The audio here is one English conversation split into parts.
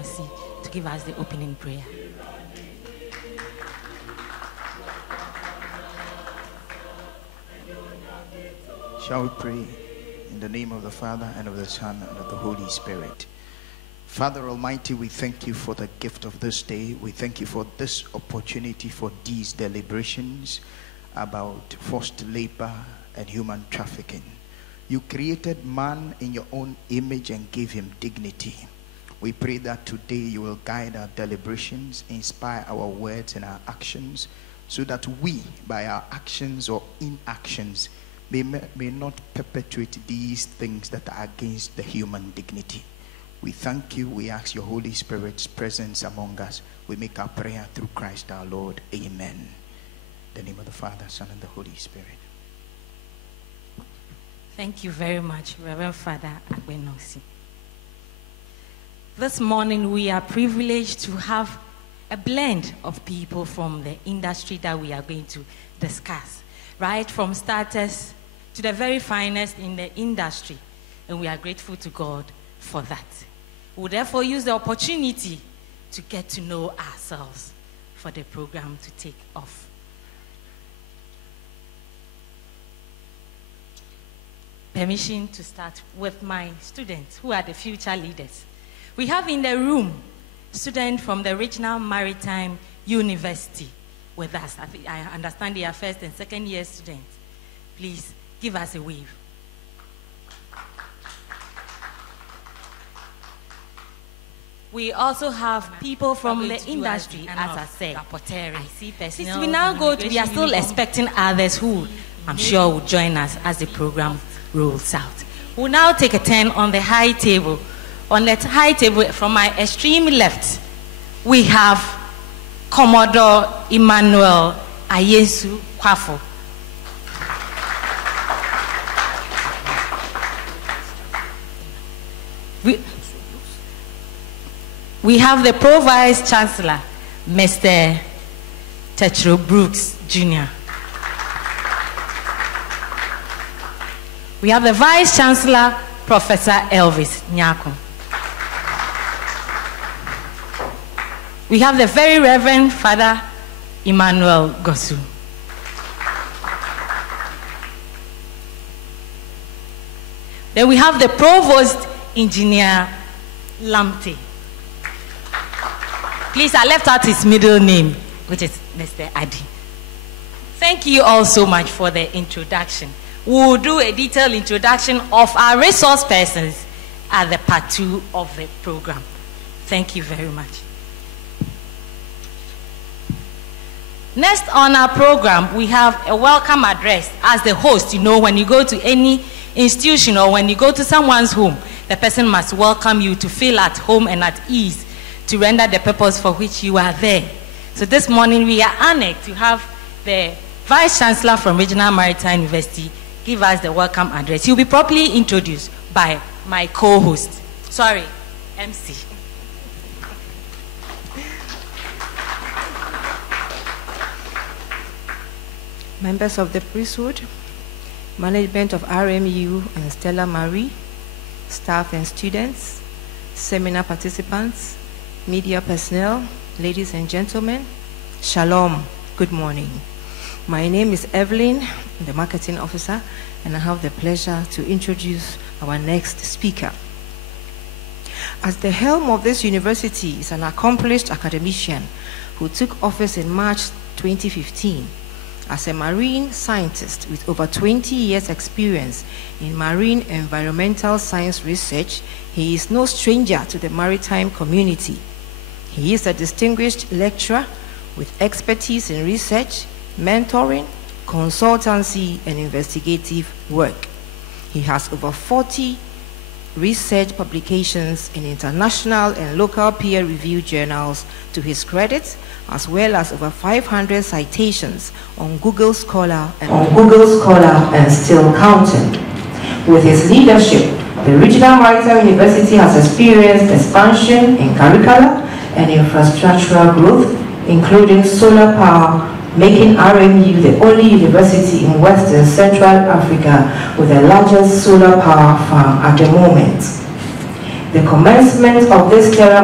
Agbenossi to give us the opening prayer. Shall we pray in the name of the Father, and of the Son, and of the Holy Spirit? Father Almighty, we thank you for the gift of this day. We thank you for this opportunity for these deliberations about forced labor and human trafficking. You created man in your own image and gave him dignity. We pray that today you will guide our deliberations, inspire our words and our actions, so that we, by our actions or inactions, may not perpetuate these things that are against the human dignity. We thank you. We ask your Holy Spirit's presence among us. We make our prayer through Christ our Lord. Amen. In the name of the Father, Son, and the Holy Spirit. Thank you very much, Reverend Father Agbenossi. This morning we are privileged to have a blend of people from the industry that we are going to discuss, right from starters to the very finest in the industry, and we are grateful to God for that. We will therefore use the opportunity to get to know ourselves for the program to take off. Permission to start with my students, who are the future leaders. We have in the room students from the Regional Maritime University with us. I understand they are first and second year students. Please give us a wave. We also have people from the industry, as I said. I see personnel. Since we now go to, we are still expecting others who I'm sure will join us as the program rolls out. We'll now take a turn on the high table. On the high table, from my extreme left, we have Commodore Emmanuel Ayesu Kwafo. We have the Pro Vice Chancellor, Mr. Tetro Brooks, Jr. We have the Vice Chancellor, Professor Elvis Nyako. We have the Very Reverend Father Emmanuel Gosu. Then we have the Provost Engineer Lamte. Please, I left out his middle name, which is Mr. Adi. Thank you all so much for the introduction. We will do a detailed introduction of our resource persons at the part 2 of the program. Thank you very much. Next on our program, we have a welcome address. As the host, you know, when you go to any institution or when you go to someone's home, the person must welcome you to feel at home and at ease, to render the purpose for which you are there. So this morning we are honored to have the Vice Chancellor from Regional Maritime University give us the welcome address. He will be properly introduced by my co-host. Sorry, MC. Members of the priesthood, management of RMU and Stella Marie, staff and students, seminar participants, media personnel, ladies and gentlemen, shalom, good morning. My name is Evelyn, I'm the marketing officer, and I have the pleasure to introduce our next speaker. At the helm of this university is an accomplished academician who took office in March 2015. As a marine scientist with over 20 years experience in marine environmental science research, he is no stranger to the maritime community. He is a distinguished lecturer with expertise in research, mentoring, consultancy, and investigative work. He has over 40 research publications in international and local peer-reviewed journals to his credit, as well as over 500 citations on Google Scholar and still counting. With his leadership, the Regional Maritime University has experienced expansion in curricula and infrastructural growth, including solar power, making RMU the only university in Western Central Africa with the largest solar power farm at the moment. The commencement of this Stella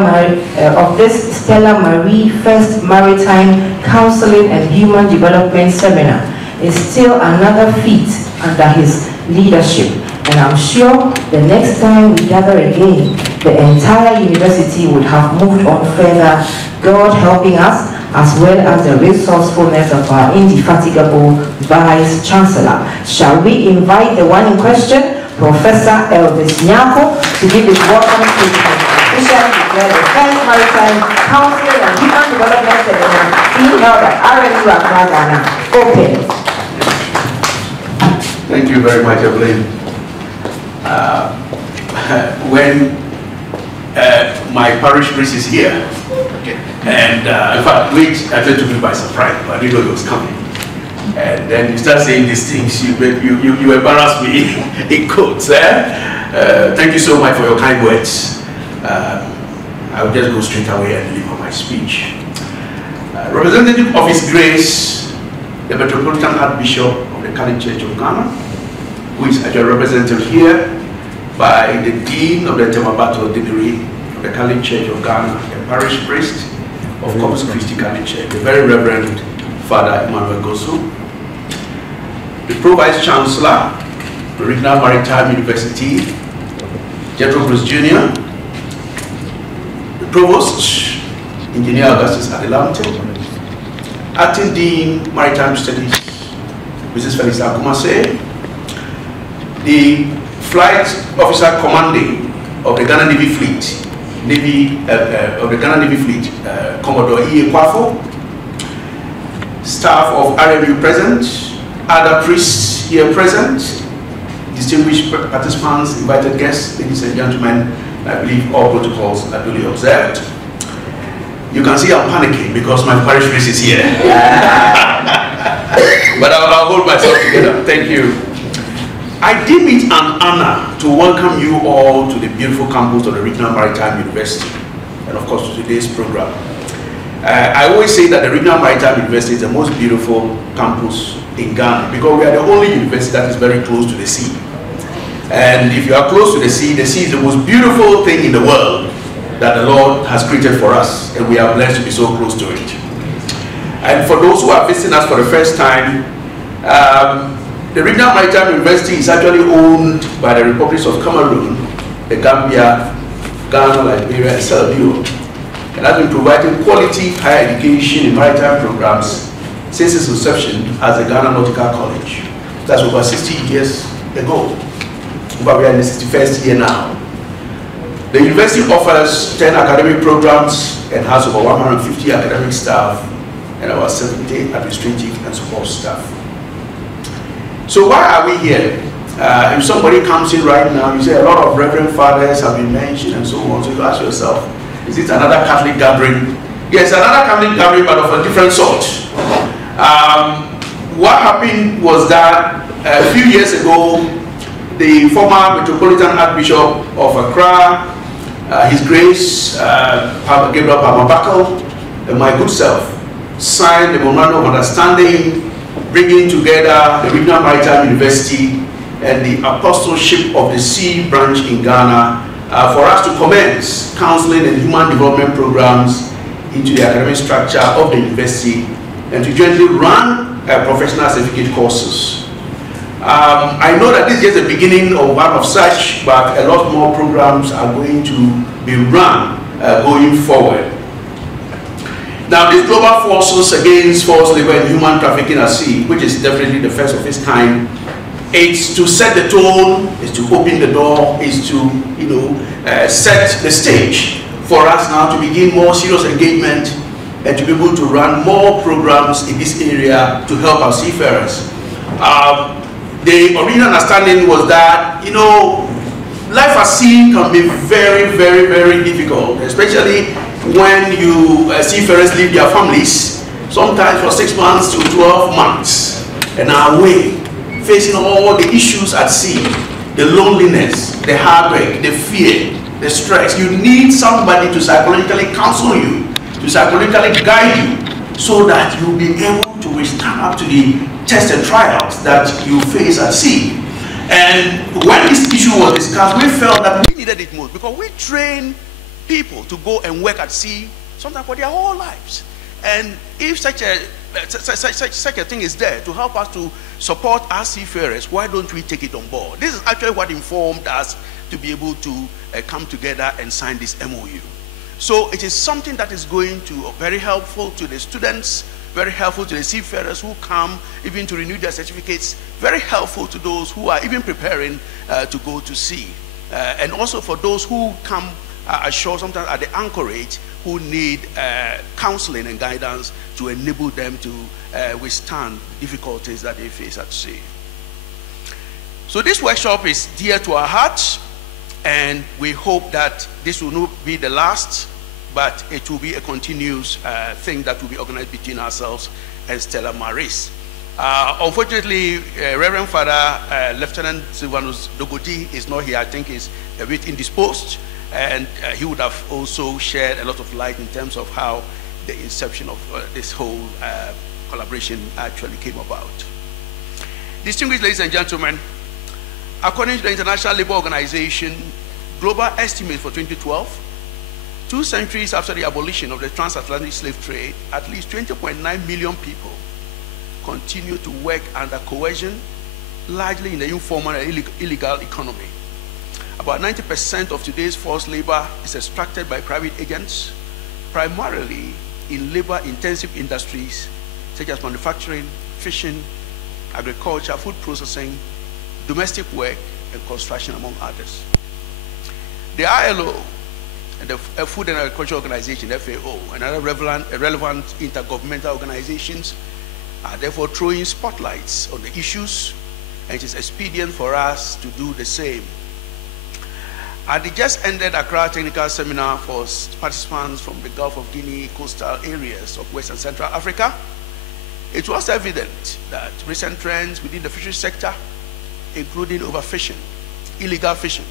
Marie First Maritime Counseling and Human Development Seminar is still another feat under his leadership, and I'm sure the next time we gather again, the entire university would have moved on further, God helping us, as well as the resourcefulness of our indefatigable Vice Chancellor. Shall we invite the one in question, Professor Elvis Nyako, to give his welcome statement, officially declare the First Maritime Counseling and Human Development Seminar being held at RMU Accra, Ghana. Open. Thank you very much, Evelyn. When my parish priest is here, and in fact, which I took me by surprise, but I didn't know he was coming. And then you start saying these things, you embarrass me in quotes. Thank you so much for your kind words. I will just go straight away and deliver my speech. Representative of His Grace, the Metropolitan Archbishop of the Catholic Church of Ghana, who is actually represented here by the Dean of the Temabato Ordinary of the Catholic Church of Ghana, the parish priest of Corpus Christi Catholic Church, the very Reverend Father Emmanuel Gosu, the Pro-Vice Chancellor, the Regional Maritime University, Jethro Bruce Jr., the Provost, Engineer Augustus Adelante, Acting Dean, Maritime Studies, Mrs. Felix Akumase, the Flight Officer Commanding of the Ghana Navy Fleet, Commodore E. Kwafo, staff of RMU present, other priests here present, distinguished participants, invited guests, ladies and gentlemen. I believe all protocols are duly observed. You can see I'm panicking because my parish priest is here. But I'll hold myself together. Thank you. I deem it an honor to welcome you all to the beautiful campus of the Regional Maritime University, and of course to today's program. I always say that the Regional Maritime University is the most beautiful campus in Ghana because we are the only university that is very close to the sea. And if you are close to the sea is the most beautiful thing in the world that the Lord has created for us, and we are blessed to be so close to it. And for those who are visiting us for the first time, the Regional Maritime University is actually owned by the Republics of Cameroon, the Gambia, Ghana, Liberia, and Sierra Leone, and has been providing quality higher education in maritime programs since its inception as the Ghana Nautical College. That's over 60 years ago. But we are in the 61st year now. The university offers 10 academic programs and has over 150 academic staff and about 70 administrative and support staff. So why are we here? If somebody comes in right now, you say a lot of reverend fathers have been mentioned and so on, so you ask yourself, is it another Catholic gathering? Yes, another Catholic gathering, but of a different sort. What happened was that a few years ago, the former Metropolitan Archbishop of Accra, His Grace Gabriel Pamabakal, and my good self, signed the Memorandum of Understanding bringing together the Regional Maritime University and the Apostleship of the Sea branch in Ghana for us to commence counseling and human development programs into the academic structure of the university and to jointly run professional certificate courses. I know that this is just the beginning of one of such, but a lot more programs are going to be run going forward. Now, these global forces against forced labor and human trafficking at sea, which is definitely the first of its kind, it's to set the tone, is to open the door, is to set the stage for us now to begin more serious engagement and to be able to run more programs in this area to help our seafarers. The original understanding was that, life at sea can be very, very, very difficult, especially when seafarers leave their families, sometimes for 6 months to 12 months, and are away, facing all the issues at sea, the loneliness, the heartbreak, the fear, the stress. You need somebody to psychologically counsel you, to psychologically guide you, so that you'll be able to withstand up to the tests and trials that you face at sea. And when this issue was discussed, we felt that we needed it most because we train people to go and work at sea sometimes for their whole lives. And if such a thing is there to help us to support our seafarers, why don't we take it on board? This is actually what informed us to be able to come together and sign this MOU. So it is something that is going to be very helpful to the students, very helpful to the seafarers who come even to renew their certificates, very helpful to those who are even preparing to go to sea. And also for those who come ashore sometimes at the anchorage who need counseling and guidance to enable them to withstand difficulties that they face at sea. So this workshop is dear to our hearts, and we hope that this will not be the last, but it will be a continuous thing that will be organized between ourselves and Stella Maris. Unfortunately, Reverend Father Lieutenant Silvanus Dogodi is not here. I think he's a bit indisposed, and he would have also shared a lot of light in terms of how the inception of this whole collaboration actually came about. Distinguished ladies and gentlemen, according to the International Labour Organization global estimate for 2012, 2 centuries after the abolition of the transatlantic slave trade, at least 20.9 million people continue to work under coercion, largely in the informal and illegal economy. About 90% of today's forced labor is extracted by private agents, primarily in labor-intensive industries such as manufacturing, fishing, agriculture, food processing, domestic work, and construction, among others. The ILO and the Food and Agriculture Organization, FAO, and other relevant intergovernmental organizations are therefore throwing spotlights on the issues, and it is expedient for us to do the same. At the just ended Accra Technical Seminar for participants from the Gulf of Guinea coastal areas of West and Central Africa, it was evident that recent trends within the fisheries sector, including overfishing, illegal fishing,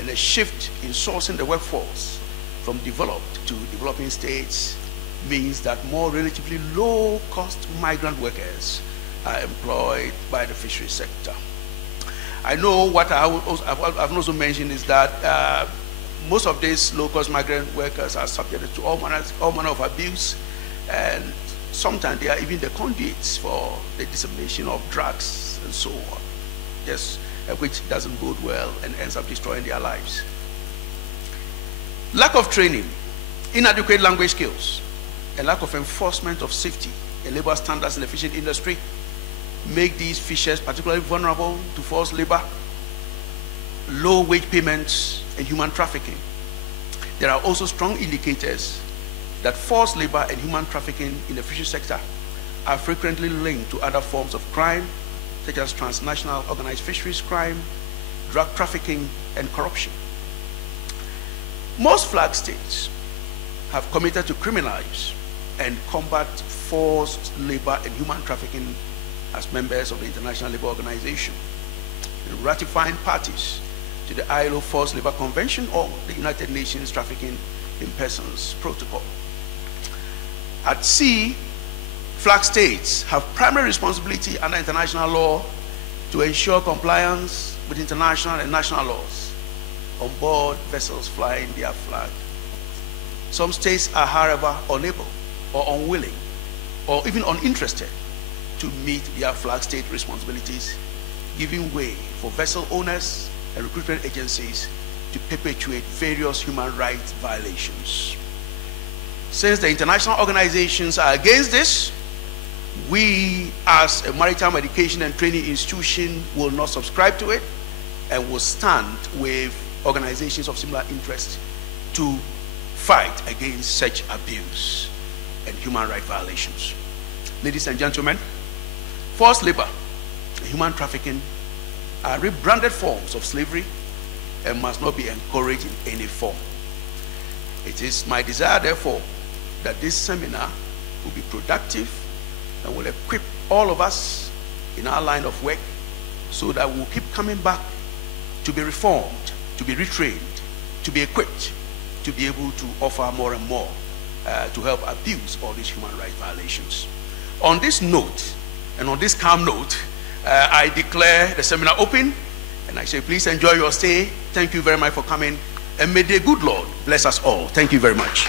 and a shift in sourcing the workforce from developed to developing states, means that more relatively low-cost migrant workers are employed by the fisheries sector. I know what I've also mentioned is that most of these low-cost migrant workers are subjected to all manner of abuse, and sometimes they are even the conduits for the dissemination of drugs and so on, yes, which doesn't bode well and ends up destroying their lives. Lack of training, inadequate language skills, and lack of enforcement of safety and labor standards in the fishing industry make these fishers particularly vulnerable to forced labor, low wage payments, and human trafficking. There are also strong indicators that forced labor and human trafficking in the fishing sector are frequently linked to other forms of crime, such as transnational organized fisheries crime, drug trafficking, and corruption. Most flag states have committed to criminalize and combat forced labor and human trafficking as members of the International Labour Organization, and ratifying parties to the ILO Forced Labor Convention or the United Nations Trafficking in Persons Protocol. At sea, flag states have primary responsibility under international law to ensure compliance with international and national laws on board vessels flying their flag. Some states are, however, unable or unwilling or even uninterested to meet their flag state responsibilities, giving way for vessel owners and recruitment agencies to perpetuate various human rights violations. Since the international organizations are against this, we as a maritime education and training institution will not subscribe to it and will stand with organizations of similar interest to fight against such abuse and human rights violations. Ladies and gentlemen, forced labor and human trafficking are rebranded forms of slavery and must not be encouraged in any form. It is my desire, therefore, that this seminar will be productive and will equip all of us in our line of work so that we'll keep coming back to be reformed, to be retrained, to be equipped, to be able to offer more and more to help abuse all these human rights violations. On this note, and on this calm note, I declare the seminar open And I say, please enjoy your stay. Thank you very much for coming. And may the good Lord bless us all. Thank you very much.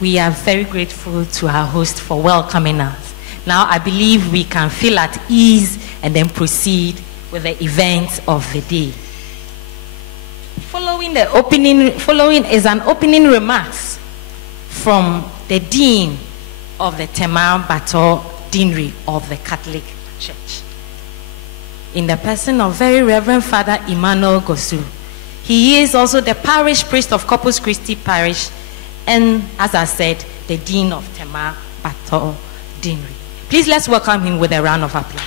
We are very grateful to our host for welcoming us. Now I believe we can feel at ease and then proceed with the events of the day. Following is an opening remarks from the Dean of the Tema Bato Deanery of the Catholic Church, in the person of Very Reverend Father Emmanuel Gosu. He is also the parish priest of Corpus Christi Parish, and as I said, the Dean of Tema Bato Deanery. Please let's welcome him with a round of applause.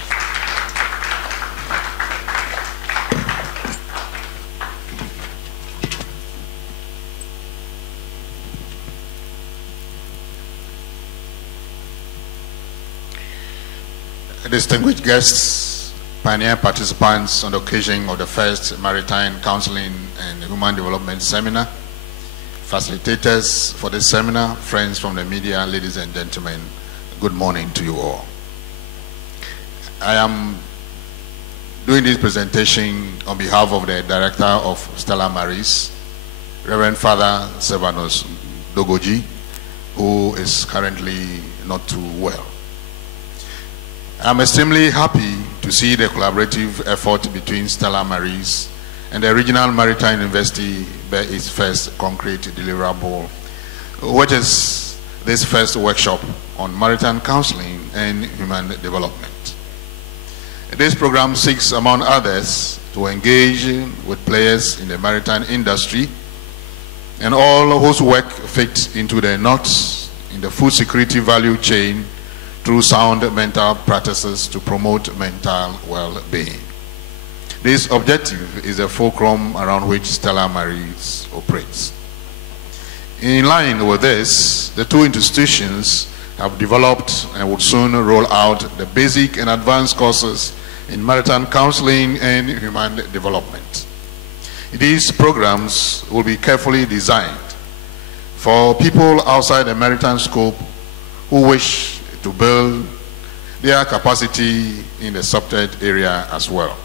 Distinguished guests, pioneer participants on the occasion of the first Maritime Counseling and Human Development Seminar, facilitators for this seminar, friends from the media, ladies and gentlemen, good morning to you all. I am doing this presentation on behalf of the Director of Stella Maris, Reverend Father Sevanos Dogoji, who is currently not too well. I'm extremely happy to see the collaborative effort between Stella Maris and the Regional Maritime University bear its first concrete deliverable, which is this first workshop on maritime counseling and human development. This program seeks, among others, to engage with players in the maritime industry and all whose work fits into the knots in the food security value chain through sound mental practices to promote mental well-being. This objective is the fulcrum around which Stella Maris operates. In line with this, the two institutions have developed and will soon roll out the basic and advanced courses in maritime counseling and human development. These programs will be carefully designed for people outside the maritime scope who wish to build their capacity in the subject area as well.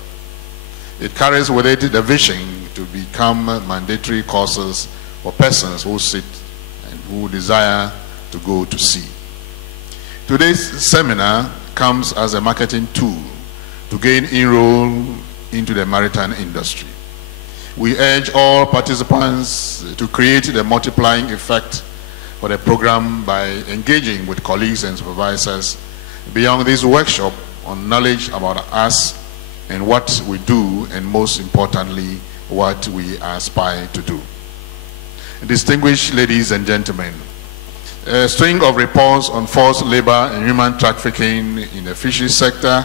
It carries with it the vision to become mandatory courses for persons who sit and who desire to go to sea. Today's seminar comes as a marketing tool to gain inroad into the maritime industry. We urge all participants to create the multiplying effect for the program by engaging with colleagues and supervisors beyond this workshop on knowledge about us and what we do, and most importantly, what we aspire to do. Distinguished ladies and gentlemen, a string of reports on forced labor and human trafficking in the fisheries sector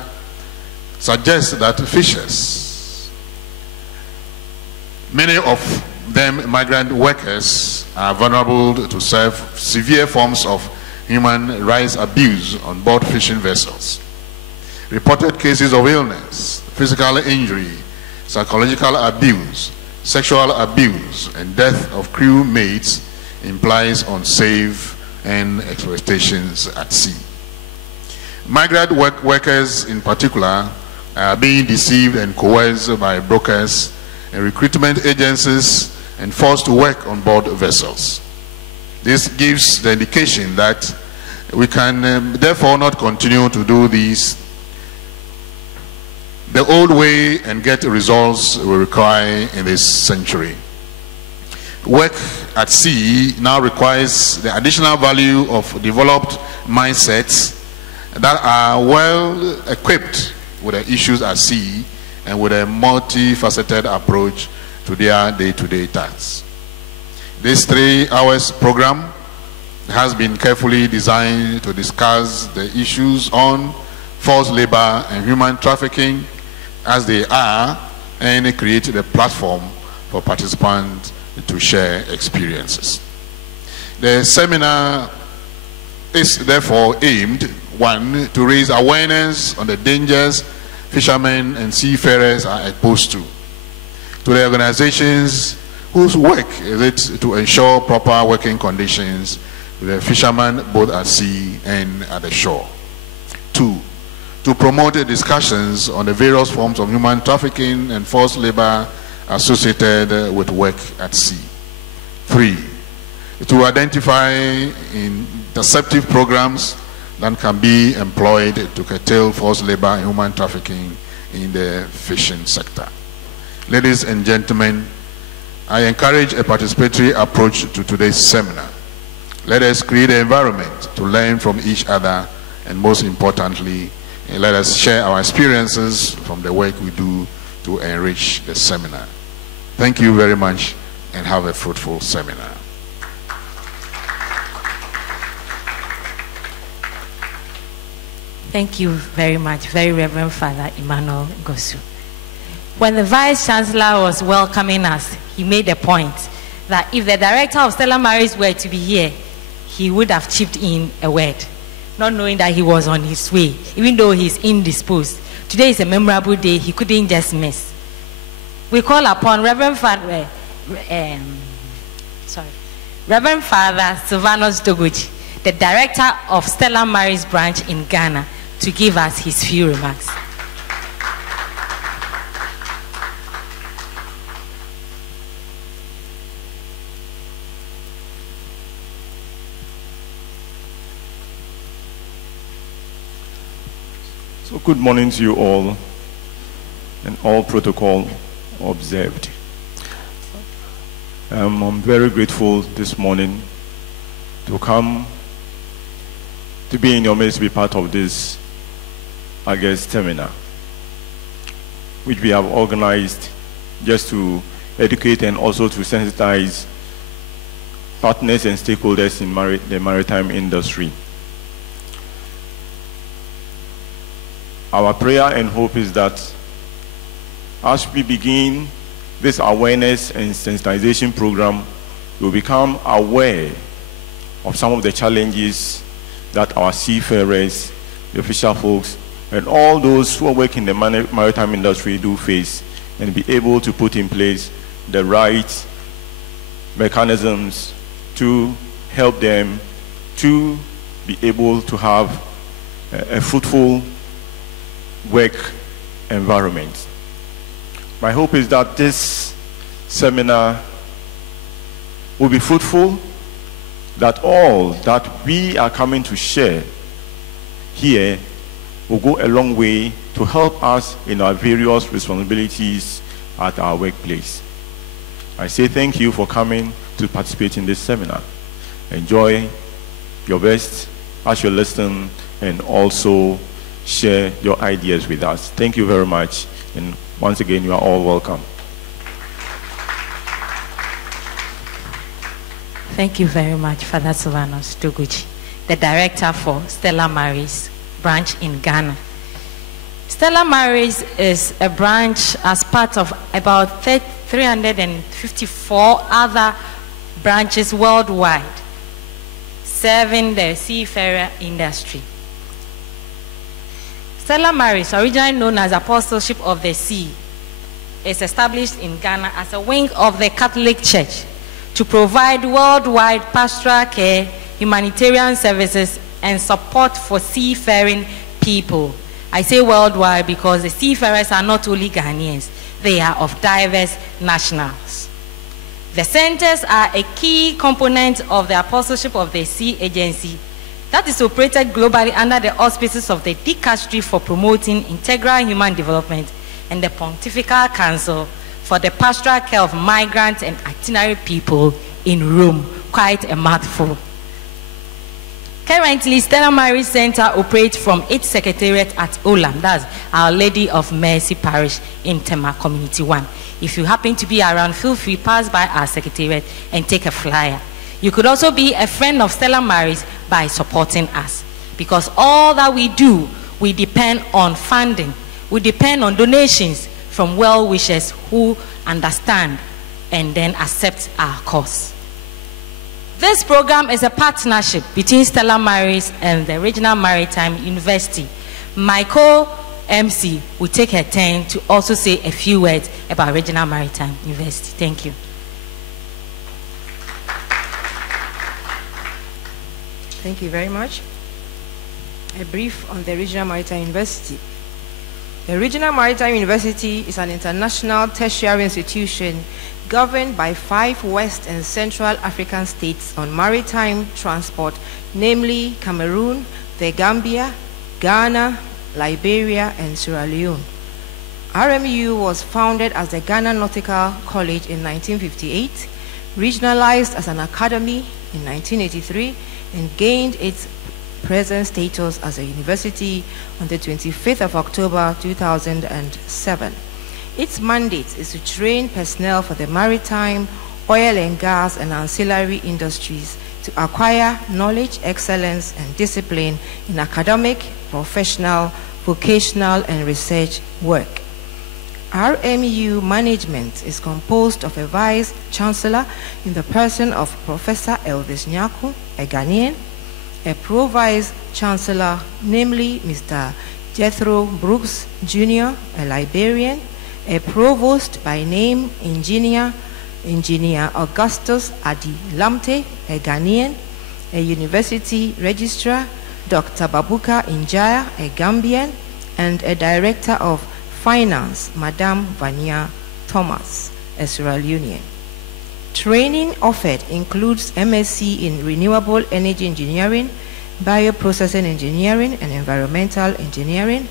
suggests that fishers, many of them migrant workers, are vulnerable to severe forms of human rights abuse on board fishing vessels. Reported cases of illness, physical injury, psychological abuse, sexual abuse, and death of crew mates implies unsafe and exploitations at sea. Migrant workers in particular are being deceived and coerced by brokers and recruitment agencies and forced to work on board vessels. This gives the indication that we can therefore not continue to do this the old way and get results we require in this century. Work at sea now requires the additional value of developed mindsets that are well equipped with the issues at sea and with a multifaceted approach to their day-to-day tasks. This 3 hours program has been carefully designed to discuss the issues on forced labor and human trafficking as they are, and create the platform for participants to share experiences. The seminar is therefore aimed, 1, to raise awareness on the dangers fishermen and seafarers are exposed to the organizations whose work is it to ensure proper working conditions to the fishermen both at sea and at the shore. 2, to promote discussions on the various forms of human trafficking and forced labor associated with work at sea. 3, to identify interceptive programs that can be employed to curtail forced labor and human trafficking in the fishing sector. Ladies and gentlemen, I encourage a participatory approach to today's seminar. Let us create an environment to learn from each other, and most importantly, let us share our experiences from the work we do to enrich the seminar. Thank you very much, and have a fruitful seminar. Thank you very much, very Reverend Father Emmanuel Gosu. When the Vice Chancellor was welcoming us, he made a point that if the Director of Stella Maris were to be here, he would have chipped in a word, not knowing that he was on his way, even though he's indisposed. Today is a memorable day, he couldn't just miss. We call upon Reverend Father Silvanus Doguchi, the Director of Stella Maris branch in Ghana, to give us his few remarks. So good morning to you all, and all protocol observed. I'm very grateful this morning to come to be in your midst, to be part of this August seminar, which we have organized just to educate and also to sensitize partners and stakeholders in the maritime industry. Our prayer and hope is that as we begin this awareness and sensitization program, we'll become aware of some of the challenges that our seafarers, the fisher folks, and all those who work in the maritime industry do face, and be able to put in place the right mechanisms to help them to be able to have a fruitful work environment. My hope is that this seminar will be fruitful, that all that we are coming to share here will go a long way to help us in our various responsibilities at our workplace. I say thank you for coming to participate in this seminar. Enjoy your best as you listen, and also share your ideas with us. Thank you very much, and once again, you are all welcome. Thank you very much, Father Silvanus Doguchi, the Director for Stella Maris branch in Ghana. Stella Maris is a branch as part of about 354 other branches worldwide, serving the seafarer industry. Stella Maris, originally known as Apostleship of the Sea, is established in Ghana as a wing of the Catholic Church to provide worldwide pastoral care, humanitarian services, and support for seafaring people. I say worldwide because the seafarers are not only Ghanaians, they are of diverse nationals. The centers are a key component of the Apostleship of the Sea agency that is operated globally under the auspices of the Dicastery for Promoting Integral Human Development and the Pontifical Council for the Pastoral Care of Migrant and Itinerary People in Rome. Quite a mouthful. Currently, Stella Maris Center operates from its secretariat at Olam, that's Our Lady of Mercy Parish in Tema Community 1. If you happen to be around, feel free, pass by our secretariat and take a flyer. You could also be a friend of Stella Maris by supporting us, because all that we do, we depend on funding. We depend on donations from well-wishers who understand and then accept our cause. This program is a partnership between Stella Maris and the Regional Maritime University. My co-MC will take her turn to also say a few words about Regional Maritime University. Thank you. Thank you very much. A brief on the Regional Maritime University. The Regional Maritime University is an international tertiary institution governed by 5 West and Central African states on maritime transport, namely Cameroon, the Gambia, Ghana, Liberia, and Sierra Leone. RMU was founded as the Ghana Nautical College in 1958, regionalized as an academy in 1983, and gained its present status as a university on the 25th of October 2007. Its mandate is to train personnel for the maritime, oil and gas, and ancillary industries to acquire knowledge, excellence, and discipline in academic, professional, vocational, and research work. RMU management is composed of a Vice Chancellor in the person of Professor Elvis Nyaku, a Ghanaian, a Pro-Vice Chancellor, namely Mr. Jethro Brooks Jr., a Liberian, a Provost by name Engineer Augustus Adi Lamte, a Ghanaian, a University Registrar, Dr. Babuka Injaya, a Gambian, and a Director of Finance, Madame Vania Thomas, a Sierra Leonean. Training offered includes MSc in Renewable Energy Engineering, Bioprocessing Engineering, and Environmental Engineering,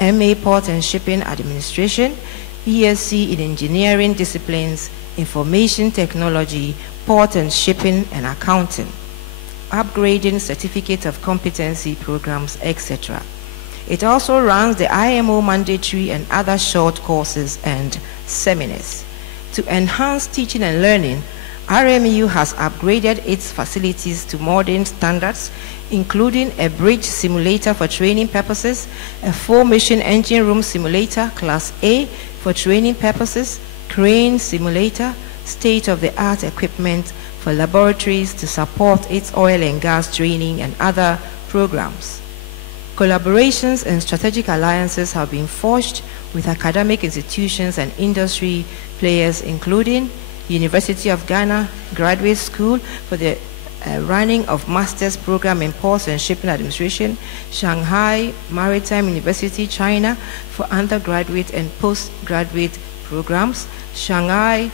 MA Port and Shipping Administration, BSc in Engineering Disciplines, Information Technology, Port and Shipping, and Accounting, upgrading Certificate of Competency programs, etc. It also runs the IMO mandatory and other short courses and seminars. To enhance teaching and learning, RMU has upgraded its facilities to modern standards, including a bridge simulator for training purposes, a 4-mission engine room simulator, Class A, for training purposes, crane simulator, state-of-the-art equipment for laboratories to support its oil and gas training and other programs. Collaborations and strategic alliances have been forged with academic institutions and industry players, including University of Ghana Graduate School for the running of master's program in Ports and Shipping Administration, Shanghai Maritime University, China for undergraduate and postgraduate programs, Shanghai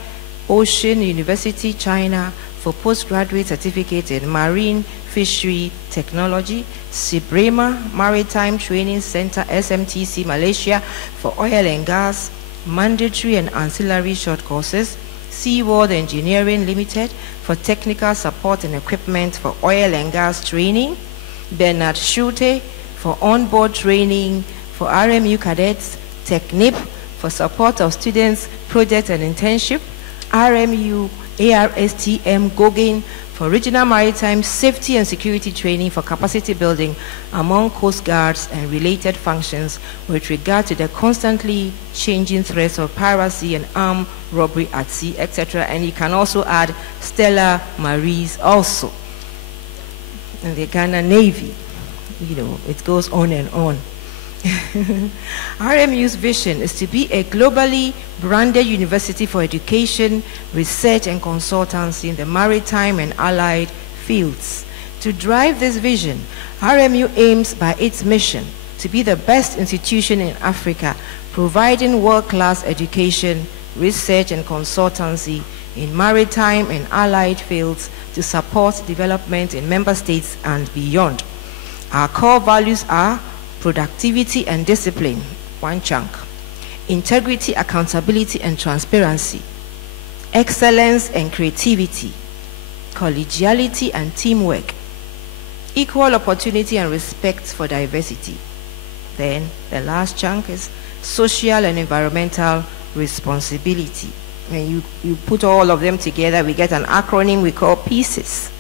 Ocean University, China for postgraduate certificate in marine fishery technology, Sibrema Maritime Training Center, SMTC, Malaysia for oil and gas, mandatory and ancillary short courses, Seaworld Engineering Limited for technical support and equipment for oil and gas training, Bernard Schulte for onboard training for RMU cadets, TechNIP for support of students, project and internship, RMU ARSTM Gogin for regional maritime safety and security training for capacity building among coast guards and related functions with regard to the constantly changing threats of piracy and armed robbery at sea, etc. And you can also add Stella Maris also. And the Ghana Navy, you know, it goes on and on. RMU's vision is to be a globally branded university for education, research, and consultancy in the maritime and allied fields. To drive this vision, RMU aims by its mission to be the best institution in Africa, providing world-class education, research, and consultancy in maritime and allied fields to support development in member states and beyond. Our core values are productivity and discipline, one chunk, integrity, accountability, and transparency, excellence and creativity, collegiality and teamwork, equal opportunity and respect for diversity. Then the last chunk is social and environmental responsibility. When you put all of them together, we get an acronym we call PIECES.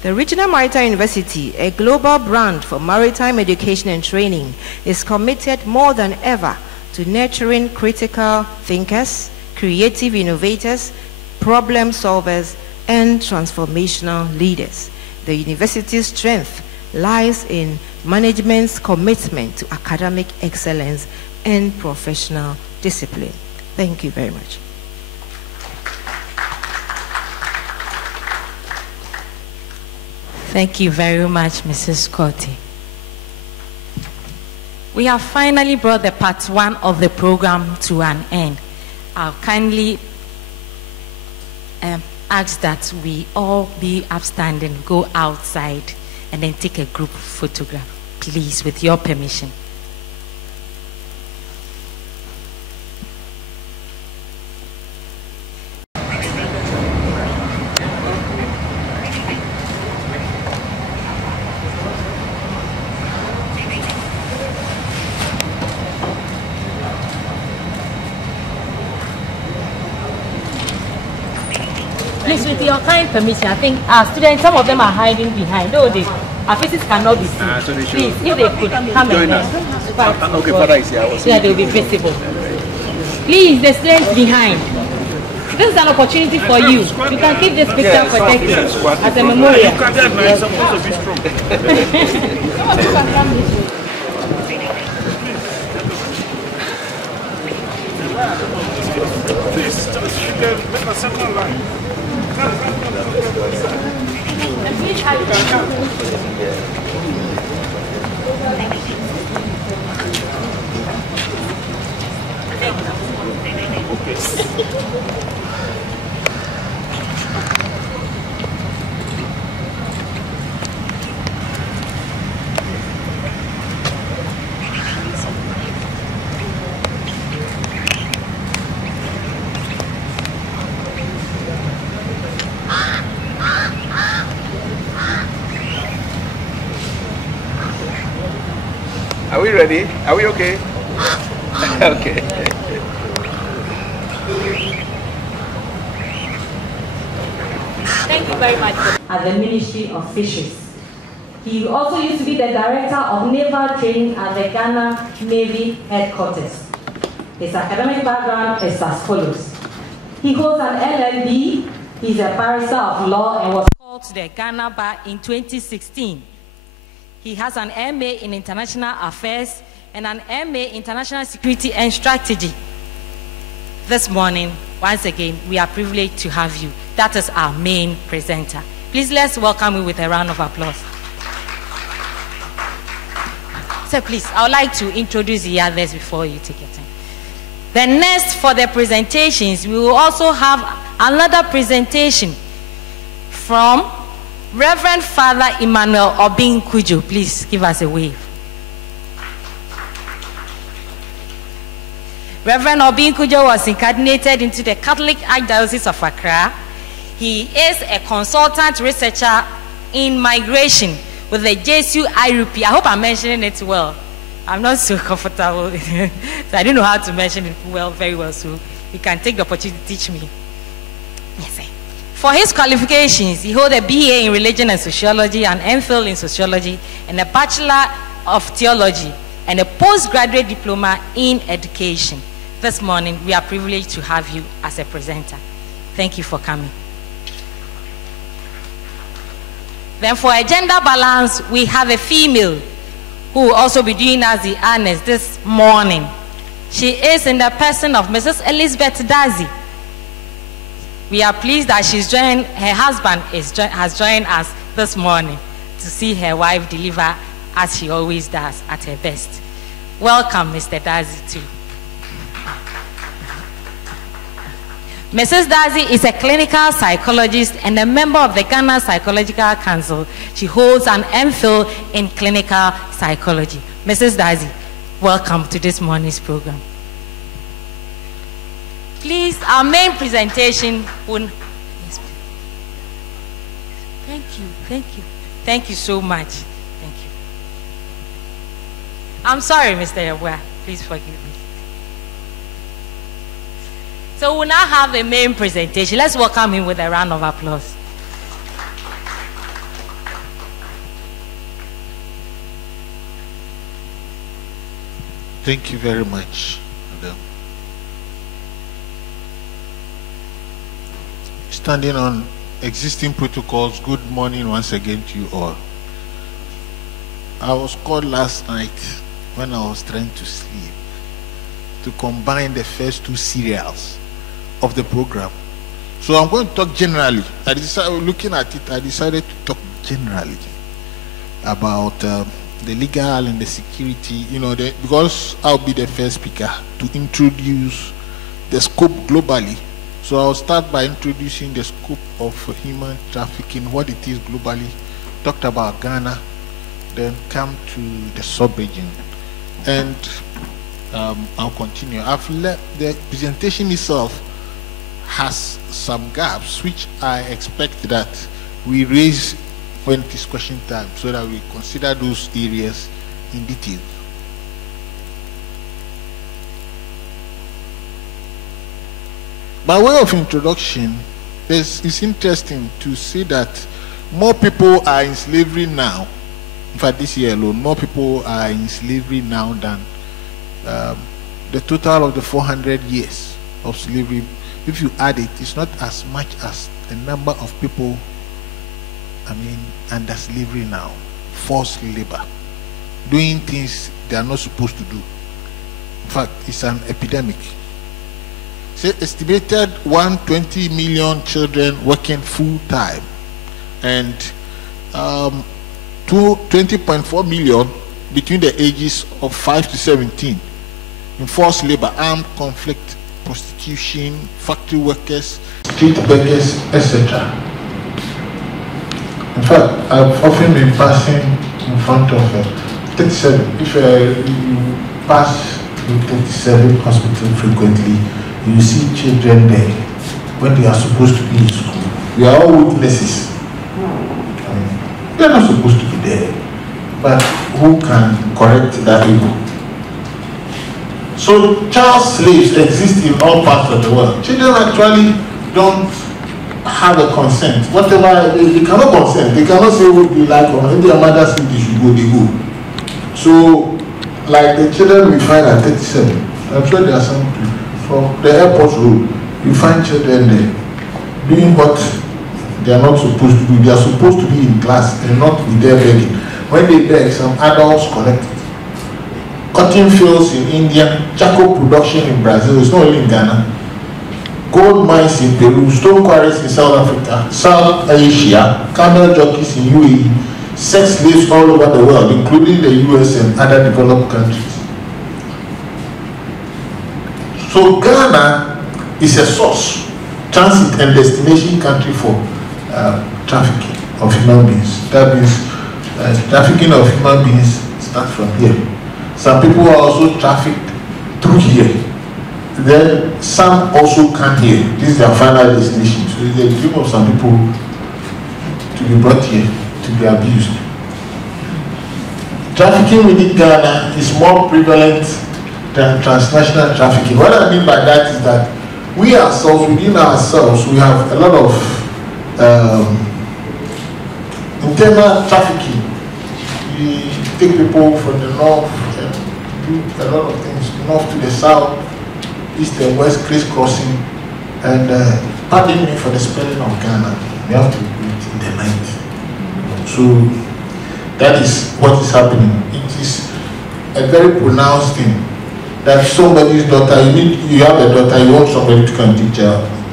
The Regional Maritime University, a global brand for maritime education and training, is committed more than ever to nurturing critical thinkers, creative innovators, problem solvers, and transformational leaders. The university's strength lies in management's commitment to academic excellence and professional discipline. Thank you very much. Thank you very much, Mrs. Scotty. We have finally brought the part 1 of the program to an end. I'll kindly ask that we all be upstanding, go outside, and then take a group photograph, please, with your permission. Please, with your kind permission, I think our students, some of them are hiding behind. Though our faces cannot be seen. So please, if they could come and okay, Father is here. Yeah, they will be visible. Please, the students behind. This is an opportunity for you. You can keep this picture protected as a memorial. Please, you can make a second line. Are we ready? Are we okay? Okay. Thank you very much. At the Ministry of Fisheries. He also used to be the Director of Naval Training at the Ghana Navy Headquarters. His academic background is as follows. He holds an LLB, he's a barrister of law and was called to the Ghana Bar in 2016. He has an MA in International Affairs and an MA in International Security and Strategy. This morning, once again, we are privileged to have you. That is our main presenter. Please let's welcome you with a round of applause. So please, I would like to introduce the others before you take your time. The next for the presentations, we will also have another presentation from Reverend Father Emmanuel Obin Kujo. Please give us a wave. Reverend Obin Kujo was incarnated into the Catholic Archdiocese of Accra. He is a consultant researcher in migration with the JSU IRP. I hope I'm mentioning it well. I'm not so comfortable. So I don't know how to mention it very well. So you can take the opportunity to teach me. Yes, sir. For his qualifications, he holds a BA in Religion and Sociology, an MPhil in Sociology, and a Bachelor of Theology, and a postgraduate diploma in Education. This morning, we are privileged to have you as a presenter. Thank you for coming. Then for a gender balance, we have a female who will also be doing us the honors this morning. She is in the person of Mrs. Elizabeth Dazi. We are pleased that her husband has joined us this morning to see her wife deliver as she always does at her best. Welcome, Mr. Dazi, too. Mrs. Dazi is a clinical psychologist and a member of the Ghana Psychological Council. She holds an MPhil in clinical psychology. Mrs. Dazi, welcome to this morning's program. Please, our main presentation will... Yes, thank you, thank you. Thank you so much. Thank you. I'm sorry, Mr. Yabua. Please forgive me. So we'll now have a main presentation. Let's welcome him with a round of applause. Thank you very much, madam. Standing on existing protocols, good morning once again to you all. I was called last night when I was trying to sleep to combine the first two serials of the program. So I'm going to talk generally. Looking at it, I decided to talk generally about the legal and the security, because I'll be the first speaker to introduce the scope globally. So I'll start by introducing the scope of human trafficking, what it is globally, talked about Ghana, then come to the sub-region. And I'll continue. The presentation itself has some gaps, which I expect that we raise when it is question time, so that we consider those areas in detail. By way of introduction, it's interesting to see that more people are in slavery now. In fact, this year alone, more people are in slavery now than the total of the 400 years of slavery. If you add it, it's not as much as the number of people, under slavery now, forced labor, doing things they are not supposed to do. In fact, it's an epidemic. Say estimated 120 million children working full time, and 20.4 million between the ages of 5 to 17 in forced labor, armed conflict, prostitution, factory workers, street beggars, etc. In fact, I've often been passing in front of 37. If you pass in 37 hospital frequently, you see children there when they are supposed to be in school. We are all witnesses. They are not supposed to be there. But who can correct that evil? So child slaves exist in all parts of the world. Children actually don't have a consent. Whatever, they cannot consent. They cannot say what they like, or if their mother says they should go, they go. So, like the children we find at 37, I'm sure there are some from the airport road, you find children there doing what they are not supposed to do. They are supposed to be in class and not be there begging. When they beg, some adults collect it. Cotton fields in India, charcoal production in Brazil, it's not only in Ghana. Gold mines in Peru, stone quarries in South Africa, South Asia, camel jockeys in UAE, sex slaves all over the world, including the US and other developed countries. So Ghana is a source, transit and destination country for trafficking of human beings. That means trafficking of human beings starts from here. Some people are also trafficked through here. Then some also come here. This is their final destination. So it's a dream of some people to be brought here, to be abused. Trafficking within Ghana is more prevalent than transnational trafficking. What I mean by that is that we ourselves, within ourselves, we have a lot of internal trafficking. We take people from the north and do a lot of things, north to the south, east and west, crisscrossing. And pardon me for the spelling of Ghana, we have to do it in the night. So that is what is happening. It is a very pronounced thing that somebody's daughter, you have a daughter, you want somebody to come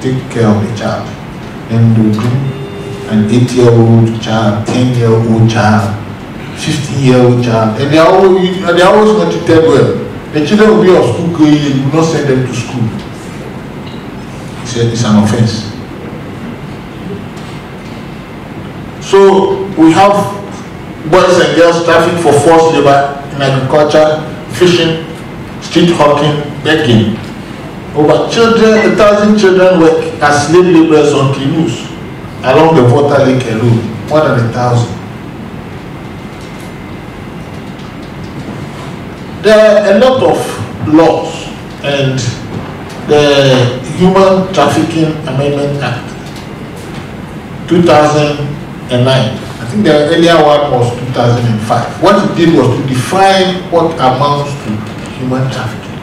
take care of the child. And you bring an 8-year-old child, 10-year-old child, 15-year-old child, and they are always not treated well. The children will be of school going, you will not send them to school. It's an offense. So we have boys and girls trafficked for forced labor in agriculture, fishing, street hawking, begging. Over 1,000 children work as slave laborers on canoes along the Volta Lake alone, more than 1,000. There are a lot of laws, and the Human Trafficking Amendment Act 2009. I think the earlier one was 2005. What it did was to define what amounts to human trafficking.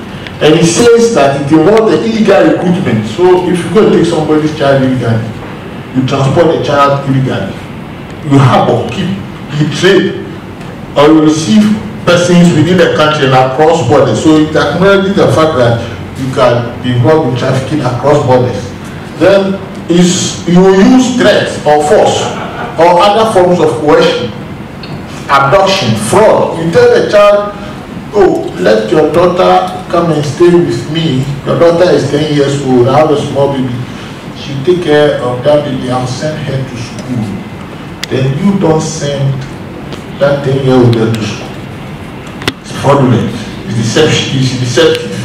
And it says that it involves the illegal recruitment. So if you go and take somebody's child illegally, you transport the child illegally, you harbor, keep, you trade, or you receive persons within the country and across borders. So it acknowledges the fact that you can be involved in trafficking across borders. Then you will use threats or force or other forms of coercion abduction, fraud. You tell the child, oh, let your daughter come and stay with me. Your daughter is 10 years old, I have a small baby. She take care of that baby, I'll send her to school. Then you don't send that 10-year-old girl to school. It's fraudulent. It's deception. It's deceptive.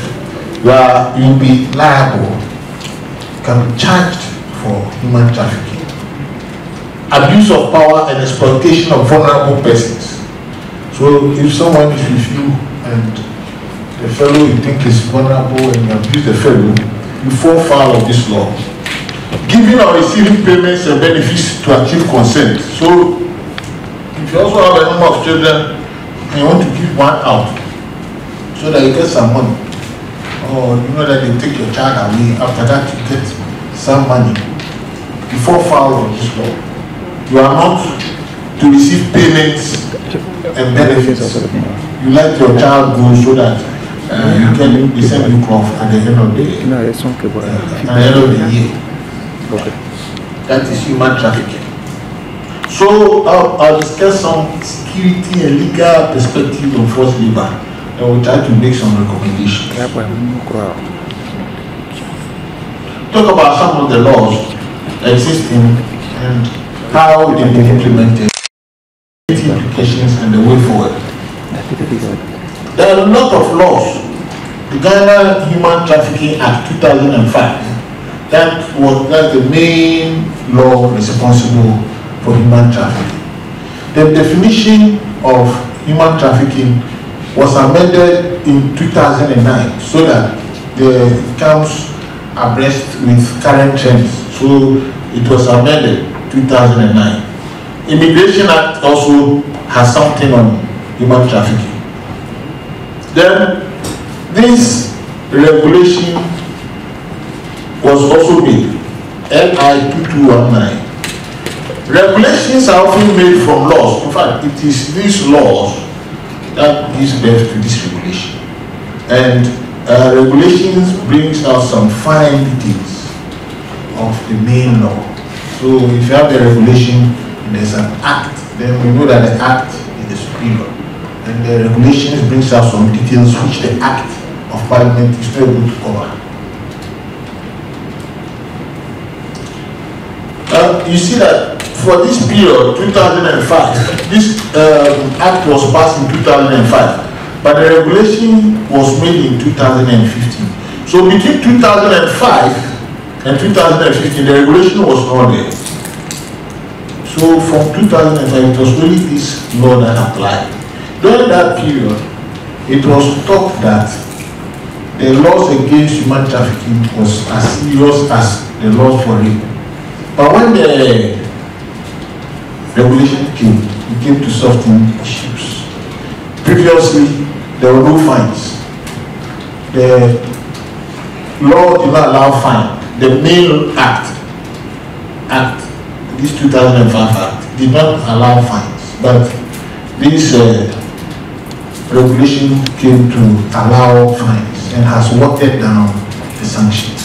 You'll be liable. You can be charged for human trafficking. Abuse of power and exploitation of vulnerable persons. So if someone is with you and the fellow you think is vulnerable and you abuse the fellow, you fall foul of this law. Giving or receiving payments and benefits to achieve consent. So if you also have a number of children and you want to give one out so that you get some money, or you know that they take your child away, after that you get some money, you fall foul of this law. You are not to receive payments and benefits. You let your child go so that you can be sent you off at the end of the year. Okay. That is human trafficking. So I'll discuss some security and legal perspective of forced labor, and we'll try to make some recommendations. Talk about some of the laws existing and how they've been implemented, implications, and the way forward. There are a lot of laws. The Ghana Human Trafficking Act 2005, that's the main law responsible for human trafficking. The definition of human trafficking was amended in 2009 so that it comes abreast with current trends. So it was amended 2009. Immigration Act also has something on human trafficking. Then this regulation was also made, LI 2219. Regulations are often made from laws. In fact, it is these laws that gives birth to this regulation. And regulations brings out some fine details of the main law. So if you have the regulation and there's an act, then we know that the act is the superior. And the regulations brings out some details which the act of parliament is not able to cover. You see that for this period, 2005, this act was passed in 2005, but the regulation was made in 2015. So between 2005 and 2015, the regulation was not there. So from 2005, it was really this law that applied. During that period, it was thought that the laws against human trafficking was as serious as the laws for rape. But when the regulation came, it came to soften issues. Previously, there were no fines. The law did not allow fine. The main act, this 2005 act, did not allow fines, but this regulation came to allow fines and has watered down the sanctions.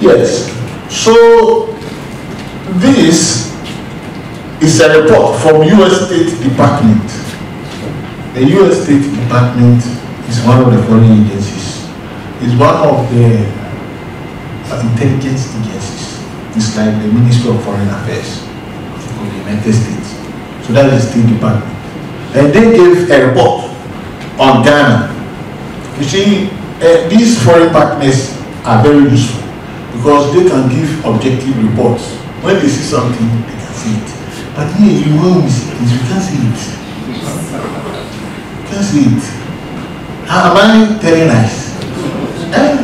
Yes, so this is a report from U.S. State Department. The U.S. State Department is one of the foreign agencies. It's one of the intelligence agencies. It's like the Ministry of Foreign Affairs of the United States. So that is the State Department. And they gave a report on Ghana. You see, these foreign partners are very useful because they can give objective reports. When they see something, they can see it. But here, you can't see it. You can't see it. Am I telling lies?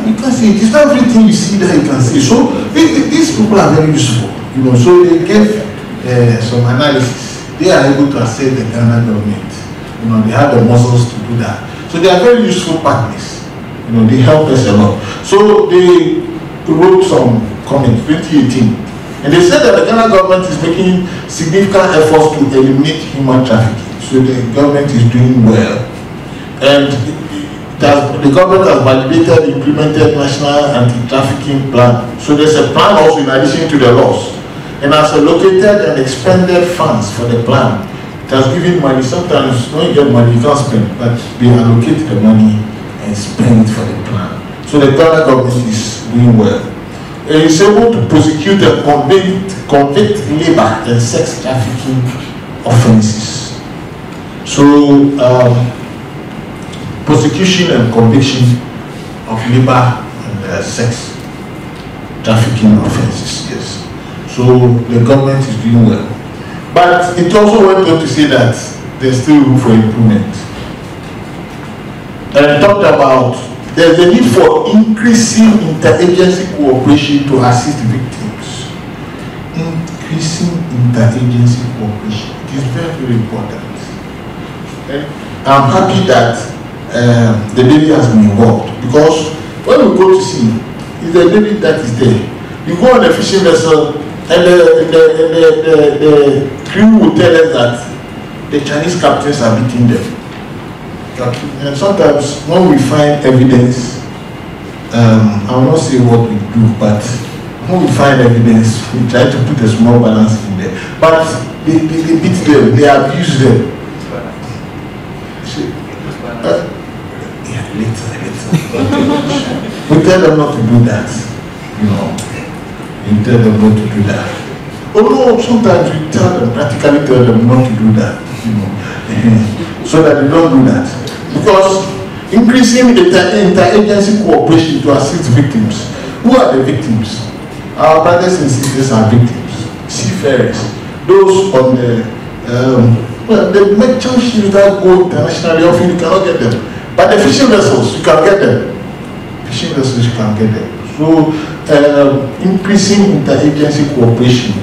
You can see it. It's not everything you see that you can see. So these people are very useful. So they gave some analysis. They are able to assess the Ghana government. They have the muscles to do that. So they are very useful partners. They help us a lot. So they wrote some comments 2018, and they said that the Ghana government is making significant efforts to eliminate human trafficking. So the government is doing well, and The government has validated, implemented national anti-trafficking plan. So there's a plan also in addition to the laws, and has allocated and expended funds for the plan. It has given money. Sometimes when you get money you can't spend, but they allocate the money and spend for the plan. So the government is doing well. It is able to prosecute and convict labor and sex trafficking offences. So prosecution and conviction of labor and sex trafficking offences, yes. So the government is doing well. But it also went on to say that there's still room for improvement. And it talked about there's a need for increasing interagency cooperation to assist victims. Increasing interagency cooperation. It is very, very important. And I'm happy that the Navy has been involved, because when we go to sea, it's the Navy that is there. You go on a fishing vessel, and the crew will tell us that the Chinese captains are beating them. And sometimes when we find evidence, I will not say what we do, but when we find evidence, we try to put a small balance in there. But they beat them, they abuse them. Later. We tell them not to do that, you know. We tell them not to do that. Although sometimes we practically tell them not to do that, you know, so that they don't do that. Because increasing interagency cooperation to assist victims. Who are the victims? Our brothers and sisters are victims. Seafarers, those on the merchant ships that go internationally, often you cannot get them. But the fishing vessels, you can get them. Fishing vessels, you can get them. So, increasing interagency cooperation.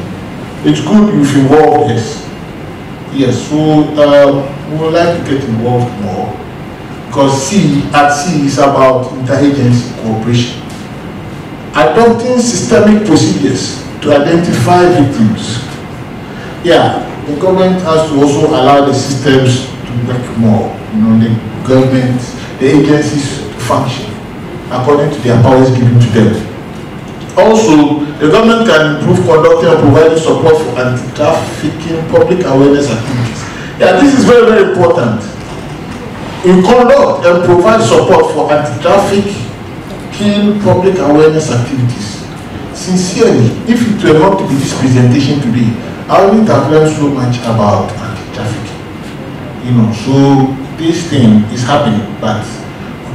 It's good if you involve us. Yes, so we would like to get involved more. Because at sea is about interagency cooperation. Adopting systemic procedures to identify victims. Yeah, the government has to also allow the systems to work more. You know, the government, the agencies to function according to their powers given to them. Also, the government can improve conducting and providing support for anti-trafficking public awareness activities. Yeah, this is very, very important. We conduct and provide support for anti-trafficking public awareness activities. Sincerely, if it were not to be this presentation today, I wouldn't have learned so much about anti-trafficking. You know, so this thing is happening, but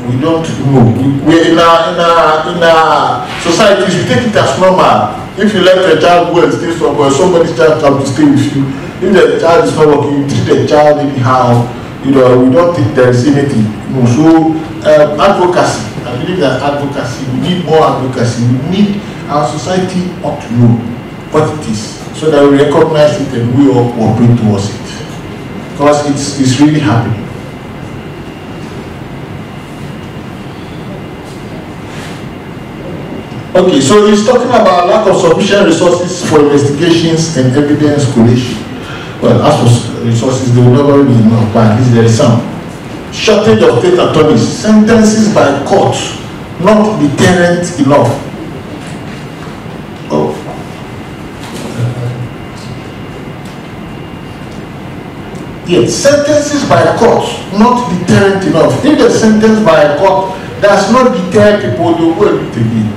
we don't know. We're in our societies, we take it as normal. If you let a child go and stay somewhere, somebody's child comes to stay with you. If the child is not working, you treat the child anyhow. You know, we don't think there is anything. You know, so advocacy. I believe that advocacy. We need more advocacy. We need our society ought to know what it is, so that we recognize it and we all cooperate towards it. Because it's really happening. Okay, so he's talking about lack of sufficient resources for investigations and evidence collation. Well, as for resources, they will never be enough, but at least there is some. Shortage of state attorneys, sentences by court, not deterrent enough. Oh. Yes, sentences by court, not deterrent enough. If the sentence by a court does not deter people, they will go and do it again.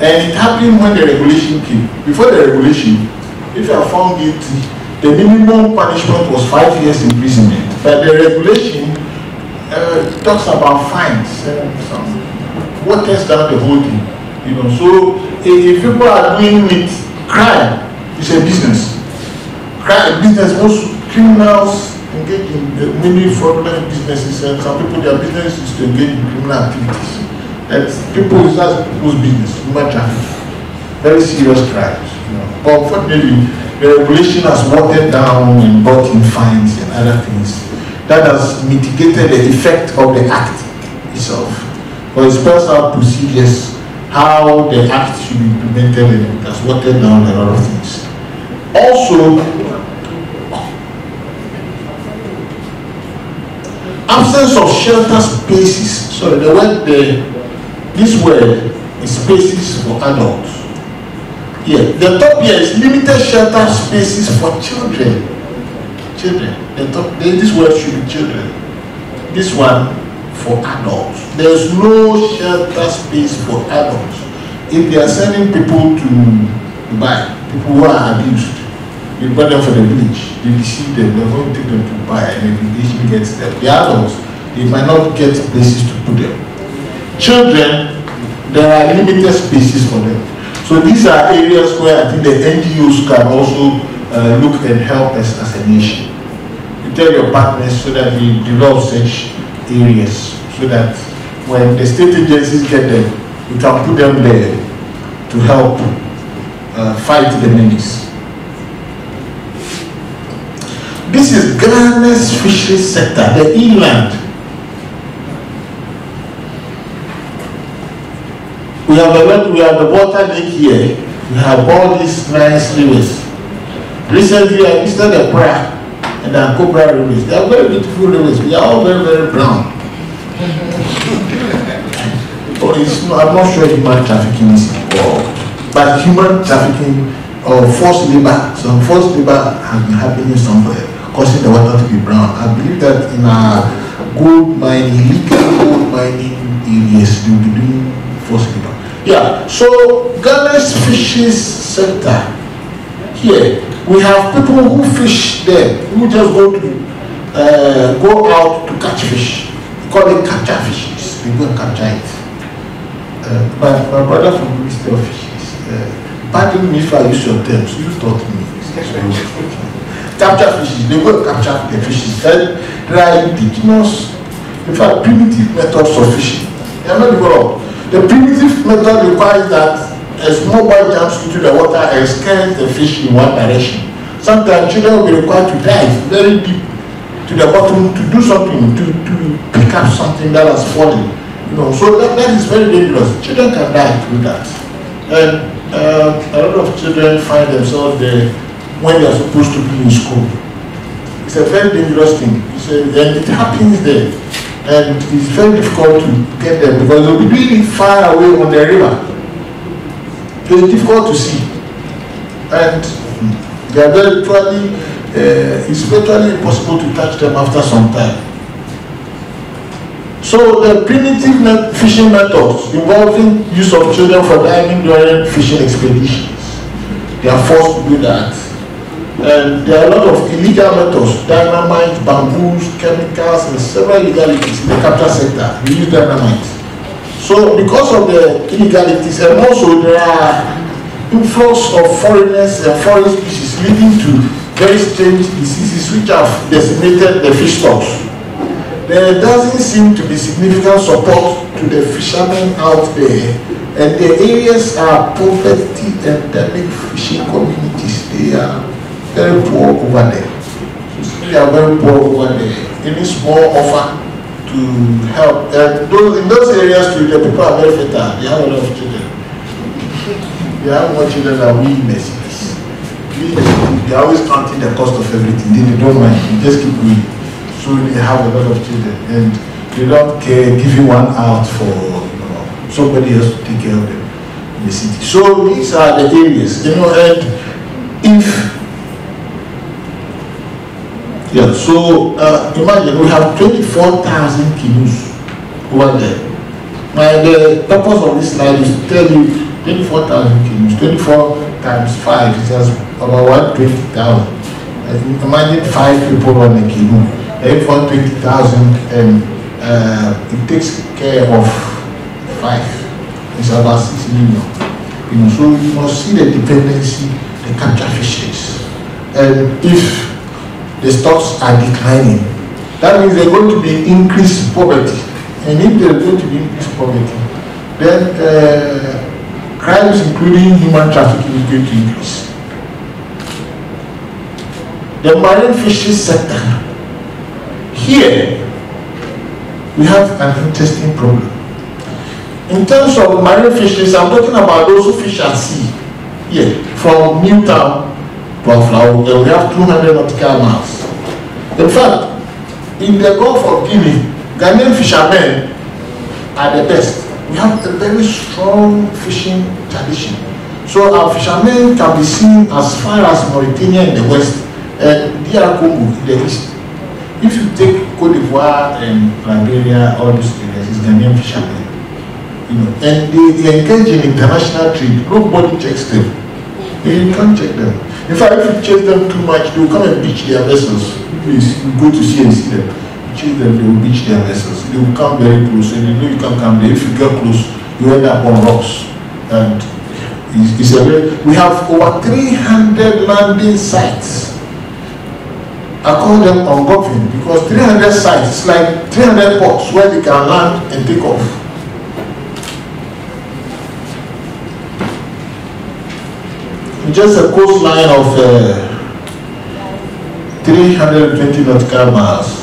And it happened when the regulation came. Before the regulation, if you are found guilty, the minimum punishment was 5 years imprisonment. But the regulation talks about fines and some waters down the whole thing. You know, so if people are doing it, crime is a business. Crime business, most criminals engage in many fraudulent businesses, and some people, their business is to engage in criminal activities. That's people's business, human trafficking, very serious crimes. You know. But unfortunately, the regulation has watered down and brought in fines and other things. That has mitigated the effect of the act itself. But it spells out procedures, how the act should be implemented, and it has watered down a lot of things. Also, absence of shelter spaces. Sorry, this word is spaces for adults. Here, the top here is limited shelter spaces for children. Children. This word should be children. This one for adults. There's no shelter space for adults. If they are sending people to Dubai, people who are abused, they brought them for the village, they deceive them, they're going to take them to Dubai, and the village gets them. The adults, they might not get places to put them. Children, there are limited spaces for them. So these are areas where I think the NGOs can also look and help us as a nation. You tell your partners so that we develop such areas, so that when the state agencies get them, we can put them there to help fight the menace. This is Ghana's fisheries sector, the inland. We have the water lake here. We have all these nice rivers. Recently, I visited the Pra and the Cobra rivers. They are very beautiful rivers. We are all very, very brown. I'm not sure human trafficking is involved, but human trafficking or forced labor, some forced labor has been happening somewhere, causing the water to be brown. I believe that in our gold mining, legal gold mining areas, they will be doing forced labor. Yeah, so Ghana's fisheries sector, here, we have people who fish there, who just go out to catch fish. We call it capture fishes. They go and capture it. My brother from the Ministry of Fisheries, pardon me if I use your terms, you taught me. Capture fishes, they go and capture the fishes. And there are indigenous, in fact, primitive methods of fishing. They are not developed. The primitive method requires that a small boy jumps into the water and scares the fish in one direction. Sometimes children will be required to dive very deep to the bottom to do something, to pick up something that has fallen. You know, so that is very dangerous. Children can die through that. And a lot of children find themselves there when they are supposed to be in school. It's a very dangerous thing. And it happens there. And it's very difficult to get them because they'll be really far away on the river. So it's difficult to see. And they are virtually, it's virtually impossible to touch them after some time. So the primitive fishing methods involving use of children for diving during fishing expeditions, they are forced to do that. And there are a lot of illegal methods, dynamite, bamboos, chemicals, and several illegalities in the capture sector. We use dynamite. So because of the illegalities, and also there are influx of foreigners and foreign species leading to very strange diseases which have decimated the fish stocks. There doesn't seem to be significant support to the fishermen out there, and the areas are poverty endemic fishing communities. They are very poor over there. They are very poor over there. Any small offer to help, in those areas too, the people are very fertile. They have a lot of children. They have more children than we in the cities. They are always counting the cost of everything. They don't mind. They just keep going. So they have a lot of children, and they don't care giving one out for somebody else to take care of them in the city. So these are the areas, and so imagine we have 24,000 kilos over there. The purpose of this slide is to tell you 24,000 kilos, 24 times 5 is just about 120,000. Imagine 5 people on a kilo. For 20,000, and it takes care of 5. It's about 6 million. So you must see the dependency, the capture fisheries. And if the stocks are declining, that means there's going to be increased poverty. And if there's going to be increased poverty, then crimes including human trafficking is going to increase. The marine fisheries sector. Here, we have an interesting problem. In terms of marine fisheries, I'm talking about those who fish at sea. Here, from Newtown to Aflawo, we have 200 nautical miles. In fact, In the Gulf of Guinea, Ghanaian fishermen are the best. We have a very strong fishing tradition. So our fishermen can be seen as far as Mauritania in the west and DR Congo in the east. If you take Cote d'Ivoire and Liberia, all these areas, it's Ghanaian fishermen. You know, and they engage in international trade. Nobody checks them. You can't check them. In fact, if you chase them too much, they will come and beach their vessels. Please, you go to sea and see them. You chase them, they will beach their vessels. They will come very close, and you know you can't come there. If you get close, you end up on rocks. And it's a very, we have over 300 landing sites. I call them ungoverned because 300 sites, it's like 300 ports where they can land and take off. Just a coastline of 320 nautical miles.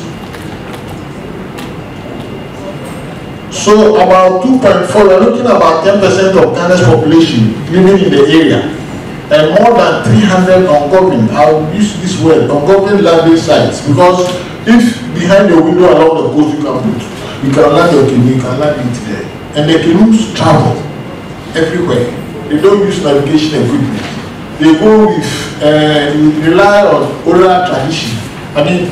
So about 2.4, we're looking at about 10% of Ghana's population living in the area. And more than 300 ungoverned, I'll use this word, ungoverned landing sites, because if behind the window along the coast you can land your canoe, you can land it there. And the canoes travel everywhere. They don't use navigation equipment. They go with, rely on oral tradition. I mean,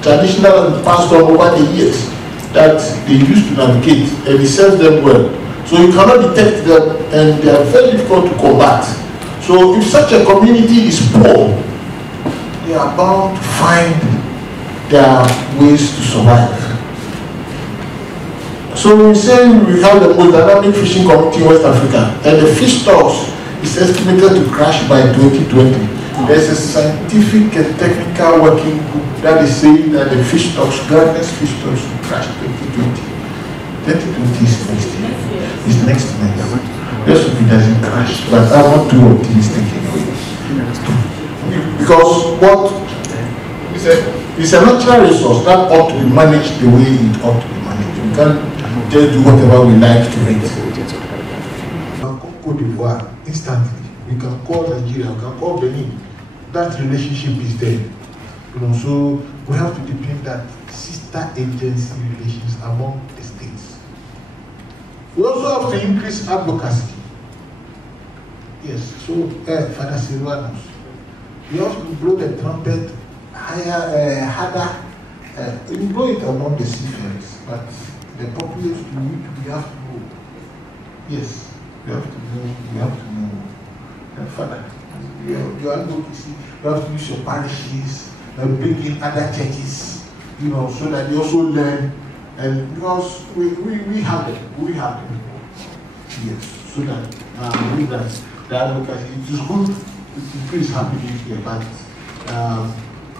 traditional and passed on over the years that they used to navigate, and it serves them well. So you cannot detect them, and they are very difficult to combat. So if such a community is poor, they are bound to find their ways to survive. So we say we have the most dynamic fishing community in West Africa, and the fish stocks is estimated to crash by 2020. There's a scientific and technical working group that is saying that the fish stocks, Ghana's fish stocks, will crash 2020. 2020 is next year. It's next month. Let's hope it doesn't crash, but I'm not too optimistic anyway. Because what it's a natural resource that ought to be managed the way it ought to be managed. We can't just do whatever we like to it. Cote d'Ivoire, instantly. We can call Nigeria, we can call Benin. That relationship is there. You know, so we have to deepen that sister agency relations among the states. We also have to increase advocacy. Yes, so Father Silvanus, we have to blow the trumpet harder. We blow it among the seafarers, but the populace we have to know. Yes. You have to know, Father, you have to use your parishes and bring in other churches, you know, so that they also learn, and because we have them, yes, so that with that advocacy, it is good, it is happening here, but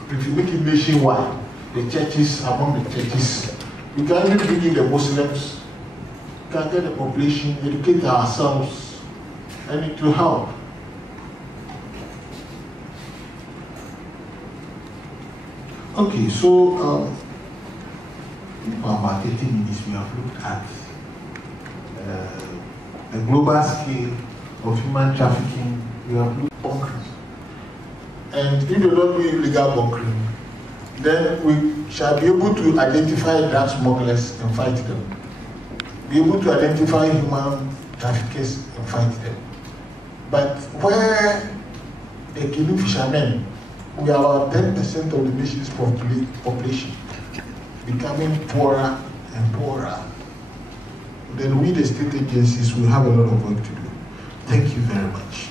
if you make it nationwide, the churches, among the churches, we can even bring in the Muslims, can get the population, educate ourselves, and it will help. Okay, so about 30 minutes we have looked at the global scale of human trafficking. We have looked at bunkering. And if we don't do illegal bunkering, then we shall be able to identify drug smugglers and fight them. Be able to identify human traffickers and fight them. But where the canoe fishermen, we are about 10% of the nation's population, becoming poorer and poorer, then we, the state agencies, will have a lot of work to do. Thank you very much.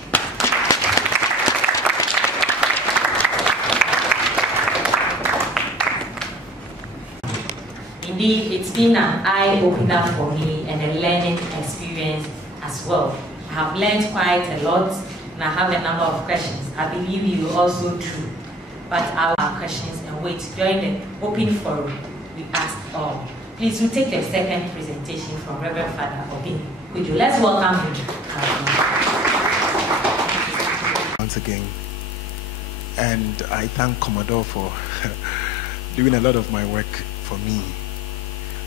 Indeed, it's been an eye-opener for me and a learning experience as well. I have learned quite a lot, and I have a number of questions. I believe you also do. But our questions and wait during the open forum, we ask all. Please, we'll take the second presentation from Reverend Father Obin. Would you? Let's welcome him. Once again, and I thank Commodore for doing a lot of my work for me.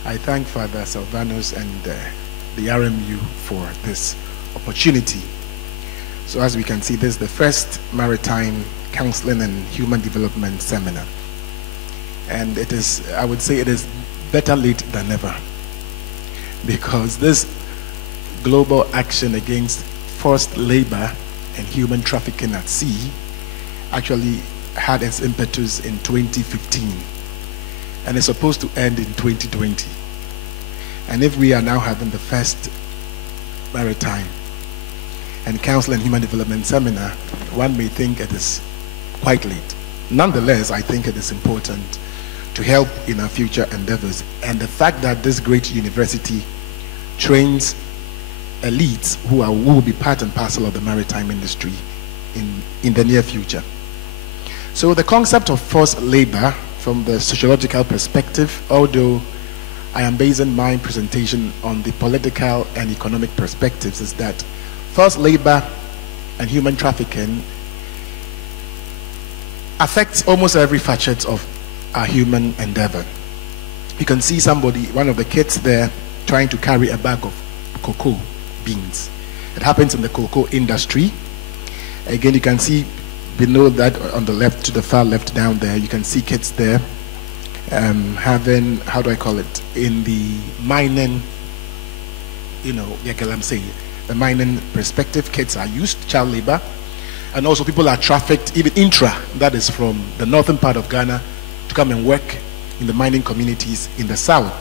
I thank Father Silvanus and the RMU for this opportunity. So as we can see, this is the first Maritime Counseling and Human Development Seminar. And it is, I would say it is better late than never, because this global action against forced labor and human trafficking at sea actually had its impetus in 2015 and is supposed to end in 2020. And if we are now having the first Maritime and Council and Human Development Seminar, one may think it is quite late. Nonetheless, I think it is important to help in our future endeavors. And the fact that this great university trains elites who will be part and parcel of the maritime industry in the near future. So the concept of forced labor from the sociological perspective, although I am basing my presentation on the political and economic perspectives, is that forced labor and human trafficking affects almost every facet of our human endeavor. You can see somebody, one of the kids there, trying to carry a bag of cocoa beans. It happens in the cocoa industry. Again, you can see below that on the left, to the far left down there, you can see kids there having, how do I call it, in the mining, I'm saying, the mining perspective, kids are used, child labor, and also people are trafficked, even intra, that is from the northern part of Ghana, to come and work in the mining communities in the south.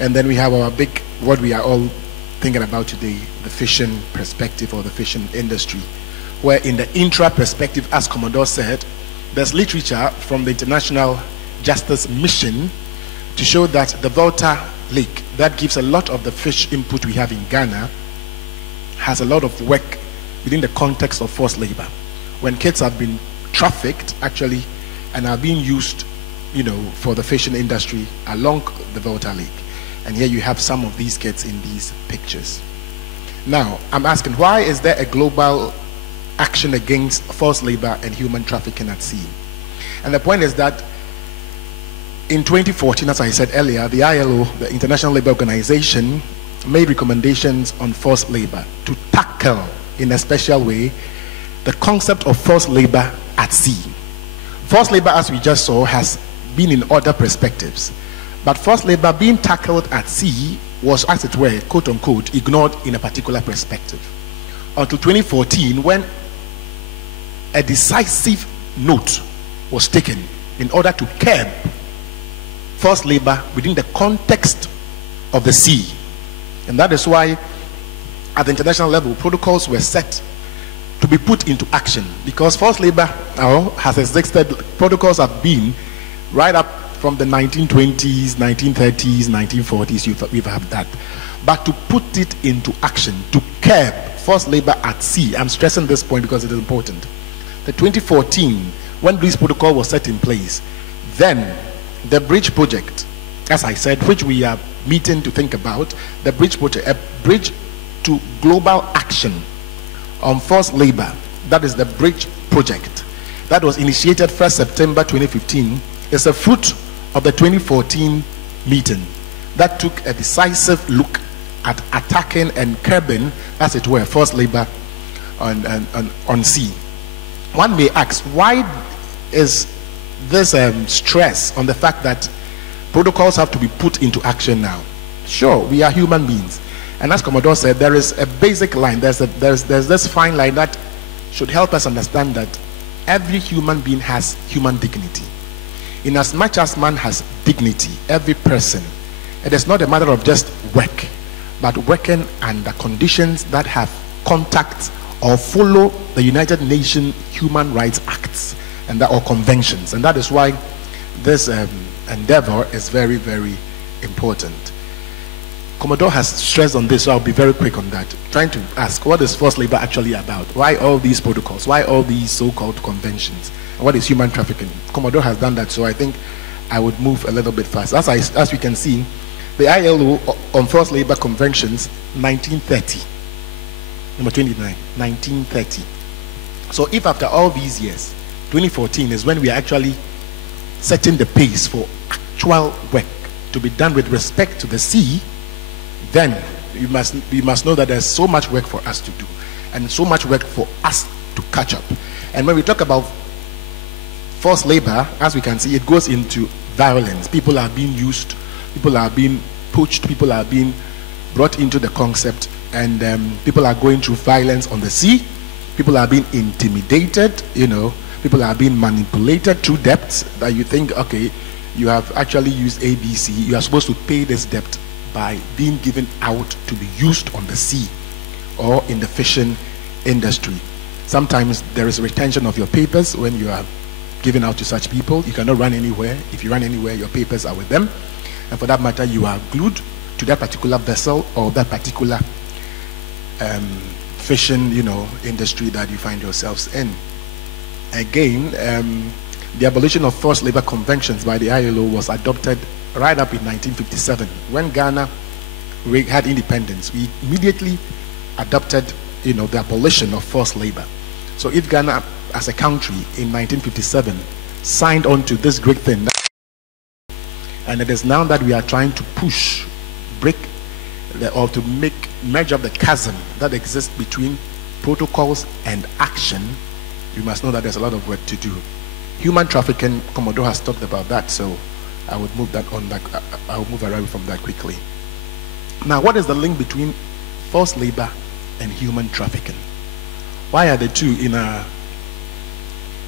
And then we have our big, what we are all thinking about today, the fishing perspective or the fishing industry, where in the intra perspective, as Commodore said, there's literature from the International Justice Mission to show that the Volta Lake, that gives a lot of the fish input we have in Ghana, has a lot of work within the context of forced labor. When kids have been trafficked, actually, and are being used, for the fishing industry along the Volta Lake. And here you have some of these kids in these pictures. Now, I'm asking, why is there a global action against forced labor and human trafficking at sea? And the point is that in 2014, as I said earlier, the ILO, the International Labour Organization, made recommendations on forced labor to tackle in a special way the concept of forced labor at sea. Forced labor, as we just saw, has been in other perspectives. But forced labor being tackled at sea was, as it were, quote unquote, ignored in a particular perspective. Until 2014, when a decisive note was taken in order to curb forced labor within the context of the sea. And that is why, at the international level, protocols were set to be put into action, because forced labor has existed. Protocols have been right up from the 1920s, 1930s, 1940s, we've had that. But to put it into action, to curb forced labor at sea, I'm stressing this point because it is important. The 2014, when this protocol was set in place, then the bridge project, as I said, which we are meeting to think about, the bridge project, a bridge to global action on forced labor, that is the bridge project, that was initiated 1st September 2015, is a fruit of the 2014 meeting that took a decisive look at attacking and curbing, as it were, forced labor on sea. One may ask, why is this stress on the fact that protocols have to be put into action now? Sure, we are human beings, and as Commodore said, there is a basic line, there's this fine line that should help us understand that every human being has human dignity. In as much as man has dignity, every person, it is not a matter of just work, but working under conditions that have contact or follow the United Nations Human Rights Acts or conventions. And that is why this endeavor is very, very important. Commodore has stressed on this, so I'll be very quick on that. Trying to ask, what is forced labor actually about? Why all these protocols? Why all these so-called conventions? And what is human trafficking? Commodore has done that, so I think I would move a little bit fast. As we can see, the ILO on forced labor conventions, 1930, number 29, 1930. So if after all these years, 2014 is when we are actually setting the pace for actual work to be done with respect to the sea, then we must know that there's so much work for us to do and so much work for us to catch up. And when we talk about forced labor, as we can see, it goes into violence. People are being used, people are being poached, people are being brought into the concept, and people are going through violence on the sea. People are being intimidated, you know, people are being manipulated through debts that you think, okay, you have actually used ABC, you are supposed to pay this debt by being given out to be used on the sea or in the fishing industry. Sometimes there is retention of your papers when you are given out to such people. You cannot run anywhere. If you run anywhere, your papers are with them. And for that matter, you are glued to that particular vessel or that particular fishing, you know, industry that you find yourselves in. Again, the abolition of forced labor conventions by the ILO was adopted right up in 1957. When Ghana had independence, we immediately adopted, you know, the abolition of forced labor. So if Ghana as a country in 1957 signed on to this great thing, and it is now that we are trying to break or to merge up the chasm that exists between protocols and action, you must know that there's a lot of work to do. Human trafficking, Commodore has talked about that, so I would move that on. I will move around from that quickly. Now, what is the link between forced labor and human trafficking? Why are the two in a,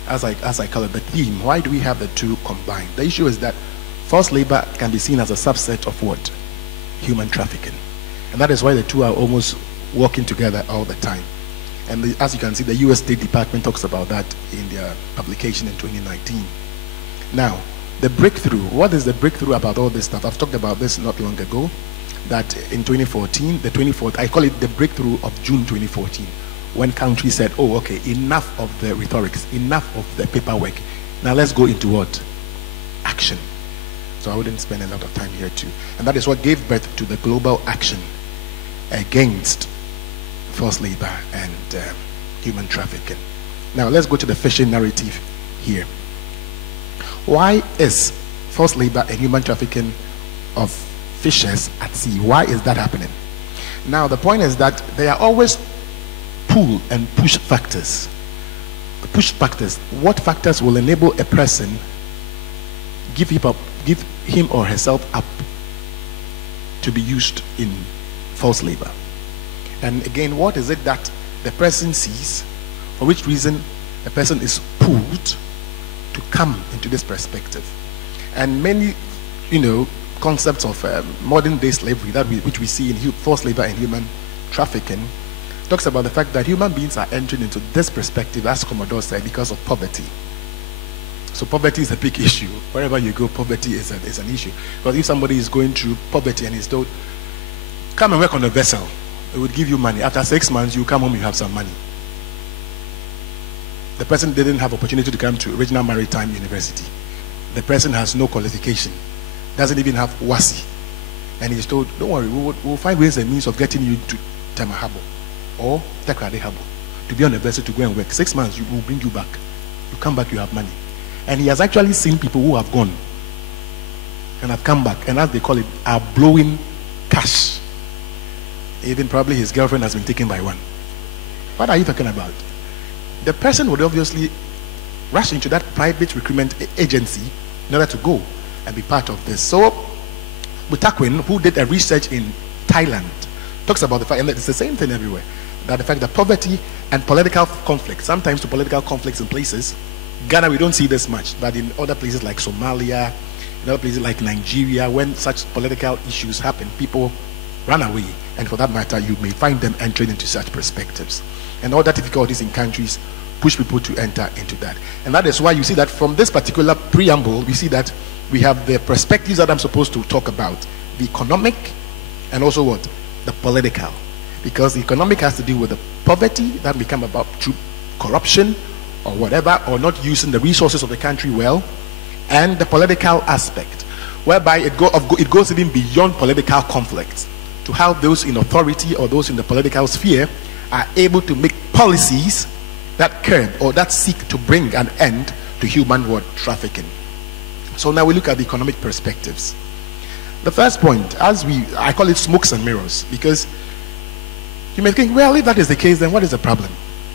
as I call it, the theme? Why do we have the two combined? The issue is that forced labor can be seen as a subset of what? Human trafficking, and that is why the two are almost working together all the time. And as you can see, the U.S. State Department talks about that in their publication in 2019. Now, the breakthrough. What is the breakthrough about all this stuff? I've talked about this not long ago, that in 2014, I call it the breakthrough of June 2014, when countries said, oh, okay, enough of the rhetorics, enough of the paperwork. Now let's go into what? Action. So I wouldn't spend a lot of time here too. And that is what gave birth to the global action against forced labor and human trafficking. Now let's go to the fishing narrative here. Why is forced labor and human trafficking of fishers at sea, why is that happening? Now the point is that there are always pull and push factors. The push factors, what factors will enable a person give him or herself up to be used in forced labor? And again, what is it that the person sees, for which reason a person is pulled to come into this perspective? And many, you know, concepts of modern day slavery which we see in forced labor and human trafficking talks about the fact that human beings are entering into this perspective, as Commodore said, because of poverty. So poverty is a big issue. Wherever you go, poverty is an issue. Because if somebody is going through poverty and is told, come and work on a vessel, it would give you money. After 6 months, you come home, you have some money. The person didn't have opportunity to come to Regional Maritime University. The person has no qualification, doesn't even have WASI. And he's told, don't worry, we'll find ways and means of getting you to Tema Harbour or Takrade Harbour to be on a vessel to go and work. 6 months, we'll bring you back. You come back, you have money. And he has actually seen people who have gone and have come back, and as they call it, are blowing cash. Even probably his girlfriend has been taken by one. What are you talking about? The person would obviously rush into that private recruitment agency in order to go and be part of this. So Butakwin, who did a research in Thailand, talks about the fact, and it's the same thing everywhere, that the fact that poverty and political conflict, sometimes to political conflicts in places, Ghana we don't see this much, but in other places like Somalia, in other places like Nigeria, when such political issues happen, people run away, and for that matter, you may find them entering into such perspectives. And all the difficulties in countries push people to enter into that. And that is why you see that from this particular preamble, we see that we have the perspectives that I'm supposed to talk about, the economic and also what? The political. Because the economic has to do with the poverty that may come about through corruption or whatever, or not using the resources of the country well, and the political aspect, whereby it goes even beyond political conflicts to how those in authority or those in the political sphere are able to make policies that curb or that seek to bring an end to human trafficking. So now we look at the economic perspectives. The first point, I call it smokes and mirrors, because you may think, well, if that is the case, then what is the problem?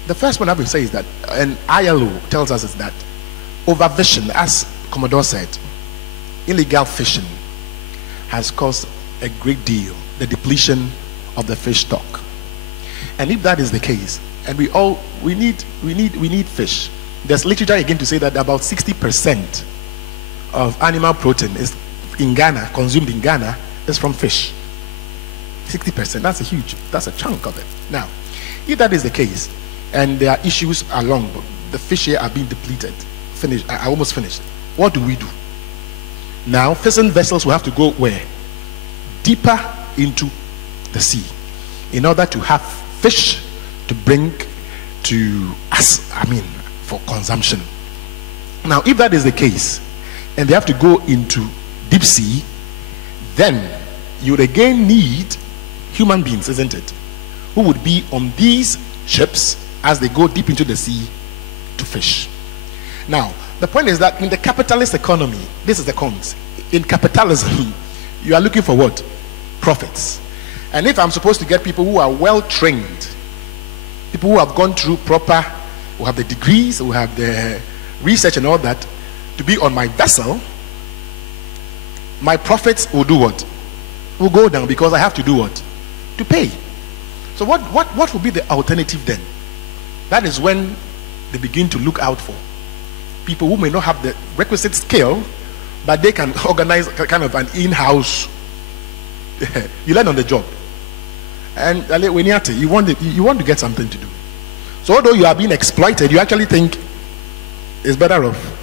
The first one I will say is that, and ILO tells us is that overfishing, as Commodore said, illegal fishing has caused a great deal, the depletion of the fish stock. And if that is the case, and we need fish. There's literature again to say that about 60% of animal protein is in Ghana, consumed in Ghana, is from fish. 60%, that's a chunk of it. Now, if that is the case, and there are issues along, the fish here are being depleted, I almost finished. What do we do? Now, fishing vessels will have to go where? Deeper into the sea in order to have fish to bring to us, for consumption. Now, if that is the case, and they have to go into deep sea, then you would again need human beings, isn't it? Who would be on these ships as they go deep into the sea to fish. Now, the point is that in the capitalist economy, this is the cons. In capitalism, you are looking for what? Profits. And if I'm supposed to get people who are well trained, people who have gone through proper, who have the degrees, who have the research and all that, to be on my vessel, my profits will do what? Will go down, because I have to do what? To pay. So what will be the alternative then? That is when they begin to look out for people who may not have the requisite skill, but they can organize kind of an in-house. You learn on the job. And you want to get something to do. So although you are being exploited, you actually think it's better off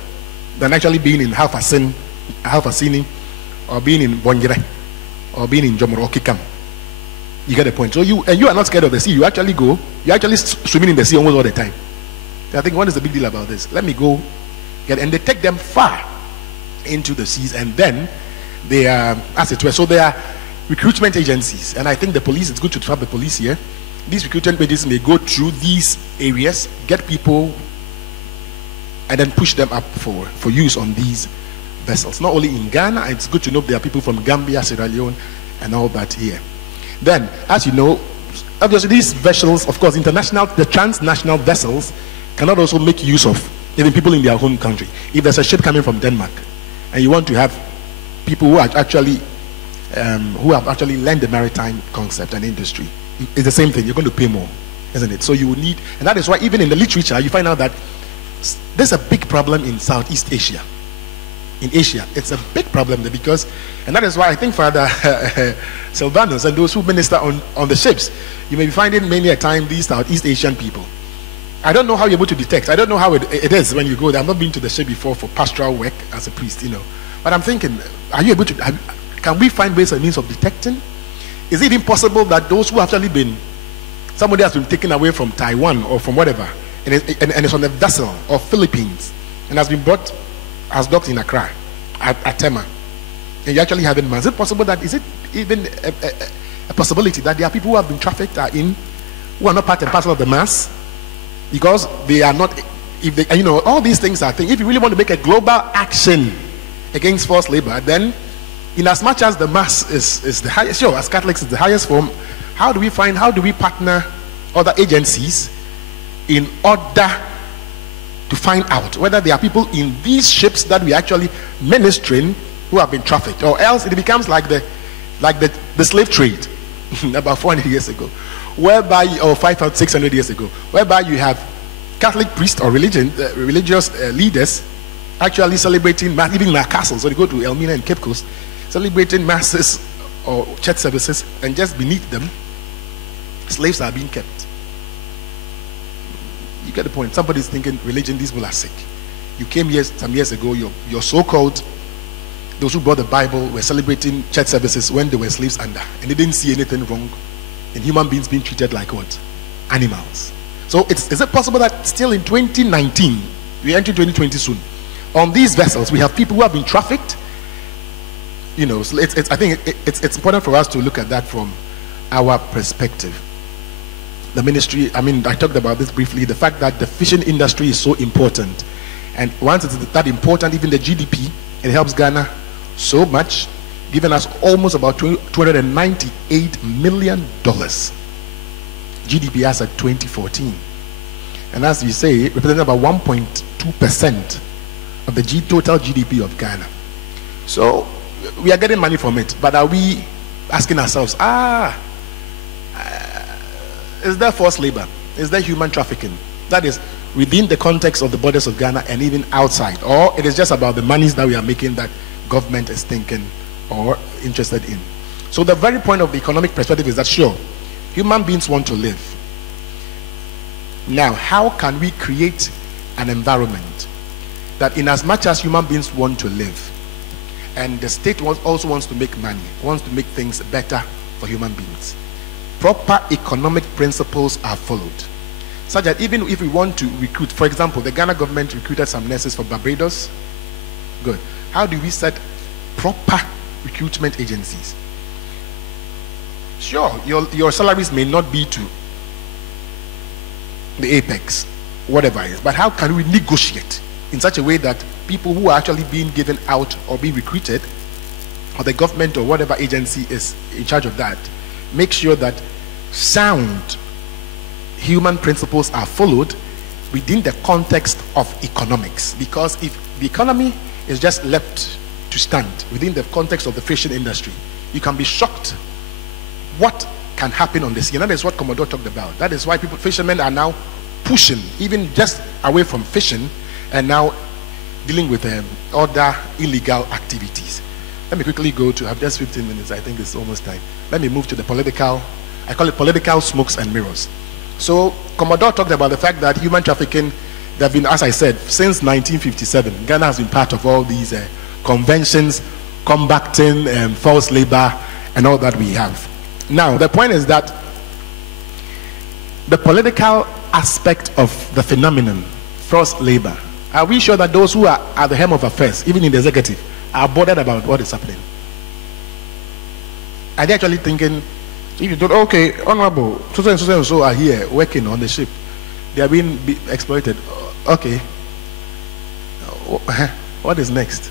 than actually being in Half Asini, or being in Bongire, or being in Jomoro Kikam. You get the point. So you are not scared of the sea. You actually swimming in the sea almost all the time. So I think, what is the big deal about this? Let me go and they take them far into the seas, and then they are, as it were, so they are recruitment agencies. And I think the police, it's good to have the police here. These recruitment agencies may go through these areas, get people, and then push them up for use on these vessels. Not only in Ghana, it's good to know there are people from Gambia, Sierra Leone, and all that here. Then, as you know, obviously these vessels, of course, the transnational vessels cannot also make use of even people in their home country. If there's a ship coming from Denmark, and you want to have people who are actually have actually learned the maritime concept and industry, it's the same thing. You're going to pay more, isn't it? So you will need, and that is why even in the literature you find out that there's a big problem in Southeast Asia. In Asia, it's a big problem there, because, and that is why I think Father Silvanus and those who minister on the ships, you may be finding many a time these Southeast Asian people. I don't know how you're able to detect. I don't know how it is when you go there. I've not been to the ship before for pastoral work as a priest, But I'm thinking, are you able to? Can we find ways and means of detecting? Is it impossible that those who have actually been, somebody has been taken away from Taiwan or from whatever, and it's on a vessel of Philippines, and has been brought as docked in Accra, at Tema, and you actually have in mind? Is it possible that, is it even a possibility that there are people who have been trafficked who are not part and parcel of the mass, because they are not, if they, all these things are things. If you really want to make a global action against forced labor, then in as much as the mass is the highest, sure, as Catholics is the highest form, how do we partner other agencies in order to find out whether there are people in these ships that we are actually ministering who have been trafficked, or else it becomes like the slave trade about 400 years ago, whereby, or 500, 600 years ago, whereby you have Catholic priests or religious leaders actually celebrating mass, even in our castles. So they go to Elmina and Cape Coast, celebrating masses or church services, and just beneath them, slaves are being kept. You get the point. Somebody's thinking religion, these people are sick. You came here some years ago, your so-called, those who brought the Bible were celebrating church services when they were slaves under, and they didn't see anything wrong in human beings being treated like what? Animals. So is it possible that still in 2019, we enter 2020 soon, on these vessels we have people who have been trafficked? So I think it's important for us to look at that from our perspective. The ministry, I talked about this briefly, the fact that the fishing industry is so important, and once it's that important, even the GDP, it helps Ghana so much, giving us almost about $298 million GDP as at 2014, and as we say, representing about 1.2% of the total GDP of Ghana. So we are getting money from it, but are we asking ourselves, is there forced labor? Is there human trafficking? That is within the context of the borders of Ghana and even outside, or it is just about the monies that we are making that government is thinking or interested in. So the very point of the economic perspective is that sure, human beings want to live. Now, how can we create an environment that in as much as human beings want to live, and the state also wants to make money, wants to make things better for human beings, proper economic principles are followed, such that even if we want to recruit, for example, the Ghana government recruited some nurses for Barbados. Good. How do we set proper recruitment agencies? Sure, your salaries may not be to the apex, whatever it is, but how can we negotiate in such a way that people who are actually being given out or being recruited, or the government or whatever agency is in charge of that, make sure that sound human principles are followed within the context of economics? Because if the economy is just left to stand within the context of the fishing industry, you can be shocked what can happen on the sea. And that is what Commodore talked about. That is why fishermen are now pushing even just away from fishing and now dealing with other illegal activities. Let me quickly go to, I have just 15 minutes, I think it's almost time. Let me move to the political, I call it political smokes and mirrors. So Commodore talked about the fact that human trafficking, there have been, as I said, since 1957, Ghana has been part of all these conventions combating forced labor and all that we have. Now, the point is that the political aspect of the phenomenon, forced labor, are we sure that those who are at the helm of affairs, even in the executive, are bothered about what is happening? Are they actually thinking, if you thought, okay, honorable, so and so are here working on the ship, they are being exploited, okay, what is next?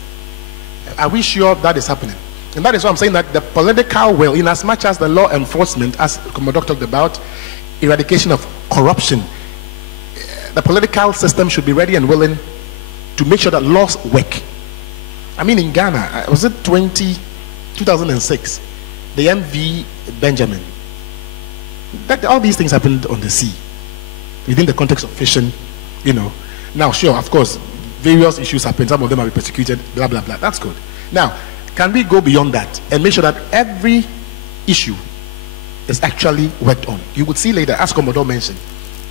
Are we sure that is happening? And that is why I'm saying that the political will, in as much as the law enforcement, as Commodore talked about, eradication of corruption, the political system should be ready and willing to make sure that laws work. I mean, in Ghana, was it 2006, the MV Benjamin, that all these things happened on the sea within the context of fishing, you know. Now, sure, of course, various issues happen, some of them are persecuted, blah blah blah. That's good. Now, can we go beyond that and make sure that every issue is actually worked on? You would see later, as Commodore mentioned,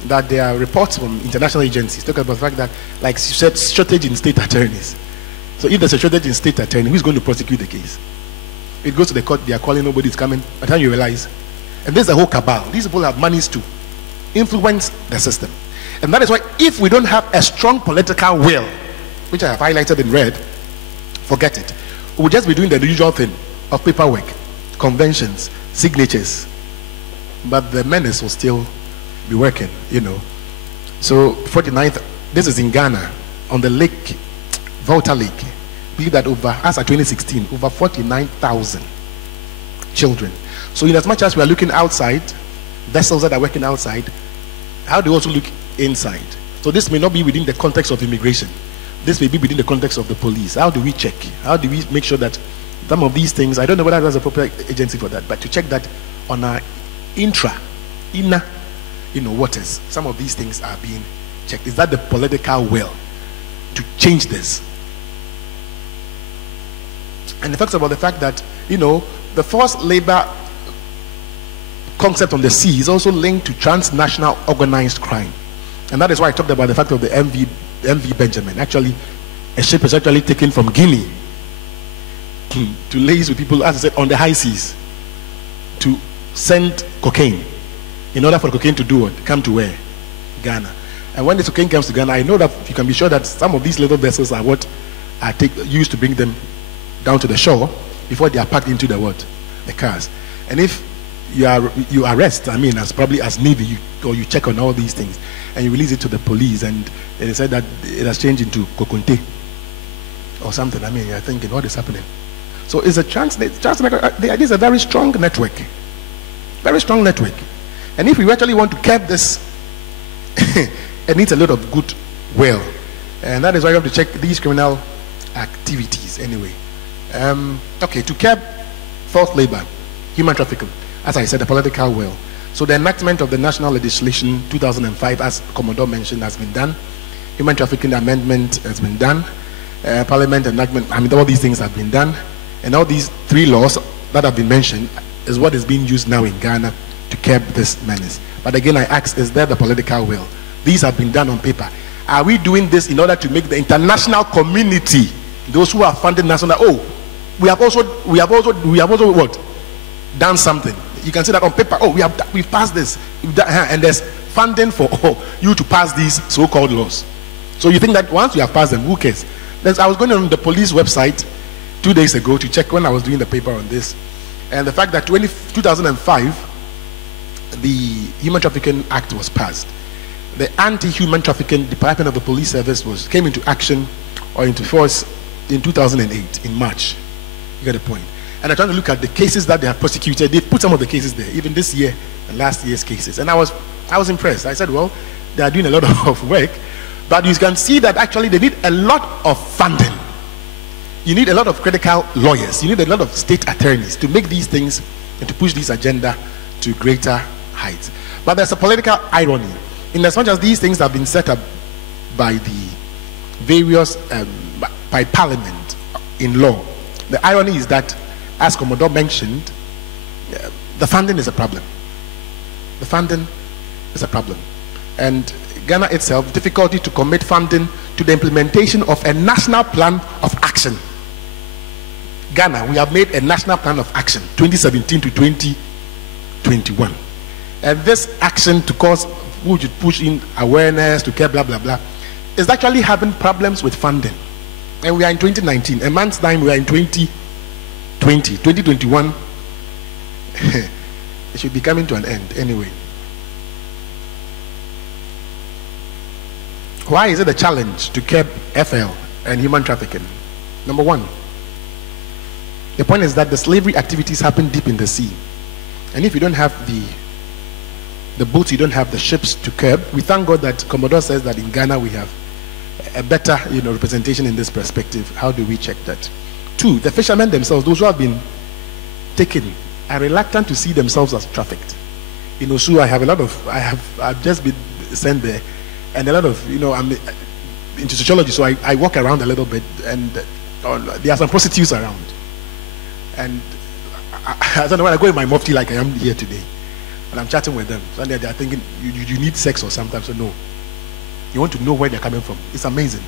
that there are reports from international agencies talking about the fact that, like you said, shortage in state attorneys. So if there's a shortage in state attorney, who's going to prosecute the case? It goes to the court, they are calling, nobody's coming. By the time you realize, and there's a whole cabal. These people have monies to influence the system. And that is why if we don't have a strong political will, which I have highlighted in red, forget it. We'll just be doing the usual thing of paperwork, conventions, signatures, but the menace will still be working, you know. So 49th, this is in Ghana, on the lake, Volta Lake. Believe that over, as of 2016, over 49,000 children. So in as much as we are looking outside, vessels that are working outside, how do we also look inside? So this may not be within the context of immigration. This may be within the context of the police. How do we check? How do we make sure that some of these things, I don't know whether there's a proper agency for that, but to check that on our inner, you know, waters, some of these things are being checked. Is that the political will to change this? And it talks about the fact that, you know, the forced labor concept on the sea is also linked to transnational organized crime. And that is why I talked about the fact of the MV Benjamin. Actually, a ship is actually taken from Guinea to liaise with people, as I said, on the high seas to send cocaine. In order for the cocaine to do what? Come to where? Ghana. And when the cocaine comes to Ghana, I know that you can be sure that some of these little vessels are what are used to bring them down to the shore before they are packed into the what? The cars. And if you arrest, I mean, as probably as Navy, you check on all these things and you release it to the police, and they said that it has changed into Kokonte or something. I mean, you're thinking, what is happening? So it's a there is a very strong network. Very strong network. And if we actually want to curb this, it needs a lot of good will And that is why you have to check these criminal activities anyway. Okay, to curb forced labor, human trafficking, as I said, the political will. So the enactment of the national legislation 2005, as Commodore mentioned, has been done. Human trafficking amendment has been done. Parliament enactment, I mean, all these things have been done. And all these 3 laws that have been mentioned is what is being used now in Ghana to curb this menace. But again, I ask, is there the political will? These have been done on paper. Are we doing this in order to make the international community, those who are funded national, we have also what? Done something. You can see that on paper. We've passed this, and there's funding for you to pass these so-called laws. So you think that once you have passed them, who cares? I was going on the police website 2 days ago to check when I was doing the paper on this, and the fact that 2005, the Human Trafficking Act was passed. The Anti-Human Trafficking Department of the Police Service came into action or into force in 2008 in March. You get the point. And I'm trying to look at the cases that they have prosecuted. They've put some of the cases there, even this year and last year's cases. And I was impressed. I said, well, they are doing a lot of work, but you can see that actually they need a lot of funding. You need a lot of critical lawyers. You need a lot of state attorneys to make these things and to push this agenda to greater heights. But there's a political irony. In as much as these things have been set up by the various, by Parliament in law, the irony is that, as Commodore mentioned, the funding is a problem. The funding is a problem. And Ghana itself, difficulty to commit funding to the implementation of a national plan of action. Ghana, we have made a national plan of action, 2017 to 2021. And this action to cause, we should push in awareness, to care, blah, blah, blah, is actually having problems with funding. And we are in 2019. A month's time, we are in 2020. 2021, it should be coming to an end anyway. Why is it a challenge to curb FL and human trafficking? Number one, the point is that the slavery activities happen deep in the sea. And if you don't have the boats, you don't have the ships to curb. We thank God that Commodore says that in Ghana we have a better representation in this perspective. How do we check that? Two, the fishermen themselves, those who have been taken, are reluctant to see themselves as trafficked. In Osu, I've just been sent there, and a lot of, I'm into sociology, so I walk around a little bit, and there are some prostitutes around. And I don't know, when I go in my mufti like I am here today, and I'm chatting with them, and they're thinking, you need sex or something. So no. You want to know where they're coming from. It's amazing.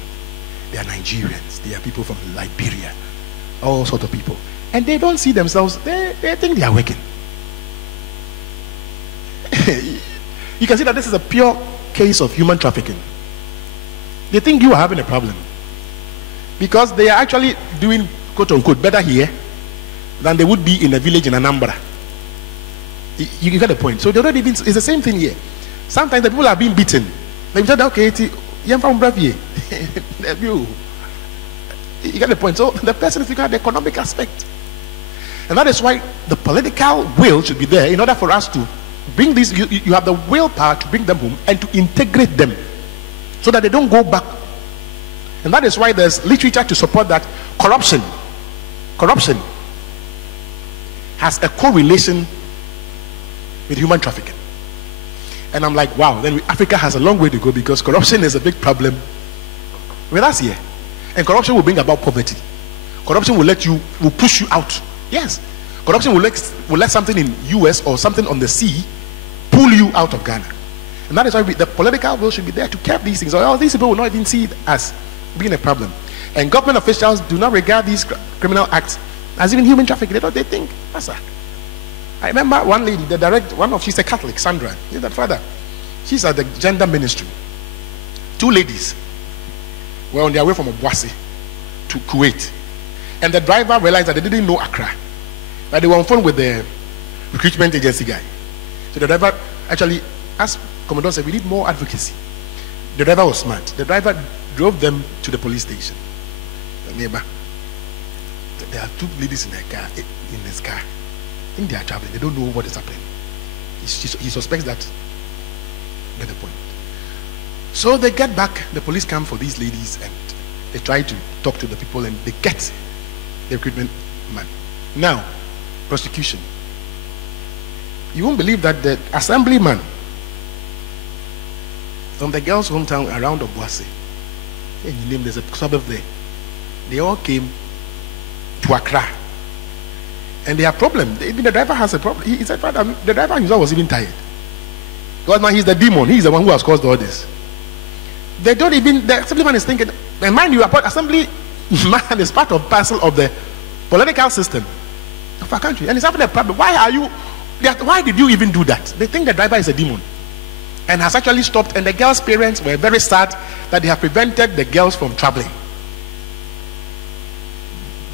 They are Nigerians. They are people from Liberia. All sorts of people. And they don't see themselves, they think they are working. You can see that this is a pure case of human trafficking. They think you are having a problem. Because they are actually doing, quote unquote, better here than they would be in a village in Anambra. You get the point. So it's the same thing here. Sometimes the people are being beaten. They said, okay, you're from Bravia. You get the point. So the person is looking at the economic aspect. And that is why the political will should be there in order for us to bring these, you have the willpower to bring them home and to integrate them so that they don't go back. And that is why there's literature to support that corruption has a correlation with human trafficking. And I'm like, wow, then Africa has a long way to go, because corruption is a big problem with us here. And corruption will bring about poverty. Corruption will push you out. Yes. Corruption will let something in US or something on the sea pull you out of Ghana. And that is why the political will should be there to curb these things. Or these people will not even see it as being a problem. And government officials do not regard these criminal acts as even human trafficking. They think, Master. I remember one lady, she's a Catholic, Sandra. She's that father. She's at the gender ministry. Two ladies were on their way from Obuasi to Kuwait. And the driver realized that they didn't know Accra. But they were on phone with the recruitment agency guy. So the driver actually asked Commodore, said, we need more advocacy. The driver was smart. The driver drove them to the police station. The neighbor. There are two ladies in this car. I think they are traveling. They don't know what is happening. He suspects that. Get the point. So they get back, the police come for these ladies and they try to talk to the people and they get the recruitment man. Now, prosecution. You won't believe that the assemblyman from the girls' hometown around Obuasi, there's a suburb there, they all came to Accra. And they have problem. Even the driver has a problem. He said, Father, the driver himself was even tired. Because now he's the demon. He's the one who has caused all this. They don't even, the assemblyman is thinking, and mind you, assembly man is part of parcel of the political system of our country. And it's having a problem. Why did you even do that? They think the driver is a demon. And has actually stopped. And the girls' parents were very sad that they have prevented the girls from traveling.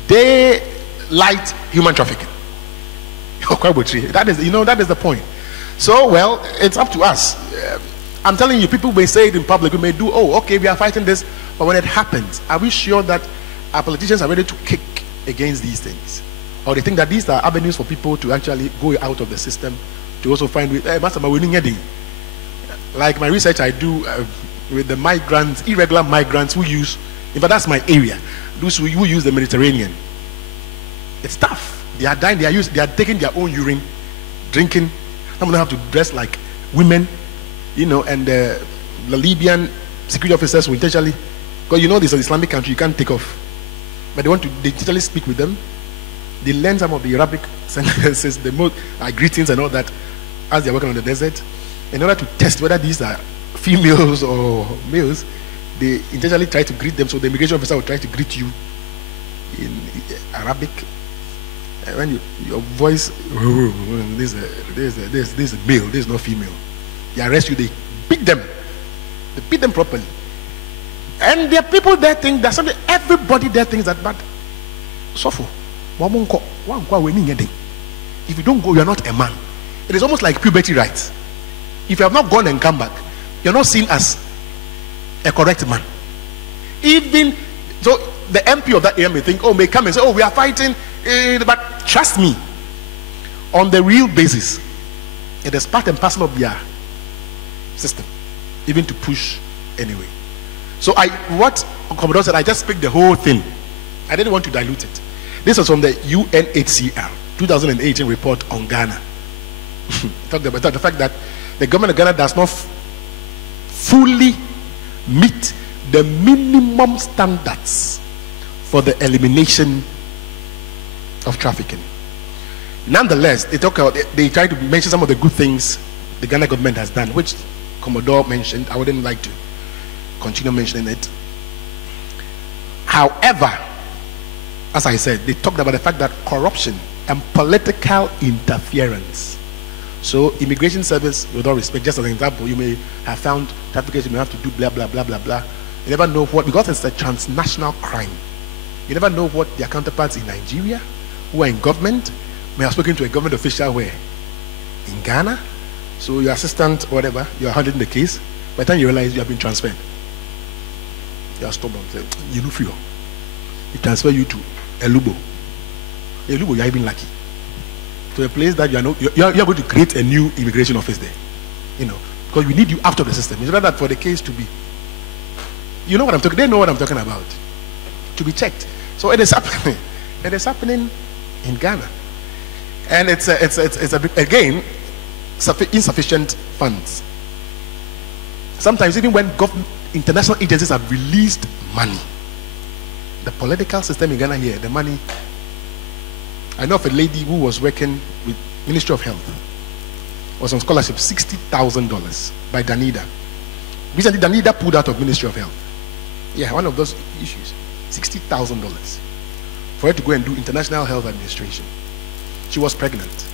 They light human trafficking. That is the point. So, well, it's up to us. I'm telling you, people may say it in public, we may do, oh, okay, we are fighting this, but when it happens, are we sure that our politicians are ready to kick against these things? Or they think that these are avenues for people to actually go out of the system to also find, like my research I do with the migrants, irregular migrants who use, in fact, that's my area, those who use the Mediterranean. It's tough. They are dying, they are taking their own urine, drinking. Some of them have to dress like women, and the Libyan security officers will intentionally, because this is an Islamic country, you can't take off. But they intentionally speak with them. They learn some of the Arabic sentences, the most greetings and all that, as they're working on the desert. In order to test whether these are females or males, they intentionally try to greet them. So the immigration officer will try to greet you in Arabic. When your voice, this is male, this is not female. They arrest you, they beat them. They beat them properly. And there are people there think that something, everybody there thinks that, but suffer. If you don't go, you are not a man. It is almost like puberty rights. If you have not gone and come back, you're not seen as a correct man. Even so, the MP of that area may think, may come and say, we are fighting, but trust me, on the real basis, it is part and parcel of their system, even to push anyway. So what Commodore said, I just picked the whole thing. I didn't want to dilute it. This was from the UNHCR 2018 report on Ghana. Talked about the fact that the government of Ghana does not fully meet the minimum standards for the elimination of trafficking. Nonetheless, they try to mention some of the good things the Ghana government has done, which Commodore mentioned. I wouldn't like to continue mentioning it. However, as I said, they talked about the fact that corruption and political interference. So, immigration service, with all respect, just as an example, you may have found traffickers, you may have to do blah, blah, blah, blah, blah. You never know what, because it's a transnational crime. You never know what their counterparts in Nigeria, who are in government, may have spoken to a government official where? In Ghana. So, your assistant, whatever, you are handling the case. By the time you realize you have been transferred, you are stubborn. You know, free. They transfer you to Elubo. Elubo, you are even lucky. To a place that you are going to create a new immigration office there, because we need you after the system. It's rather that for the case to be, they know what I'm talking about, to be checked. So it is happening. It is happening in Ghana, and it's again insufficient funds. Sometimes even when international agencies have released money, the political system in Ghana here, the money. I know of a lady who was working with Ministry of Health, was on scholarship, $60,000 by Danida. Recently, Danida pulled out of Ministry of Health. Yeah, one of those issues, $60,000 for her to go and do International Health Administration. She was pregnant.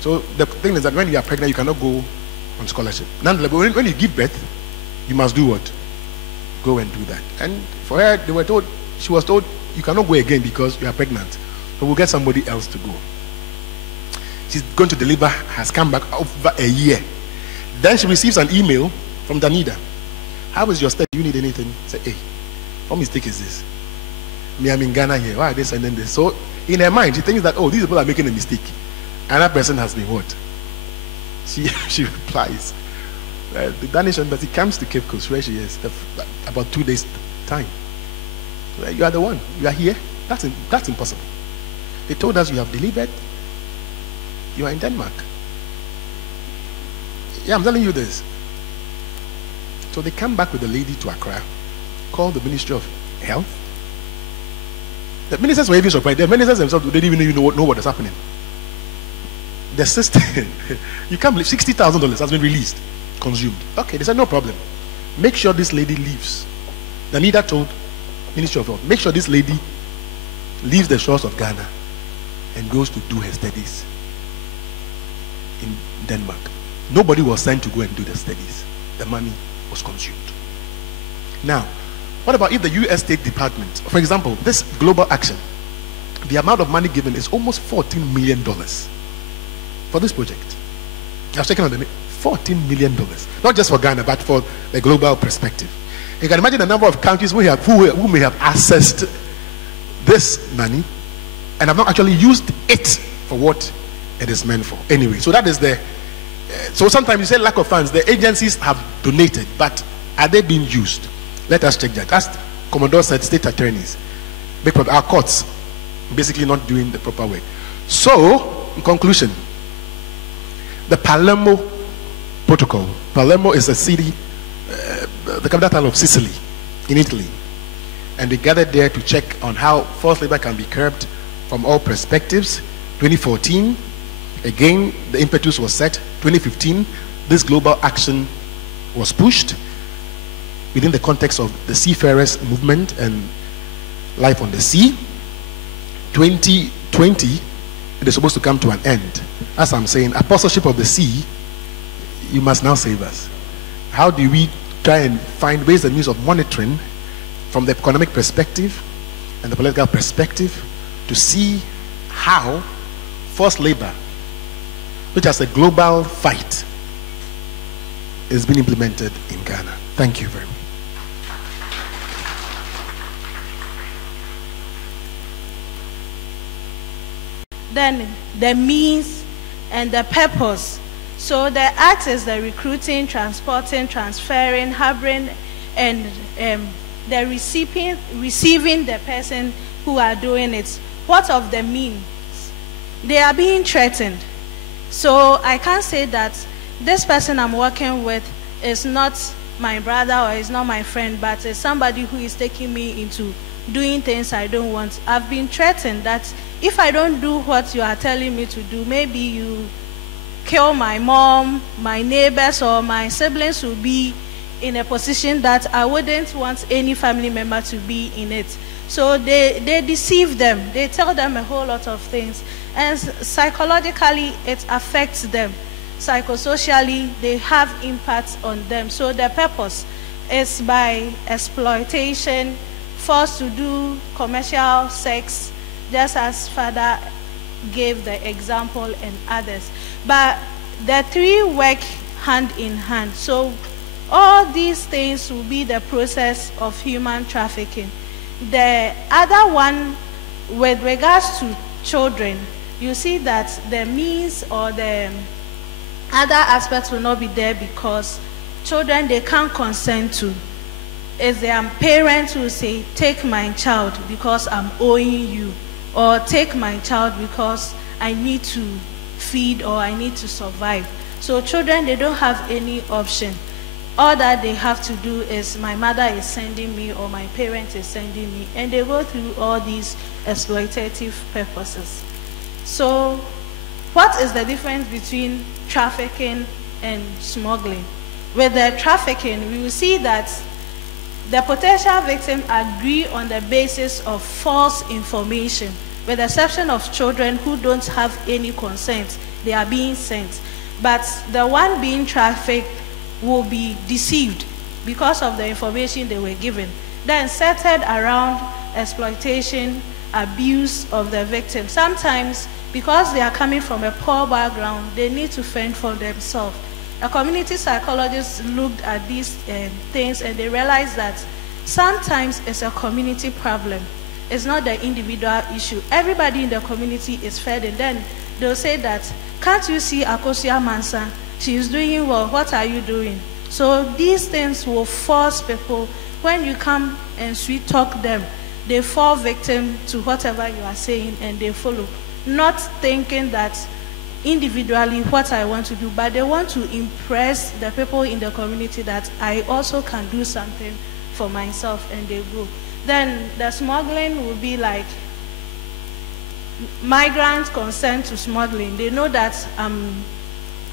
So the thing is that when you are pregnant, you cannot go on scholarship. Nonetheless, when you give birth, you must do what? Go and do that. And for her, she was told, you cannot go again because you are pregnant. But we'll get somebody else to go. She's going to deliver, has come back over a year. Then she receives an email from Danida. How is your state? Do you need anything? Say, hey, what mistake is this? Me, I'm in Ghana here. Why are they sending this? So in her mind, she thinks that, these people are making a mistake. Another person has been what? She replies, The Danish embassy comes to Cape Coast, where she is, about 2 days' time. You are the one. You are here. That's impossible. They told us you have delivered. You are in Denmark. Yeah, I'm telling you this. So they come back with the lady to Accra, call the Ministry of Health. The ministers were even surprised. The ministers themselves, they didn't even know what is happening. The system, you can't believe $60,000 has been released, consumed. Okay, they said no problem. Make sure this lady leaves. The leader told Ministry of Health, make sure this lady leaves the shores of Ghana and goes to do her studies in Denmark. Nobody was sent to go and do the studies. The money was consumed. Now, what about if the U.S. State Department, for example, this global action, the amount of money given is almost $14 million for this project. I was checking on the $14 million, not just for Ghana, but for the global perspective. You can imagine the number of countries who may have accessed this money and have not actually used it for what it is meant for. Anyway, so that is the. So sometimes you say lack of funds. The agencies have donated, but are they being used? Let us check that. As Commodore said, state attorneys, our courts, basically not doing the proper way. So, in conclusion, the Palermo Protocol. Palermo is a city, the capital town of Sicily, in Italy. And they gathered there to check on how forced labor can be curbed from all perspectives. 2014, again, the impetus was set. 2015, this global action was pushed within the context of the seafarers movement and life on the sea. 2020, it is supposed to come to an end. As I'm saying, apostleship of the sea, you must now save us. How do we try and find ways and means of monitoring from the economic perspective and the political perspective to see how forced labor, which has a global fight, is being implemented in Ghana? Thank you very much. Then the means and the purpose. So the act is the recruiting, transporting, transferring, harboring, and the receiving the person who are doing it. What of the means? They are being threatened. So I can't say that this person I'm working with is not my brother or is not my friend, but is somebody who is taking me into doing things I don't want. I've been threatened that if I don't do what you are telling me to do, maybe you kill my mom, my neighbors, or my siblings will be in a position that I wouldn't want any family member to be in it. So they deceive them. They tell them a whole lot of things. And psychologically, it affects them. Psychosocially, they have impacts on them. So the purpose is by exploitation, forced to do commercial sex, just as Father gave the example and others. But the three work hand in hand. So all these things will be the process of human trafficking. The other one, with regards to children, you see that the means or the other aspects will not be there because children, they can't consent to. It's their parents who say, take my child because I'm owing you, or take my child because I need to feed or I need to survive. So children, they don't have any option. All that they have to do is my mother is sending me or my parent is sending me, and they go through all these exploitative purposes. So what is the difference between trafficking and smuggling? With the trafficking, we will see that the potential victim agree on the basis of false information, with the exception of children who don't have any consent. They are being sent. But the one being trafficked will be deceived because of the information they were given, then centered around exploitation, abuse of the victim. Sometimes, because they are coming from a poor background, they need to fend for themselves. A community psychologist looked at these things and they realized that sometimes it's a community problem. It's not the individual issue. Everybody in the community is fed, and then they'll say that, can't you see Akosia Mansa? She is doing well. What are you doing? So these things will force people, when you come and sweet talk them, they fall victim to whatever you are saying and they follow. Not thinking that individually what I want to do, but they want to impress the people in the community that I also can do something for myself, and they go. Then the smuggling will be like migrants consent to smuggling. They know that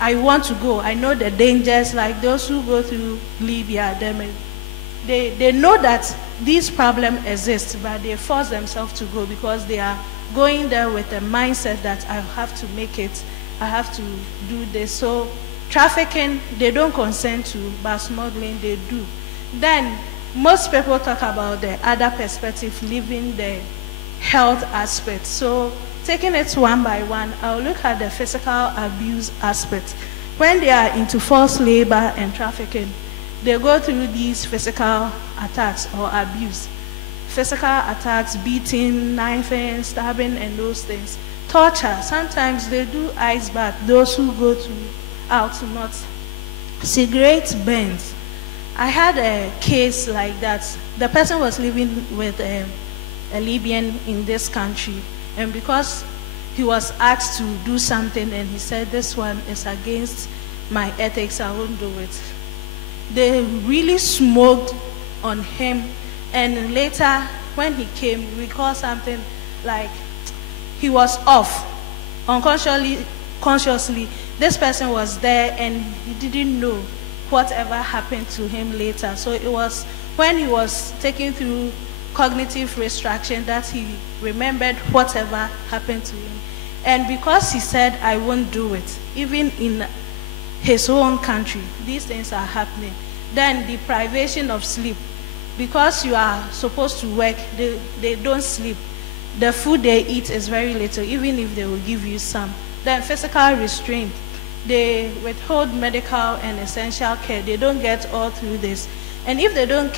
I want to go. I know the dangers, like those who go through Libya. They know that this problem exists, but they force themselves to go because they are going there with the mindset that I have to make it, I have to do this. So trafficking, they don't consent to, but smuggling, they do. Then most people talk about the other perspective, leaving the health aspect. So taking it one by one, I'll look at the physical abuse aspect. When they are into forced labor and trafficking, they go through these physical attacks or abuse. Physical attacks, beating, knifing, stabbing, and those things. Torture, sometimes they do ice bath, those who go out to not. Cigarette burns. I had a case like that. The person was living with a Libyan in this country, and because he was asked to do something and he said, this one is against my ethics, I won't do it. They really smoked on him, and later when he came, we called something like he was off. Consciously, this person was there and he didn't know whatever happened to him later. So it was when he was taken through cognitive restriction that he remembered whatever happened to him. And because he said, I won't do it, even in his own country, these things are happening. Then deprivation of sleep. Because you are supposed to work, they don't sleep. The food they eat is very little, even if they will give you some. Then physical restraint. They withhold medical and essential care. They don't get all through this. And if they don't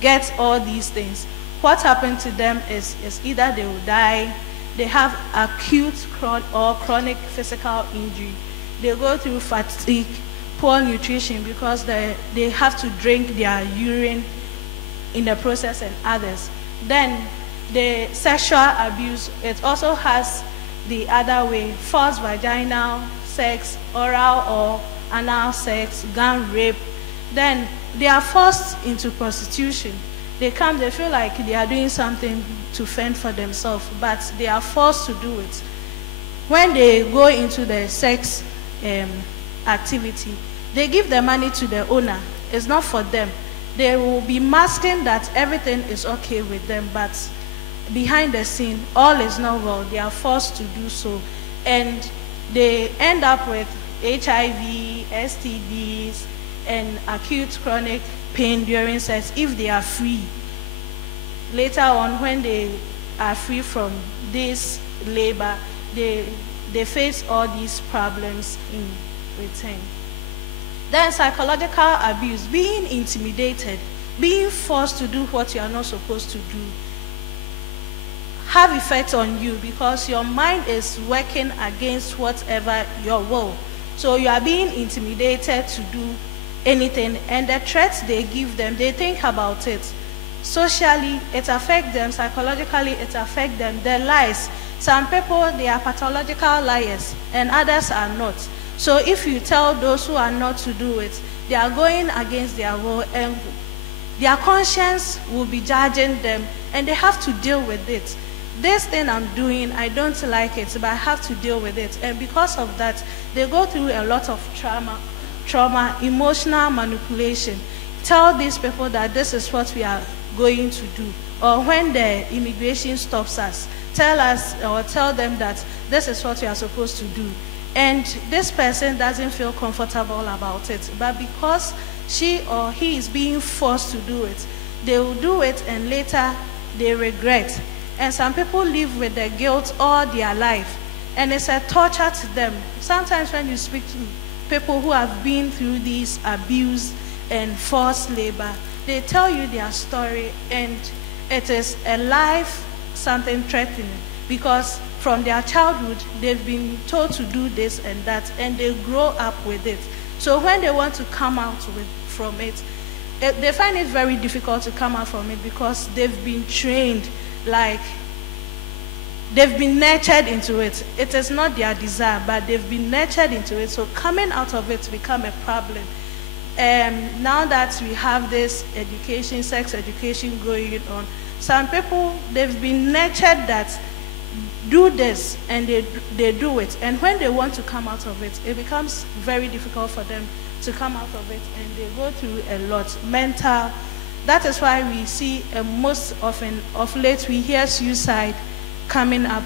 get all these things, what happens to them is either they will die, they have acute or chronic physical injury. They go through fatigue, poor nutrition because they have to drink their urine in the process and others. Then the sexual abuse, it also has the other way, forced vaginal sex, oral or anal sex, gang rape. Then they are forced into prostitution. They come, they feel like they are doing something to fend for themselves, but they are forced to do it. When they go into the sex activity, they give the money to the owner. It's not for them. They will be masking that everything is okay with them, but behind the scene, all is not well. They are forced to do so. And they end up with HIV, STDs, and acute chronic pain during sex if they are free. Later on, when they are free from this labor, they face all these problems in return. Then psychological abuse, being intimidated, being forced to do what you are not supposed to do, have effect on you because your mind is working against whatever your will. So you are being intimidated to do anything, and the threats they give them, they think about it. Socially, it affects them. Psychologically, it affects them. Their lies. Some people, they are pathological liars, and others are not. So if you tell those who are not to do it, they are going against their will, and their conscience will be judging them, and they have to deal with it. This thing I'm doing, I don't like it, but I have to deal with it. And because of that, they go through a lot of trauma, emotional manipulation. Tell these people that this is what we are going to do. Or when the immigration stops us, tell us or tell them that this is what we are supposed to do. And this person doesn't feel comfortable about it. But because she or he is being forced to do it, they will do it and later they regret. And some people live with the guilt all their life. And it's a torture to them. Sometimes when you speak to people who have been through this abuse and forced labor, they tell you their story, and it is a life something threatening because from their childhood they've been told to do this and that, and they grow up with it. So when they want to come out from it, they find it very difficult to come out from it because they've been trained, like they've been nurtured into it. It is not their desire, but they've been nurtured into it. So coming out of it become a problem. Now that we have this education, sex education going on, some people, they've been nurtured that do this, and they do it. And when they want to come out of it, it becomes very difficult for them to come out of it, and they go through a lot. Mental, that is why we see most often, of late, we hear suicide coming up.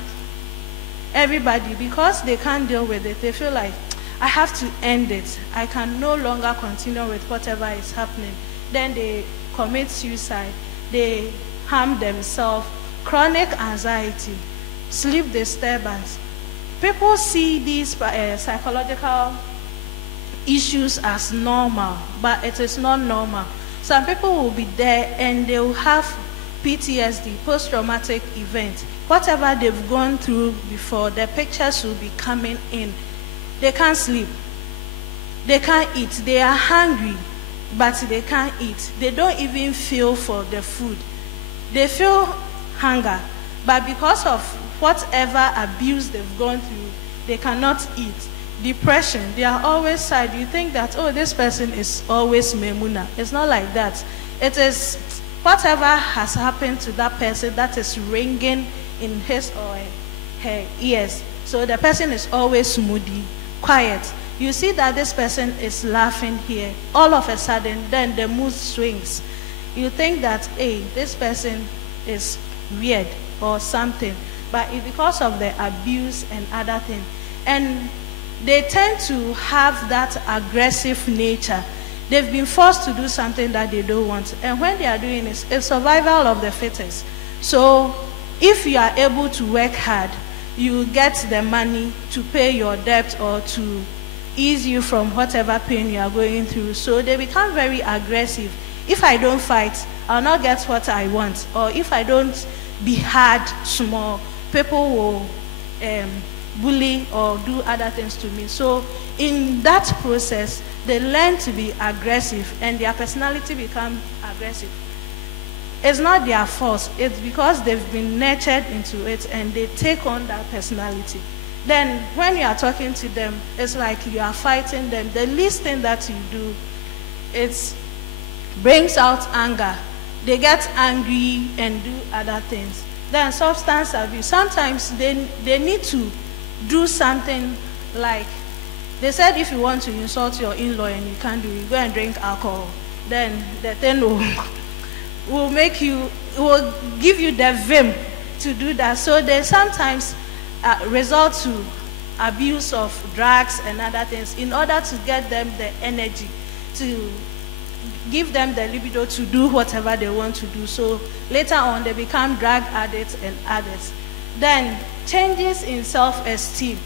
Everybody, because they can't deal with it, they feel like, I have to end it. I can no longer continue with whatever is happening. Then they commit suicide. They harm themselves. Chronic anxiety, sleep disturbance. People see these psychological issues as normal, but it is not normal. Some people will be there and they will have PTSD, post-traumatic event. Whatever they've gone through before, their pictures will be coming in. They can't sleep. They can't eat. They are hungry, but they can't eat. They don't even feel for the food. They feel hunger, but because of whatever abuse they've gone through, they cannot eat. Depression, they are always sad. You think that, oh, this person is always memuna. It's not like that. It is whatever has happened to that person that is ringing in his or her ears. So the person is always moody, quiet. You see that this person is laughing here. All of a sudden, then the mood swings. You think that, hey, this person is weird or something. But it's because of the abuse and other things. And they tend to have that aggressive nature. They've been forced to do something that they don't want. And when they are doing it, it's survival of the fittest. So if you are able to work hard, you get the money to pay your debt or to ease you from whatever pain you are going through. So they become very aggressive. If I don't fight, I'll not get what I want. Or if I don't be hard, small, people will bully or do other things to me. So in that process, they learn to be aggressive and their personality becomes aggressive. It's not their fault. It's because they've been nurtured into it and they take on that personality. Then when you are talking to them, it's like you are fighting them. The least thing that you do, it brings out anger. They get angry and do other things. Then substance abuse. Sometimes they need to do something like, they said if you want to insult your in-law and you can't do it, go and drink alcohol. Then the thing will make you, will give you the vim to do that. So they sometimes resort to abuse of drugs and other things in order to get them the energy, to give them the libido to do whatever they want to do. So later on they become drug addicts and addicts. Then changes in self-esteem.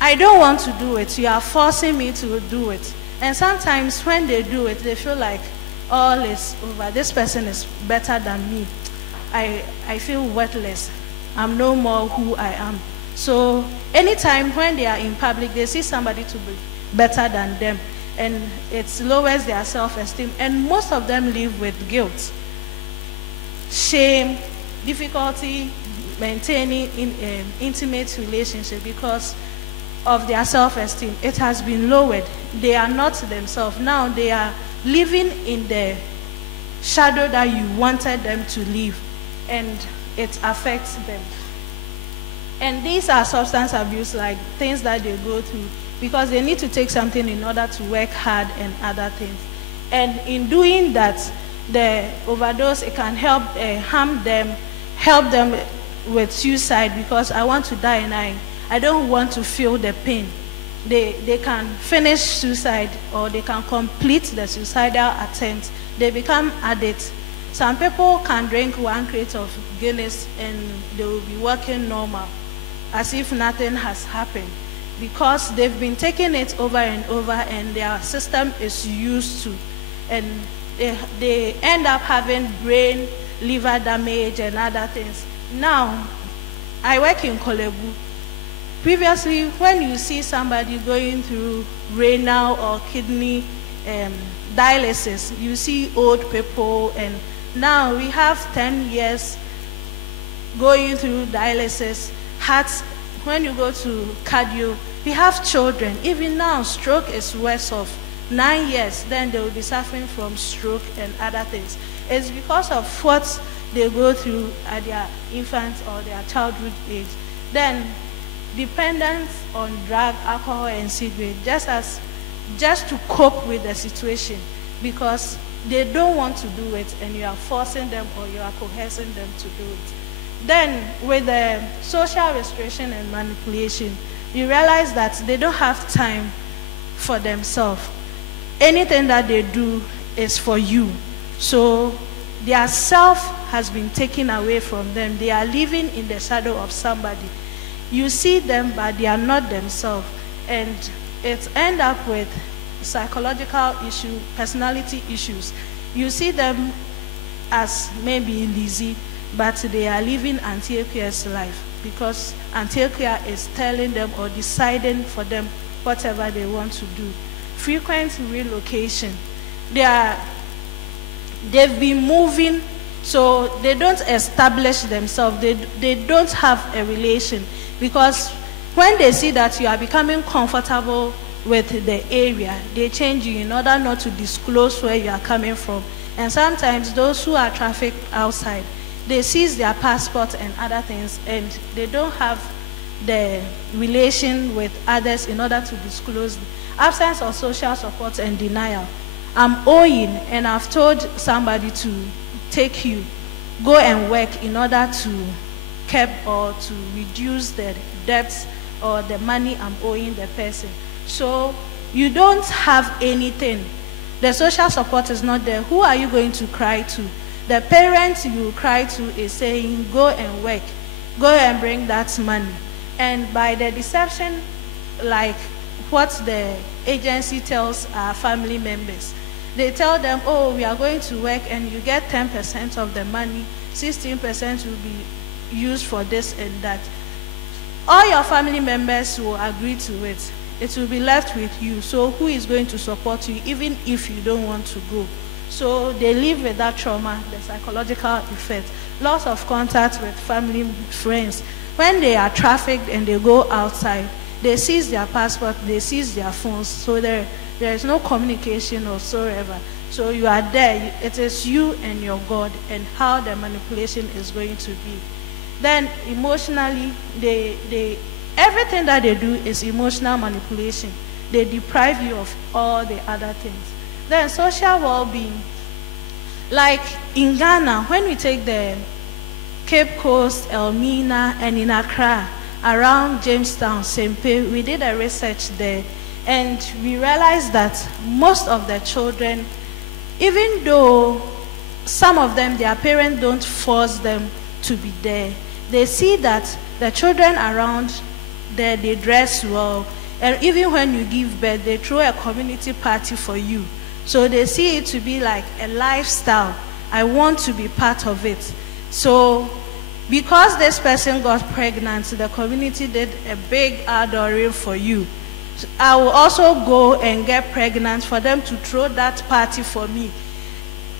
I don't want to do it. You are forcing me to do it. And sometimes when they do it, they feel like all is over. This person is better than me. I feel worthless. I'm no more who I am. So anytime when they are in public, they see somebody to be better than them. And it lowers their self-esteem. And most of them live with guilt, shame, difficulty maintaining intimate relationship because of their self-esteem. It has been lowered. They are not themselves. Now they are living in the shadow that you wanted them to live, and it affects them. And these are substance abuse, like things that they go through because they need to take something in order to work hard and other things. And in doing that, the overdose, it can help harm them, help them with suicide because I want to die and I don't want to feel the pain. They can finish suicide or they can complete the suicidal attempt. They become addicts. Some people can drink 1 crate of Guinness and they will be working normal as if nothing has happened because they've been taking it over and over and their system is used to, and they end up having brain, liver damage and other things. Now, I work in Kolebu. Previously, when you see somebody going through renal or kidney dialysis, you see old people, and now we have 10 years going through dialysis. Hearts, when you go to cardio, we have children. Even now, stroke is worse off. 9 years, then they will be suffering from stroke and other things. It's because of what they go through at their infant or their childhood age. Then dependence on drug, alcohol, and cigarette, just to cope with the situation, because they don't want to do it, and you are forcing them or you are coercing them to do it. Then with the social restriction and manipulation, you realize that they don't have time for themselves. Anything that they do is for you. So their self has been taken away from them. They are living in the shadow of somebody. You see them, but they are not themselves. And it ends up with psychological issues, personality issues. You see them as maybe lazy, but they are living Antiochia's life, because Antiochia is telling them or deciding for them whatever they want to do. Frequent relocation. They've been moving, so they don't establish themselves. They don't have a relation, because when they see that you are becoming comfortable with the area, they change you in order not to disclose where you are coming from. And sometimes those who are trafficked outside, they seize their passport and other things, and they don't have the relation with others in order to disclose. Absence of social support and denial. I'm owing, and I've told somebody to take you, go and work in order to keep or to reduce the debts or the money I'm owing the person. So you don't have anything. The social support is not there. Who are you going to cry to? The parent you cry to is saying, go and work, go and bring that money. And by the deception, like what the agency tells our family members, they tell them, oh, we are going to work and you get 10% of the money, 16% will be used for this and that. All your family members will agree to it. It will be left with you. So who is going to support you even if you don't want to go? So they live with that trauma, the psychological effect, loss of contact with family, friends. When they are trafficked and they go outside, they seize their passport, they seize their phones, so there is no communication whatsoever. So you are there, it is you and your God, and how the manipulation is going to be. Then emotionally, everything that they do is emotional manipulation. They deprive you of all the other things. Then social well-being. Like in Ghana, when we take the Cape Coast, Elmina, and in Accra, around Jamestown, Sempe, we did a research there, and we realized that most of the children, even though some of them, their parents don't force them to be there, they see that the children around there, they dress well, and even when you give birth, they throw a community party for you. So they see it to be like a lifestyle. I want to be part of it. So because this person got pregnant, the community did a big auditorium for you. I will also go and get pregnant for them to throw that party for me.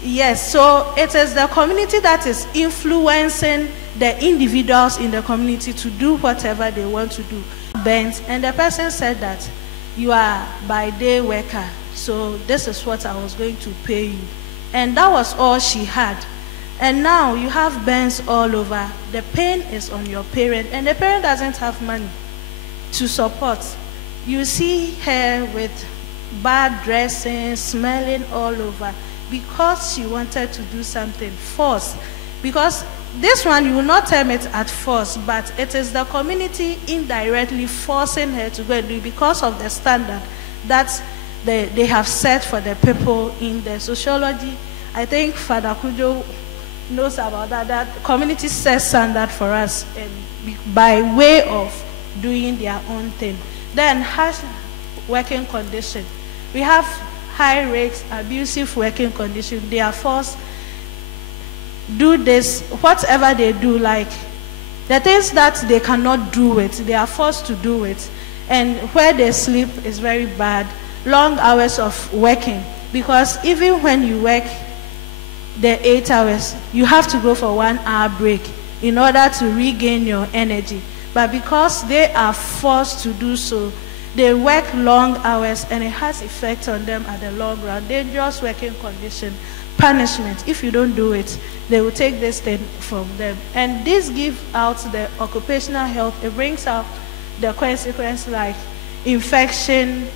Yes, so it is the community that is influencing the individuals in the community to do whatever they want to do. And the person said that you are by day worker, so this is what I was going to pay you. And that was all she had. And now you have bends all over. The pain is on your parent, and the parent doesn't have money to support. You see her with bad dressing, smelling all over, because she wanted to do something forced. Because this one, you will not term it at force, but it is the community indirectly forcing her to go and do it because of the standard that they have set for the people in the sociology. I think Father Kujo knows about that. That community sets standard for us, and by way of doing their own thing. Then harsh working condition. We have high rates, abusive working condition. They are forced do this, whatever they do, like The things that they cannot do it, they are forced to do it. And where they sleep is very bad. Long hours of working. Because even when you work the 8 hours, you have to go for 1 hour break in order to regain your energy. But because they are forced to do so, they work long hours and it has effect on them at the long run. Dangerous working condition, punishment. If you don't do it, they will take this thing from them. And this gives out the occupational health. It brings out the consequence like infection,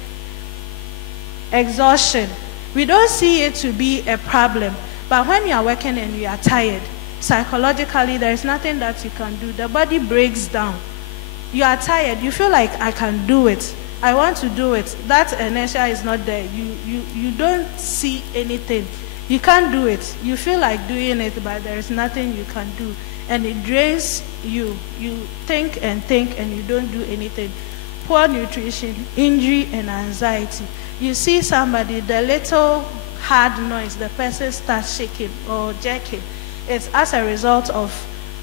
exhaustion. We don't see it to be a problem. But when you are working and you are tired, psychologically, there is nothing that you can do. The body breaks down. You are tired. You feel like, I can do it. I want to do it. That inertia is not there. You don't see anything. You can't do it. You feel like doing it, but there is nothing you can do. And it drains you. You think and you don't do anything. Poor nutrition, injury, and anxiety. You see somebody, the little hard noise, the person starts shaking or jerking. It's as a result of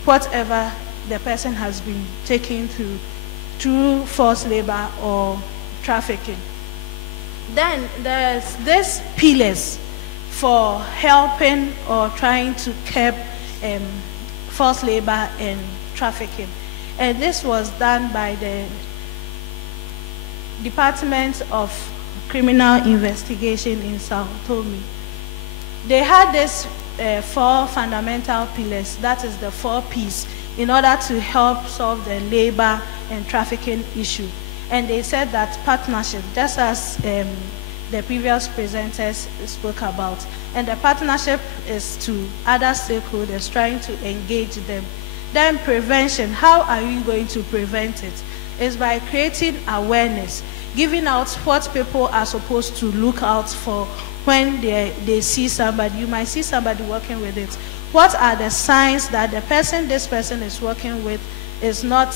whatever the person has been taken through forced labor or trafficking. Then there's this pillars for helping or trying to curb forced labor and trafficking. And this was done by the Department of Criminal Investigation in Sao Tome. They had this 4 fundamental pillars, that is the 4 P's, in order to help solve the labor and trafficking issue. And they said that partnership, just as the previous presenters spoke about, and the partnership is to other stakeholders, trying to engage them. Then prevention, how are you going to prevent it? It's by creating awareness, giving out what people are supposed to look out for when they see somebody. You might see somebody working with it. What are the signs that this person is working with is not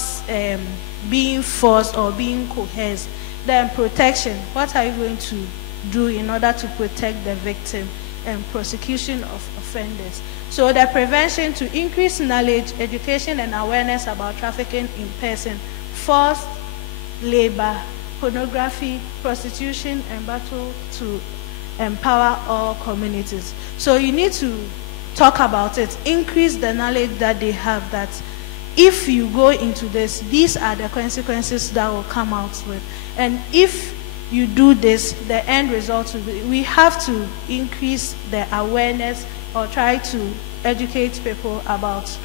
being forced or being coerced? Then protection, what are you going to do in order to protect the victim? And prosecution of offenders. So the prevention, to increase knowledge, education, and awareness about trafficking in person, forced labor, pornography, prostitution, and battle to empower all communities. So you need to talk about it, increase the knowledge that they have, that if you go into this, these are the consequences that will come out with. And if you do this, the end result will be, we have to increase the awareness or try to educate people about.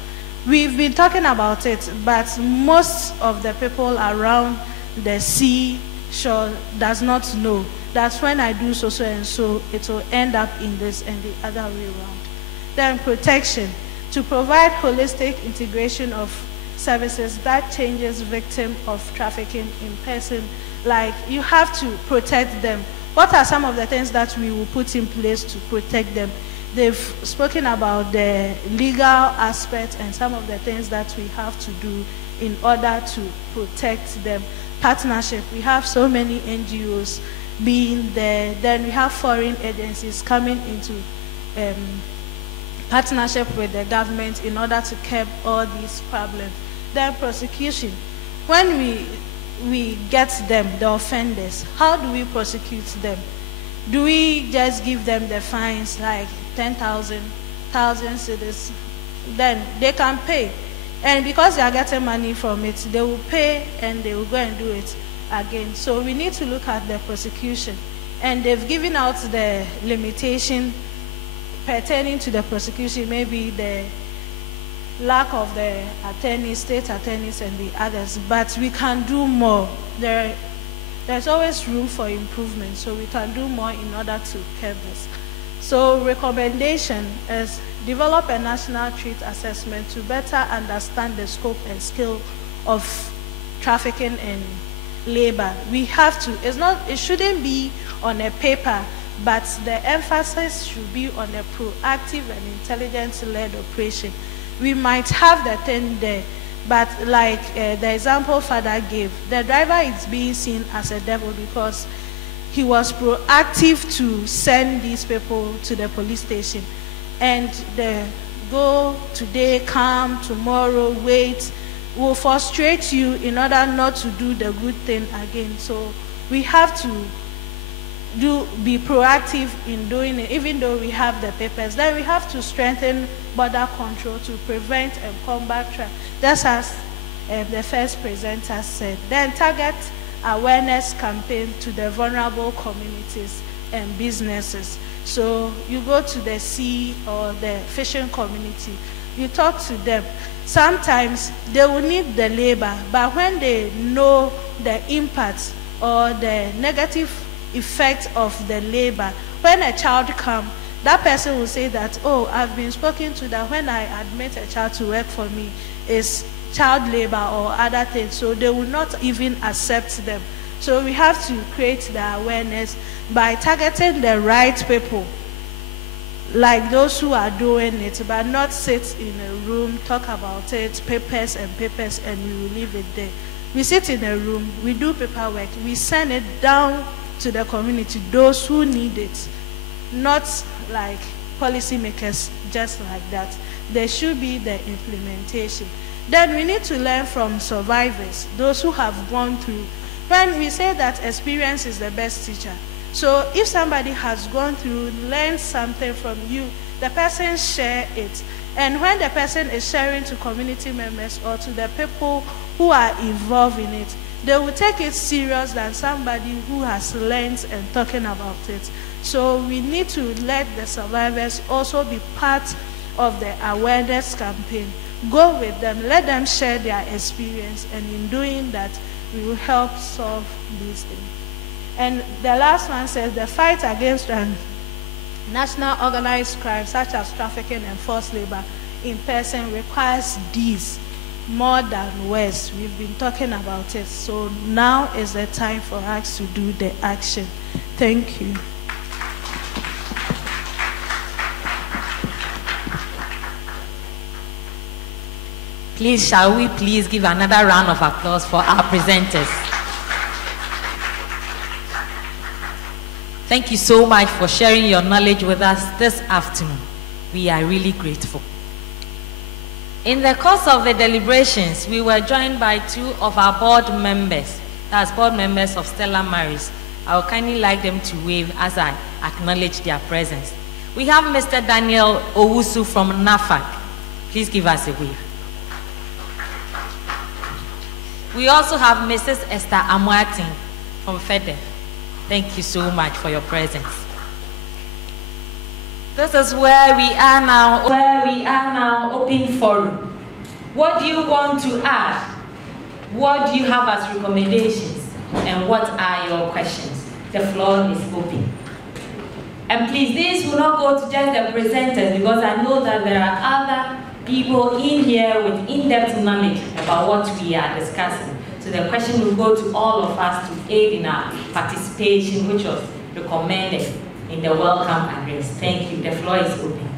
We've been talking about it, but most of the people around the sea shore does not know that when I do so and so, it will end up in this and the other way around. Then protection, to provide holistic integration of services that changes victim of trafficking in person. Like, you have to protect them. What are some of the things that we will put in place to protect them? They've spoken about the legal aspect and some of the things that we have to do in order to protect them. Partnership, we have so many NGOs being there. Then we have foreign agencies coming into partnership with the government in order to curb all these problems. Then prosecution, when we get them, the offenders, how do we prosecute them? Do we just give them the fines like 10,000, 1,000 cedis? Then they can pay. And because they are getting money from it, they will pay and they will go and do it again. So we need to look at the prosecution. And they've given out the limitation pertaining to the prosecution, maybe the lack of the attorneys, state attorneys, and the others. But we can do more. There's always room for improvement, so we can do more in order to curb this. So recommendation is develop a national threat assessment to better understand the scope and scale of trafficking and labor. We have to, it shouldn't be on a paper, but the emphasis should be on a proactive and intelligence-led operation. We might have the thing there, but like the example Father gave, the driver is being seen as a devil because he was proactive to send these people to the police station. And they go today, come tomorrow, wait. will frustrate you in order not to do the good thing again. So we have to be proactive in doing it, even though we have the papers. Then we have to strengthen border control to prevent and combat trafficking, just as the first presenter said. Then target awareness campaign to the vulnerable communities and businesses. So you go to the sea or the fishing community, you talk to them. Sometimes they will need the labor, but when they know the impact or the negative effect of the labor, when a child comes, that person will say that, oh, I've been spoken to that when I admit a child to work for me is child labor or other things, so they will not even accept them. So we have to create the awareness by targeting the right people, like those who are doing it, but not sit in a room, talk about it, papers, and we will leave it there. We sit in a room, we do paperwork, we send it down to the community, those who need it, not like policymakers just like that. There should be the implementation. Then we need to learn from survivors, those who have gone through. When we say that experience is the best teacher, so if somebody has gone through, learned something from you, the person share it. And when the person is sharing to community members or to the people who are involved in it, they will take it serious than somebody who has learned and talking about it. So we need to let the survivors also be part of the awareness campaign. Go with them, let them share their experience, and in doing that, we will help solve these things. And the last one says the fight against national organized crime such as trafficking and forced labor in person requires these more than words. We've been talking about it. So now is the time for us to do the action. Thank you. Please, shall we please give another round of applause for our presenters. Thank you so much for sharing your knowledge with us this afternoon. We are really grateful. In the course of the deliberations, we were joined by two of our board members, that's board members of Stella Maris. I would kindly like them to wave as I acknowledge their presence. We have Mr. Daniel Owusu from NAFAC. Please give us a wave. We also have Mrs. Esther Amwatin from FEDEF. Thank you so much for your presence. This is where we are now, open forum. What do you want to add? What do you have as recommendations? And what are your questions? The floor is open. And please, this will not go to just the presenters, because I know that there are other people in here with in-depth knowledge about what we are discussing. So the question will go to all of us to aid in our participation, which was recommended in the welcome address. Thank you. The floor is open.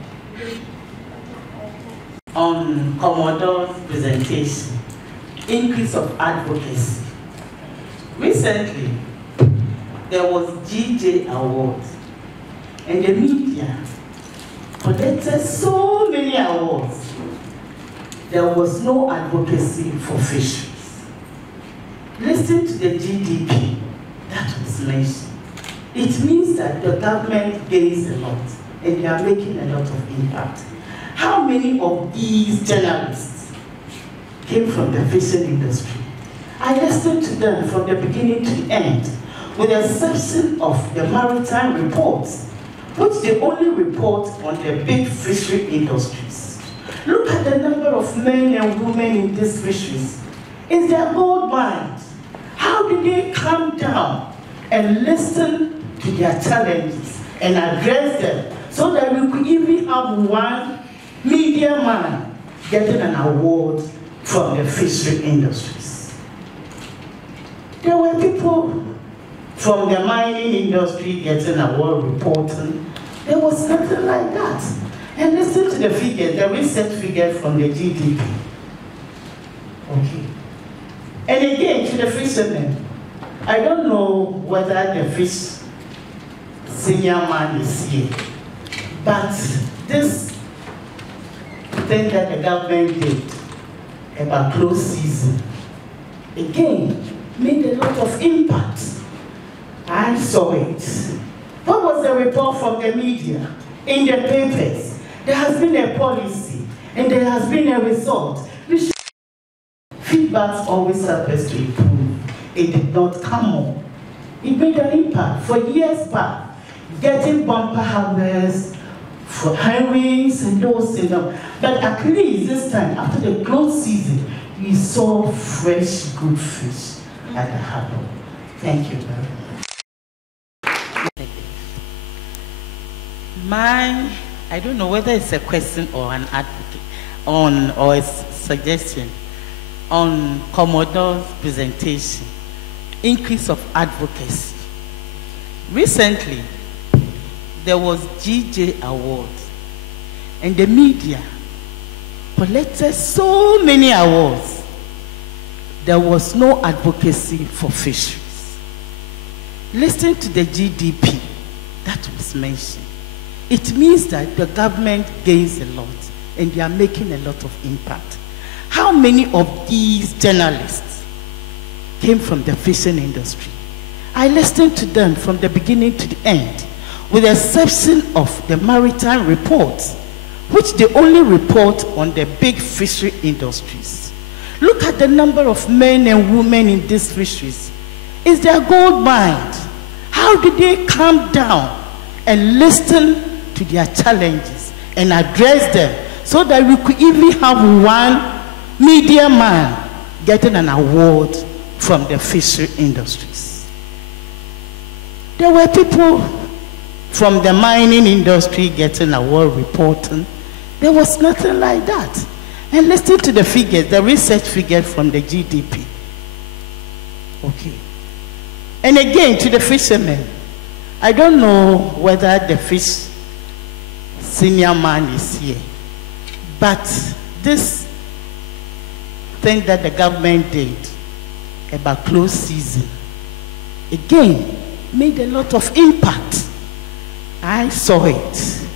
On Commodore's presentation, increase of advocacy. Recently, there was GJ Awards, and the media collected so many awards. There was no advocacy for fisheries. Listen to the GDP that was mentioned. It means that the government gains a lot, and they are making a lot of impact. How many of these journalists came from the fishing industry? I listened to them from the beginning to end, with the exception of the maritime reports, which they only report on the big fishery industries. Look at the number of men and women in these fisheries. It's their gold mine. How did they come down and listen to their challenges and address them so that we could even have one media man getting an award from the fishery industries? There were people from the mining industry getting award reporting. There was nothing like that. And listen to the figures, the recent figures from the GDP. Okay. And again, to the fishermen, I don't know whether the fish senior man is here, but this thing that the government did, about close season. Again, made a lot of impact. I saw it. What was the report from the media? In the papers, there has been a policy and there has been a result. Feedbacks always help us to improve. It did not come on. It made an impact for years back, getting bumper harvests for herrings and those things. But at least this time, after the close season, we saw fresh, good fish at the harbor. Thank you very much. I don't know whether it's a question or an advocate or a suggestion on Commodore's presentation, increase of advocacy. Recently, there was GJ Awards, and the media collected so many awards. There was no advocacy for fisheries. Listen to the GDP that was mentioned. It means that the government gains a lot, and they are making a lot of impact. How many of these journalists came from the fishing industry? I listened to them from the beginning to the end, with the exception of the maritime reports, which they only report on the big fishery industries. Look at the number of men and women in these fisheries. It's their gold mine. How did they come down and listen to their challenges and address them so that we could even have one media man getting an award from the fishery industries? There were people from the mining industry getting award reporting. There was nothing like that. And listen to the figures, the research figures from the GDP. Okay. And again, to the fishermen, I don't know whether the fish senior man is here, but this thing that the government did about close season, again, made a lot of impact. I saw it.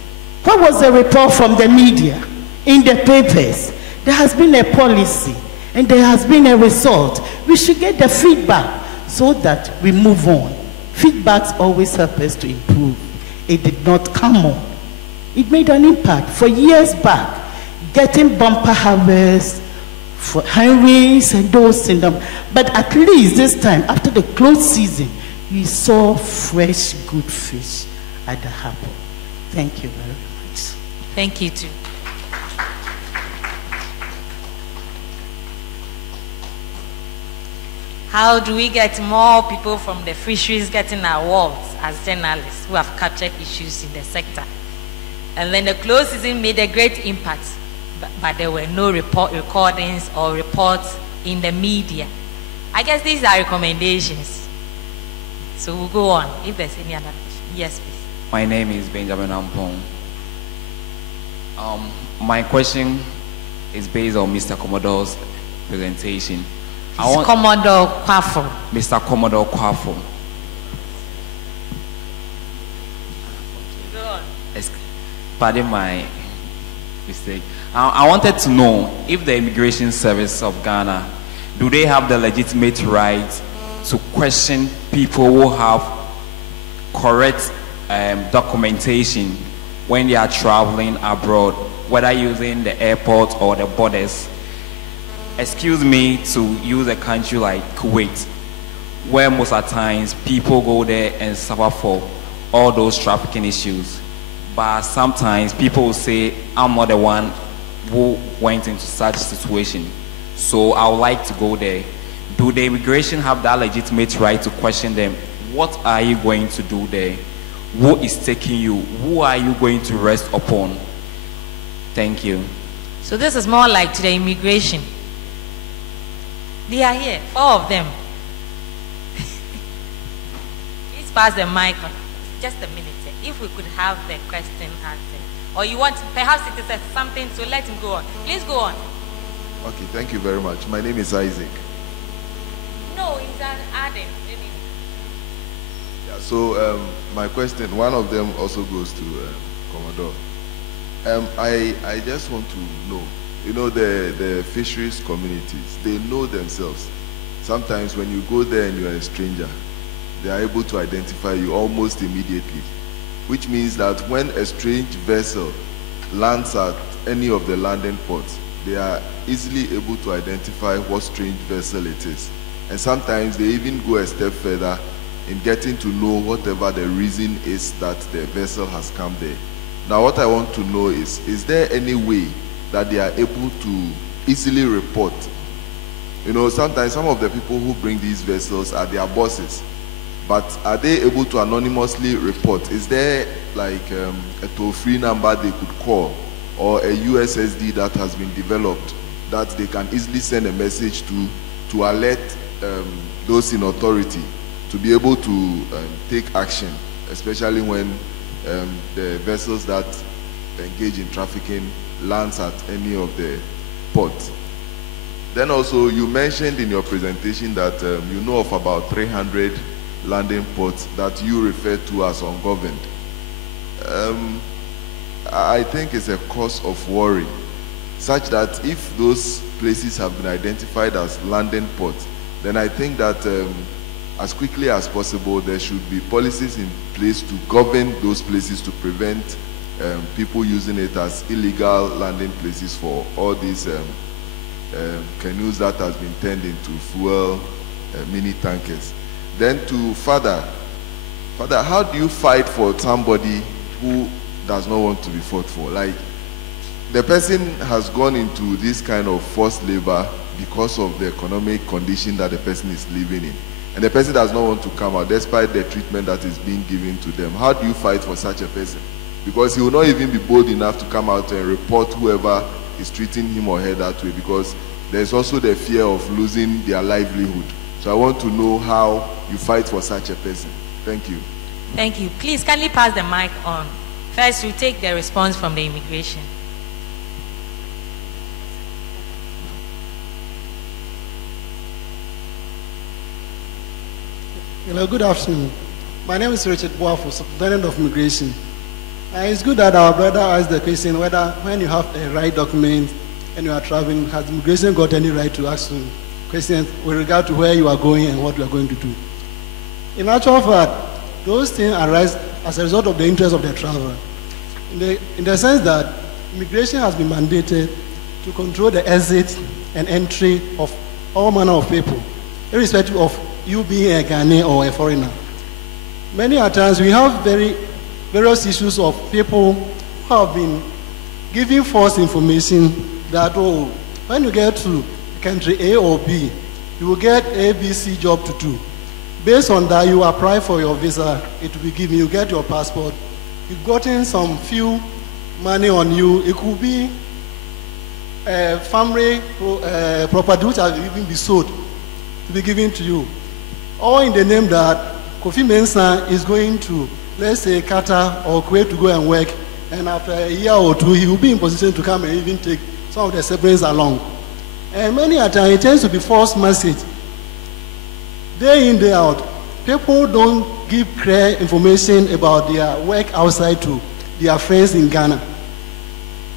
What was the report from the media? In the papers, there has been a policy and there has been a result. We should get the feedback so that we move on. Feedbacks always help us to improve. It did not come on. It made an impact for years back, getting bumper harvests for herrings and those in them. But at least this time, after the close season, we saw fresh, good fish at the harbor. Thank you very much. Thank you too. How do we get more people from the fisheries getting awards as journalists who have captured issues in the sector? And then the close season made a great impact, but there were no recordings or reports in the media. I guess these are recommendations. So we'll go on. If there's any other question. Yes, please. My name is Benjamin Ampong. My question is based on Mr. Commodore's presentation. Commodore Kwafo. Mr. Commodore Kwafo. Go on. Pardon my mistake. I wanted to know if the Immigration Service of Ghana, do they have the legitimate right to question people who have correct documentation when they are traveling abroad, whether using the airport or the borders? Excuse me to use a country like Kuwait, where most of the times people go there and suffer for all those trafficking issues. But sometimes people will say, I'm not the one who went into such a situation, so I would like to go there. Do the immigration have that legitimate right to question them? What are you going to do there? Who is taking you? Who are you going to rest upon? Thank you. So this is more like to the immigration. They are here, 4 of them. Please pass the mic on. Just a minute. If we could have the question answered. Or you want, perhaps it is something, so let him go on. Please go on. Okay, thank you very much. My name is Isaac. No, he's an Adam. Yeah, so my question, one of them also goes to Commodore. I just want to know, you know, the fisheries communities, they know themselves. Sometimes when you go there and you're a stranger, they are able to identify you almost immediately, which means that when a strange vessel lands at any of the landing ports, they are easily able to identify what strange vessel it is. And sometimes they even go a step further in getting to know whatever the reason is that the vessel has come there. Now what I want to know is there any way that they are able to easily report? You know, sometimes some of the people who bring these vessels are their bosses, but are they able to anonymously report? Is there like a toll-free number they could call, or a USSD that has been developed that they can easily send a message to alert those in authority to be able to take action, especially when the vessels that engage in trafficking lands at any of the ports? Then also, you mentioned in your presentation that you know of about 300 landing ports that you refer to as ungoverned. I think it's a cause of worry, such that if those places have been identified as landing ports, then I think that as quickly as possible there should be policies in place to govern those places to prevent people using it as illegal landing places for all these canoes that has been turned into fuel mini tankers. Then to Father, how do you fight for somebody who does not want to be fought for? Like, the person has gone into this kind of forced labor because of the economic condition that the person is living in, and the person does not want to come out despite the treatment that is being given to them. How do you fight for such a person? Because he will not even be bold enough to come out and report whoever is treating him or her that way, because there's also the fear of losing their livelihood. So I want to know how you fight for such a person. Thank you. Thank you. Please kindly pass the mic on. First, we take the response from the immigration. Hello, good afternoon. My name is Richard Boafo, Superintendent of Immigration. It's good that our brother asked the question whether when you have a right document and you are traveling, has immigration got any right to ask you questions with regard to where you are going and what you are going to do? In actual fact, those things arise as a result of the interest of the traveler. In the sense that immigration has been mandated to control the exit and entry of all manner of people, irrespective of you being a Ghanaian or a foreigner. Many a times we have various issues of people who have been giving false information that, oh, when you get to country A or B, you will get A, B, C job to do. Based on that, you apply for your visa, it will be given, you get your passport, you've gotten some few money on you, it could be family property which has even been sold to be given to you. Or in the name that Kofi Mensah is going to, let's say, Qatar or Kuwait to go and work, and after a year or two, he will be in position to come and even take some of the siblings along. And many a time, it tends to be false message. Day in, day out, people don't give clear information about their work outside to their friends in Ghana.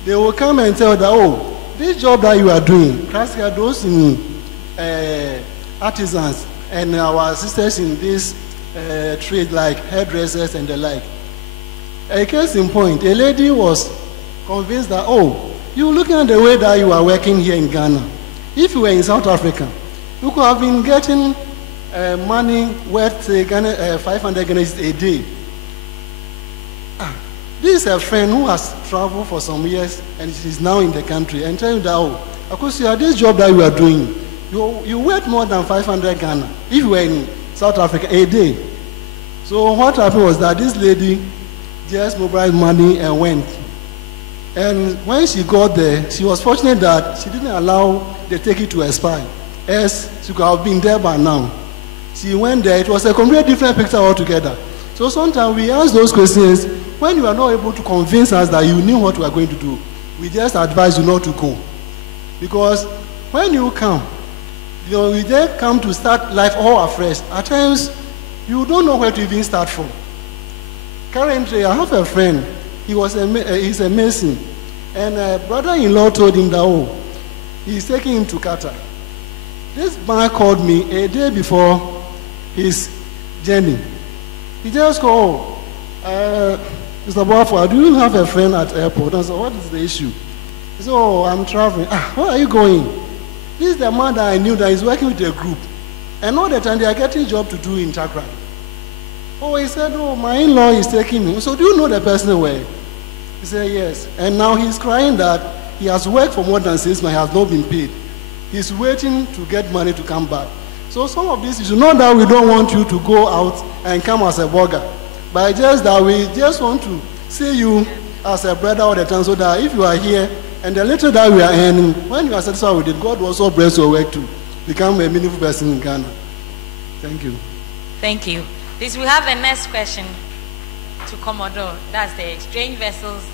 They will come and tell that, oh, this job that you are doing, classically those in artisans and our sisters in this trade like hairdressers and the like. A case in point, a lady was convinced that, oh, you're looking at the way that you are working here in Ghana. If you were in South Africa, you could have been getting money worth 500 Ghanaians a day. This is a friend who has traveled for some years and she's now in the country and tell you that, oh, of course, this job that you are doing, you worth more than 500 Ghana if you were in South Africa a day. So what happened was that this lady just mobilized money and went. And when she got there, she was fortunate that she didn't allow the ticket to expire, else she could have been there by now. She went there, it was a completely different picture altogether. So sometimes we ask those questions, when you are not able to convince us that you knew what you are going to do, we just advise you not to go. Because when you come, we then come to start life all afresh. At times, you don't know where to even start from. Currently, I have a friend, he's a mason, And brother-in-law told him that, oh, he's taking him to Qatar. This man called me a day before his journey. He just called, Mr. Boafo, do you have a friend at airport? I said, what is the issue? He said, oh, I'm traveling. Where are you going? This is the man that I knew that is working with a group. And all the time they are getting job to do in Chakra. Oh, he said, oh, my in-law is taking me. So do you know the person where? He said, yes. And now he's crying that he has worked for more than 6 months, has not been paid. He's waiting to get money to come back. So some of these issues, not that we don't want you to go out and come as a blogger, but just that we just want to see you as a brother all the time, so that if you are here and the little that we are earning, when you are satisfied with it, God will also bless your work to become a meaningful person in Ghana. Thank you. Thank you. Please, we have the next question to Commodore. That's the strange vessels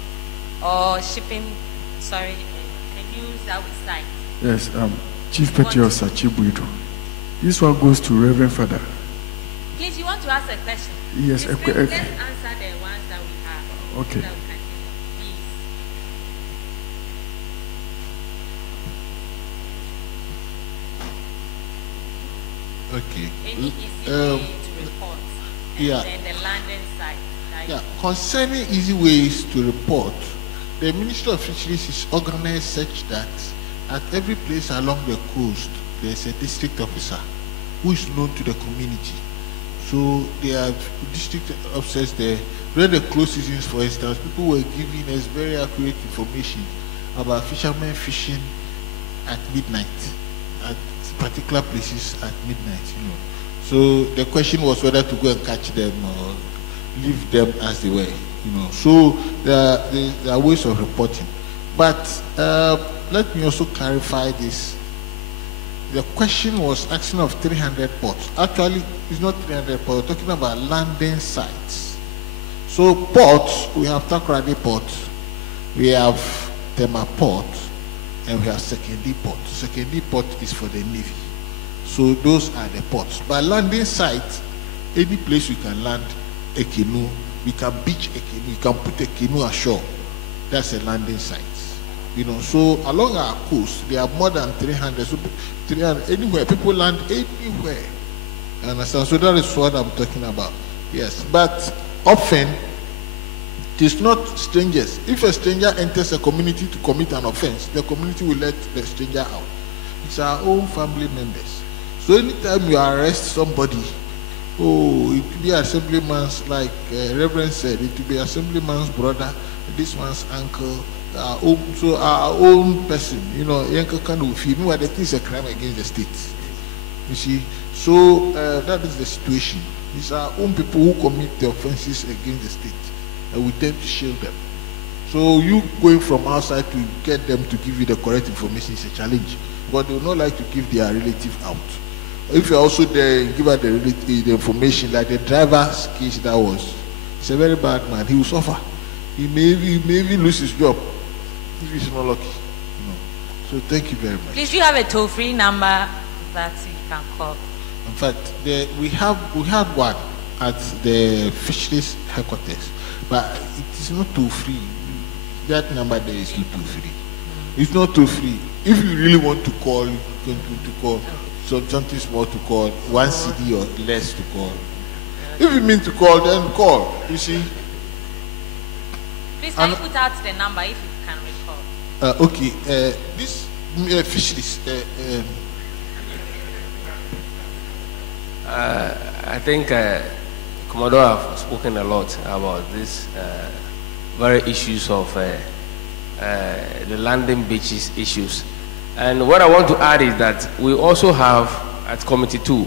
or shipping, canoes that we sight. Yes, Chief Petty of Sachibuido. This one goes to Reverend Father. Please, you want to ask a question? Yes, let's answer the ones that we have. Okay. That we can hear. Okay. Any easy way to report? Yeah. And then the landing site. Yeah. Concerning easy ways to report, the Ministry of Fisheries is organized such that at every place along the coast, there's a district officer who is known to the community. So there are district officers there. During the close seasons, for instance, people were giving us very accurate information about fishermen fishing at midnight, at particular places at midnight, you know. So the question was whether to go and catch them or leave them as they were, you know. So there are ways of reporting. But let me also clarify this. The question was asking of 300 ports. Actually, it's not 300 ports. We're talking about landing sites. So ports, we have Takoradi Port, we have Tema Port, and we have Sekendi Port. Sekendi Port is for the Navy. So those are the ports. But landing site, any place we can land a canoe, we can beach a canoe, we can put a canoe ashore. That's a landing site. You know, so along our coast, there are more than 300. So 300 anywhere, people land anywhere. You understand? So that is what I'm talking about. Yes, but often it is not strangers. If a stranger enters a community to commit an offense, the community will let the stranger out. It's our own family members. So anytime you arrest somebody, oh, it could be assemblyman's, like Reverend said, it could be assemblyman's brother, this one's uncle, so our own person, you know, that is a crime against the state. You see, so that is the situation. It's our own people who commit the offenses against the state, and we tend to shield them. So you going from outside to get them to give you the correct information is a challenge, but they will not like to give their relative out. If you also there give out the information, like the driver's case that was, it's a very bad man. He will suffer. He may even lose his job if he's not lucky. No. So thank you very much. Please, do you have a toll-free number that you can call? In fact, we had one at the fisheries headquarters, but it is not toll-free. That number there is not toll-free. It's not toll-free. If you really want to call, you can to call. So something small to call, 1 CD or less to call. If you mean to call, then call. You see. Please, can you put out the number if you can recall? Okay. This fisheries. I think Commodore have spoken a lot about this very issues of the landing beaches issues. And what I want to add is that we also have, at Committee 2,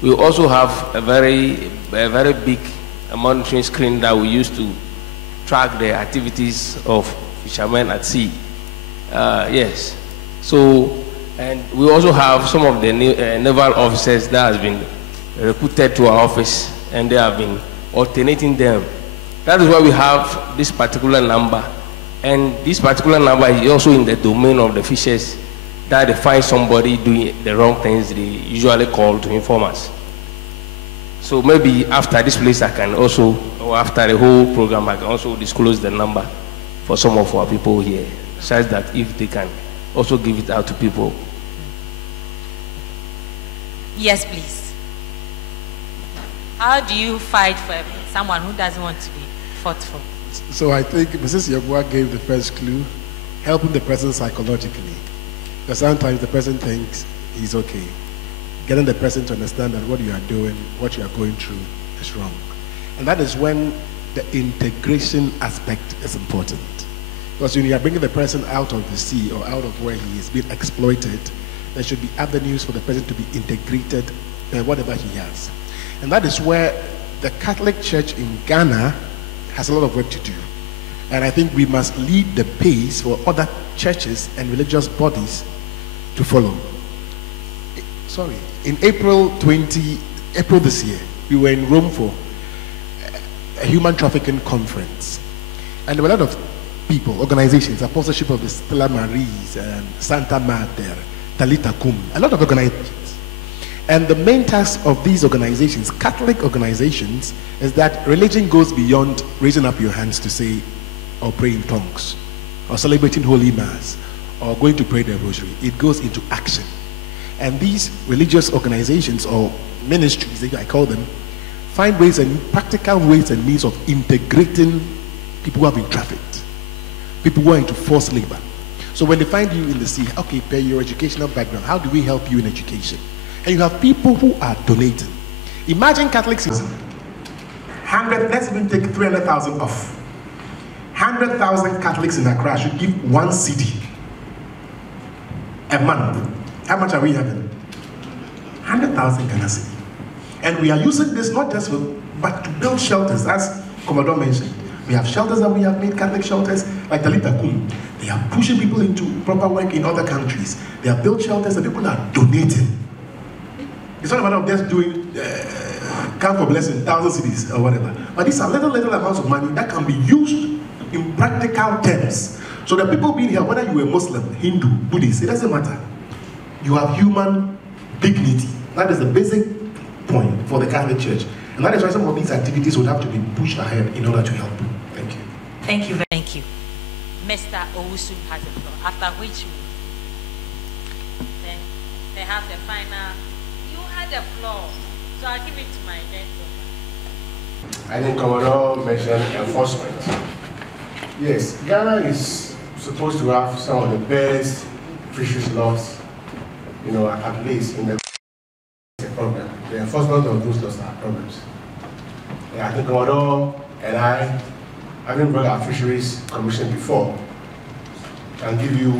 we also have a very big monitoring screen that we use to track the activities of fishermen at sea. Yes. So, and we also have some of the naval officers that has been recruited to our office, and they have been alternating them. That is why we have this particular number. And this particular number is also in the domain of the fishers, that they find somebody doing the wrong things, they usually call to inform us. So maybe after this place I can also, or after the whole program, I can also disclose the number for some of our people here. such that if they can also give it out to people. Yes, please. How do you fight for someone who doesn't want to be fought for? So I think Mrs. Yabua gave the first clue, helping the person psychologically. Because sometimes the person thinks he's okay. Getting the person to understand that what you are doing, what you are going through is wrong. And that is when the integration aspect is important. Because when you are bringing the person out of the sea or out of where he is being exploited, there should be avenues for the person to be integrated in whatever he has. And that is where the Catholic Church in Ghana has a lot of work to do. And I think we must lead the pace for other churches and religious bodies to follow. In April this year, we were in Rome for a human trafficking conference. And there were a lot of people, organizations, Apostleship of the Stella Maris, Santa Mater, Talita Kum, a lot of organizations. And the main task of these organizations, Catholic organizations, is that religion goes beyond raising up your hands to say or pray in tongues or celebrating Holy Mass or going to pray the rosary. It goes into action. And these religious organizations or ministries, I call them, find ways and practical ways and means of integrating people who have been trafficked, people who are into forced labor. So when they find you in the sea, okay, pay your educational background, how do we help you in education? And you have people who are donating. Imagine Catholics, 100, let's even take 300,000 off. 100,000 Catholics in Accra should give 1 cedi a month. How much are we having? 100,000 Ghana cedi. And we are using this not just for, but to build shelters, as Commodore mentioned. We have shelters that we have made, Catholic shelters, like Talita Kum. They are pushing people into proper work in other countries. They have built shelters and people are donating. It's not a matter of just doing camp for blessing, 1,000 cedis or whatever. But these are little amounts of money that can be used in practical terms. So the people being here, whether you are Muslim, Hindu, Buddhist, it doesn't matter. You have human dignity. That is the basic point for the Catholic Church. And that is why some of these activities would have to be pushed ahead in order to help. Thank you. Thank you. Mr. Owusu has the floor, after which then they have the final. You had the floor, so I'll give it to my gentleman. I think Commodore mentioned enforcement. Yes, Ghana is supposed to have some of the best fisheries laws, at least in the problem. The enforcement of those laws are problems. I think Commodore and I, having brought our fisheries commission before, can give you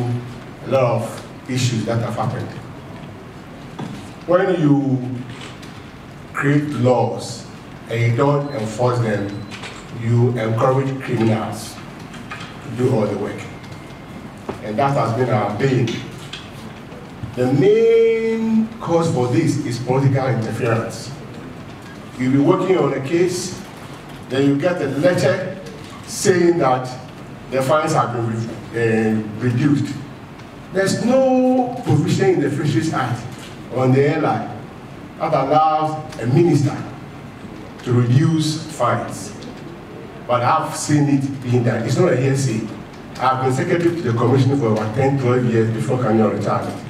a lot of issues that have happened. When you create laws and you don't enforce them, you encourage criminals to do all the work. And that has been our bane. The main cause for this is political interference. You'll be working on a case, then you get a letter saying that the fines have been reduced. There's no provision in the Fisheries Act on the airline that allows a minister to reduce fines. But I've seen it being done. It's not a hearsay. I've been secretary to the commission for about 10, 12 years before coming on retirement.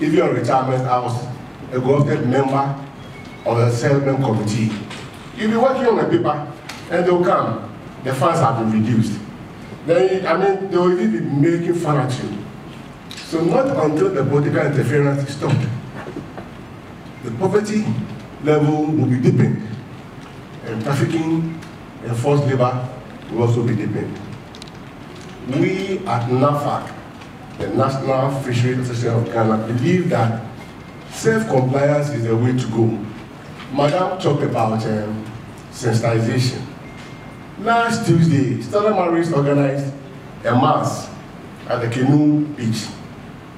Even on retirement, I was a government member of the settlement committee. You'll be working on a paper, and they'll come. The funds have been reduced. Then, they will even be making fun at you. So not until the political interference is stopped, the poverty level will be deepened, and trafficking and forced labor will also be deepened. We at NAFAC, the National Fisheries Association of Ghana, believe that self-compliance is the way to go. Madam talked about sensitization. Last Tuesday, Stella Maris organized a mass at the Canoe Beach.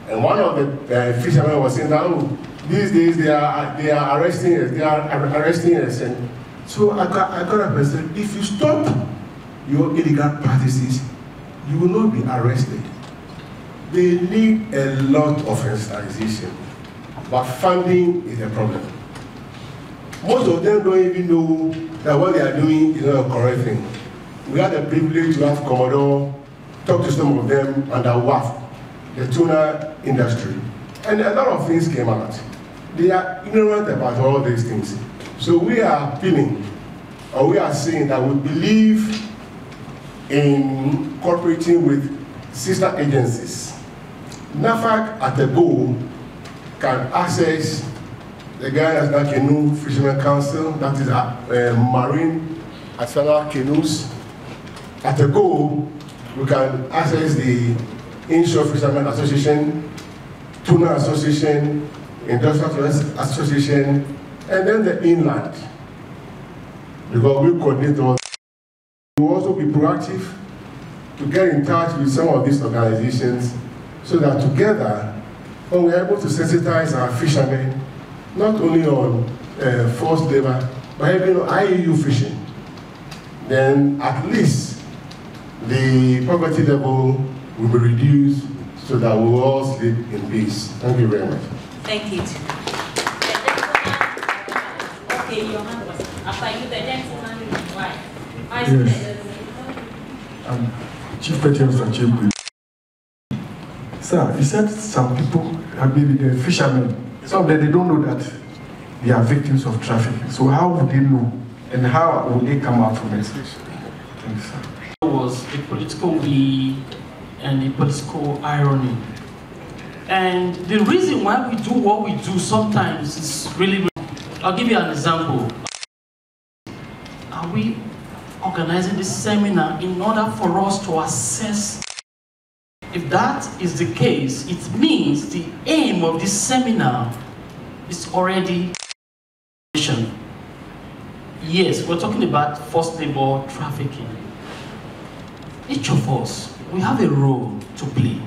And one of the fishermen was saying that, oh, these days they are arresting us, And so I got a person, if you stop your illegal practices, you will not be arrested. They need a lot of sensitization, but funding is a problem. Most of them don't even know that what they are doing is not a correct thing. We had the privilege to have Commodore talked to some of them under WAF, the tuna industry, and a lot of things came out. They are ignorant about all these things. So we are appealing, or we are saying that we believe in cooperating with sister agencies. NAFAC at the goal can access the Ghana National Canoe Fishermen Council, that is marine artisanal canoes. At the goal, we can access the Inshore Fishermen Association, Tuna Association, Industrial Association, and then the inland. Because we coordinate all. We will also be proactive to get in touch with some of these organizations so that together, when we're able to sensitize our fishermen, not only on forced labor, but even on IUU fishing, then at least the poverty level will be reduced so that we will all sleep in peace. Thank you very much. Thank you. Okay, your hand was after you, the gentleman. Why? Yes. Chief Petty Officer Chamber. Sir, you said some people, maybe the fishermen, some of them, they don't know that they are victims of trafficking. So how would they know? And how would they come out from it? Thanks, sir. It was a political will and a political irony. And the reason why we do what we do sometimes is really, I'll give you an example. Are we organizing this seminar in order for us to assess? If that is the case, it means the aim of this seminar is already. Yes, we're talking about forced labor trafficking. Each of us, we have a role to play.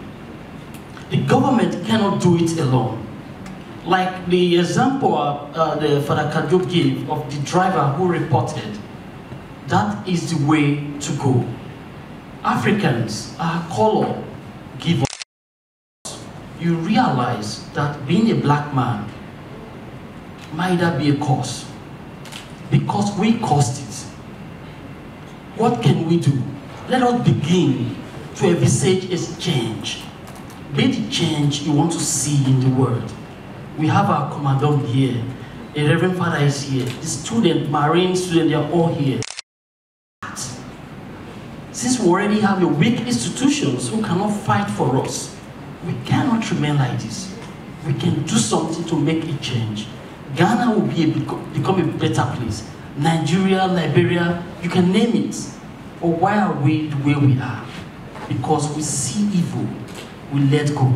The government cannot do it alone. Like the example the Father Kajo gave of the driver who reported, that is the way to go. Africans, our color, give us. You realize that being a black man might that be a cause, because we caused it. What can we do? Let us begin to envisage a change. Be the change you want to see in the world. We have our commandant here, the Reverend Father is here, the student, marine student, they are all here. Since we already have a weak institutions who cannot fight for us, we cannot remain like this. We can do something to make a change. Ghana will become a better place. Nigeria, Liberia, you can name it. But why are we the way we are? Because we see evil, we let go.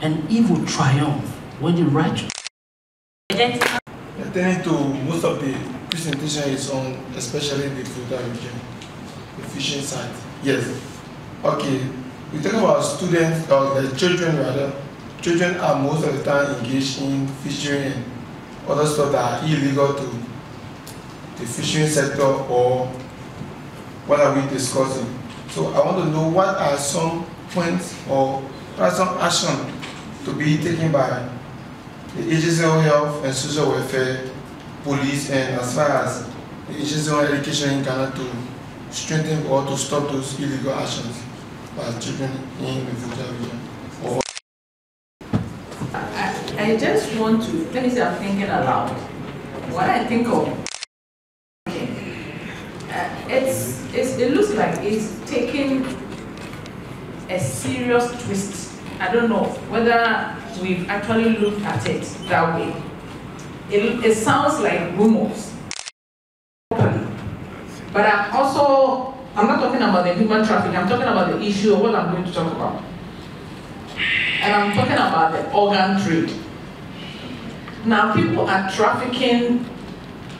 And evil triumph when the righteous. Attending to most of the presentation is on, especially the Fulda region, the fishing side. Yes. Okay. We talk about students, or the children rather. Children are most of the time engaged in fishing and other stuff that are illegal to the fishing sector, or what are we discussing? So I want to know what are some points or what are some action to be taken by the Agency of Health and Social Welfare, police, and as far as the Agency of Education in Ghana to strengthen or to stop those illegal actions by children in the Fulda region. I just want to, let me say I'm thinking aloud. What I think of, it looks like it's taking a serious twist. I don't know whether we've actually looked at it that way. It sounds like rumors. But I'm not talking about the human trafficking, I'm talking about the issue of what I'm going to talk about. And I'm talking about the organ trade. Now people are trafficking,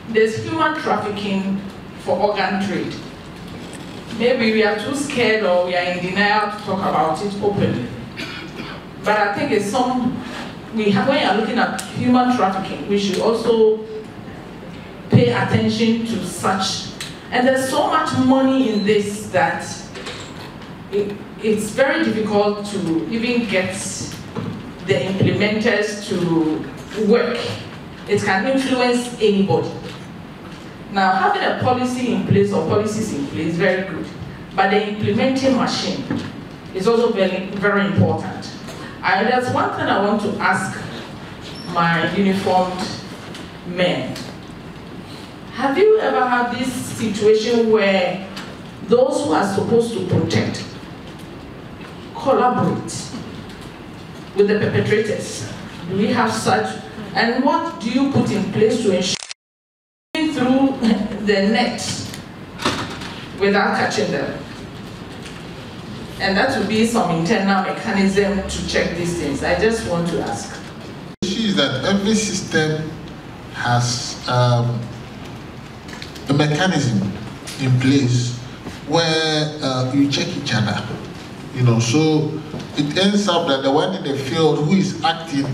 there's human trafficking for organ trade. Maybe we are too scared or we are in denial to talk about it openly. But I think it's when you are looking at human trafficking, we should also pay attention to such. And there's so much money in this that it's very difficult to even get the implementers to work. It can influence anybody. Now, having a policy in place or policies in place is very good, but the implementing machine is also very, very important. There's one thing I want to ask my uniformed men. Have you ever had this situation where those who are supposed to protect collaborate with the perpetrators? Do we have such? And what do you put in place to ensure through the net without catching them? And that would be some internal mechanism to check these things. I just want to ask. The issue is that every system has a mechanism in place where you check each other. You know, so it ends up that the one in the field who is acting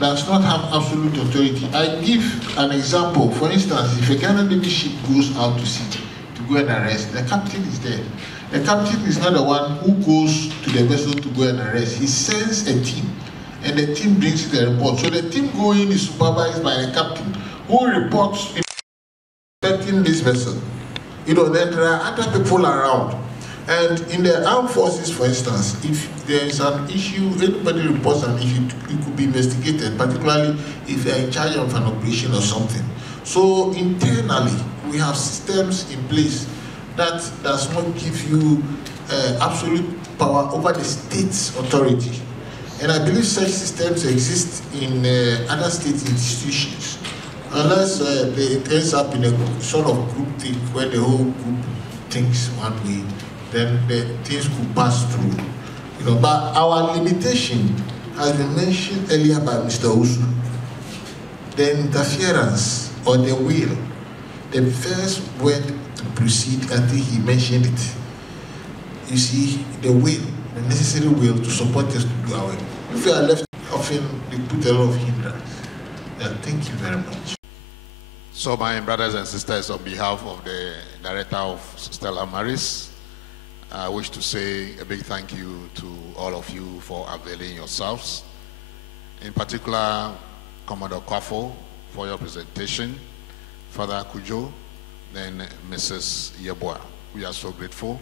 does not have absolute authority. I give an example. For instance, if a Ghana Navy ship goes out to sea to go and arrest, the captain is there. The captain is not the one who goes to the vessel to go and arrest. He sends a team, and the team brings the report. So the team going is supervised by the captain, who reports affecting this vessel. You know, then there are other people around. And in the armed forces, for instance, if there is an issue, anybody reports an issue, it could be investigated, particularly if they are in charge of an operation or something. So internally, we have systems in place that does not give you absolute power over the state's authority. And I believe such systems exist in other state institutions, unless it ends up in a sort of group thing where the whole group thinks one way, then the things could pass through. You know, but our limitation has been mentioned earlier by Mr. Usu. The interference or the will, the first word to proceed, I think he mentioned it. You see, the will, the necessary will to support us to do our work. If we are left, often they put a lot of hindrance. Thank you very much. So my brothers and sisters, on behalf of the director of Stella Maris, I wish to say a big thank you to all of you for availing yourselves. In particular, Commodore Kwafo for your presentation, Father Kujo, then Mrs. Yeboah. We are so grateful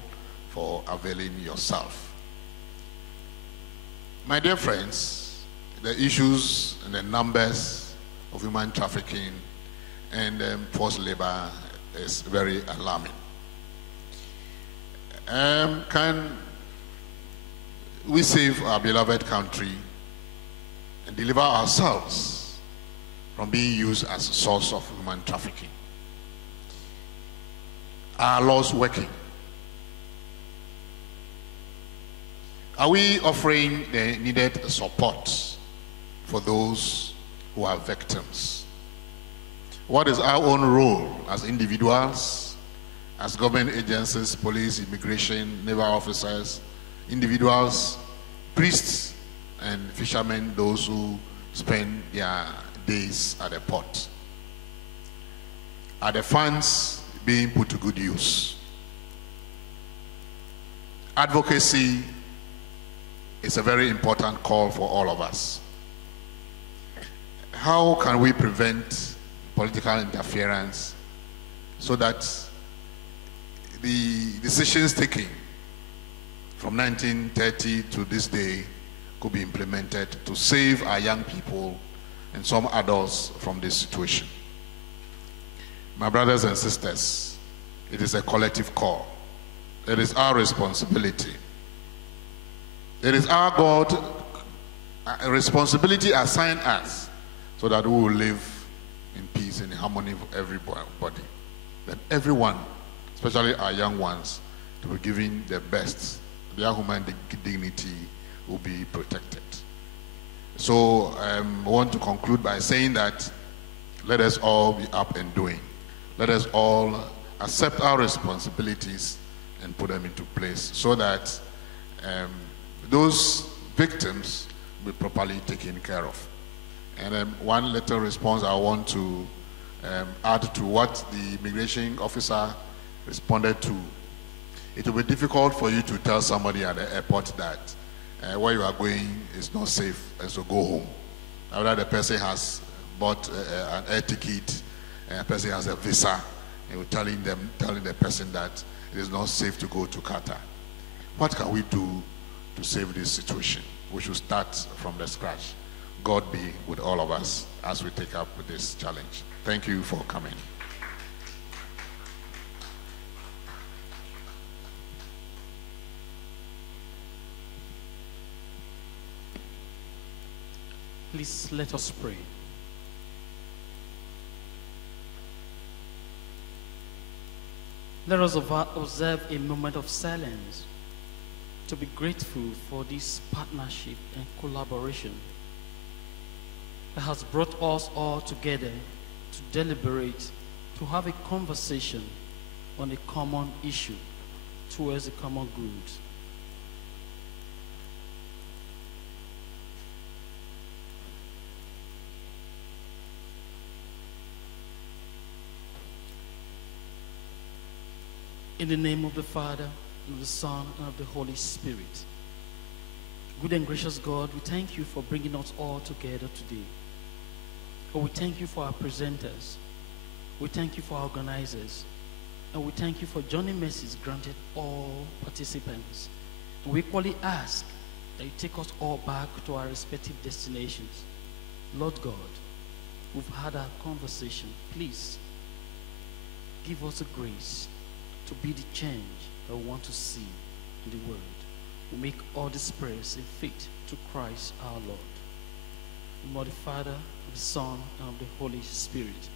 for availing yourself. My dear friends, the issues and the numbers of human trafficking and forced labor is very alarming. Can we save our beloved country and deliver ourselves from being used as a source of human trafficking? Are laws working? Are we offering the needed support for those who are victims? What is our own role as individuals, as government agencies, police, immigration, naval officers, individuals, priests, and fishermen, those who spend their days at the port? Are the funds being put to good use? Advocacy is a very important call for all of us. How can we prevent political interference so that the decisions taken from 1930 to this day could be implemented to save our young people and some adults from this situation? My brothers and sisters, it is a collective call. It is our responsibility. It is our God a responsibility assigned us so that we will live in peace and harmony with everybody. That everyone, especially our young ones, to be given their best, their human dignity will be protected. So I want to conclude by saying that let us all be up and doing. Let us all accept our responsibilities and put them into place so that those victims will be properly taken care of. And one little response I want to add to what the immigration officer responded to. It will be difficult for you to tell somebody at the airport that where you are going is not safe and so go home. Now the person has bought an air ticket, and a person has a visa, and we're telling the person that it is not safe to go to Qatar. What can we do to save this situation. We should start from the scratch. God be with all of us as we take up with this challenge. Thank you for coming. Please let us pray. Let us observe a moment of silence to be grateful for this partnership and collaboration that has brought us all together to deliberate, to have a conversation on a common issue towards a common good. In the name of the Father, and of the Son, and of the Holy Spirit. Good and gracious God, we thank you for bringing us all together today. Oh, we thank you for our presenters. We thank you for our organizers. And we thank you for journey mercies granted all participants. And we equally ask that you take us all back to our respective destinations. Lord God, we've had our conversation. Please give us the grace to be the change that we want to see in the world. We make all these prayers in faith to Christ our Lord. In the name of the Father, of the Son, and of the Holy Spirit.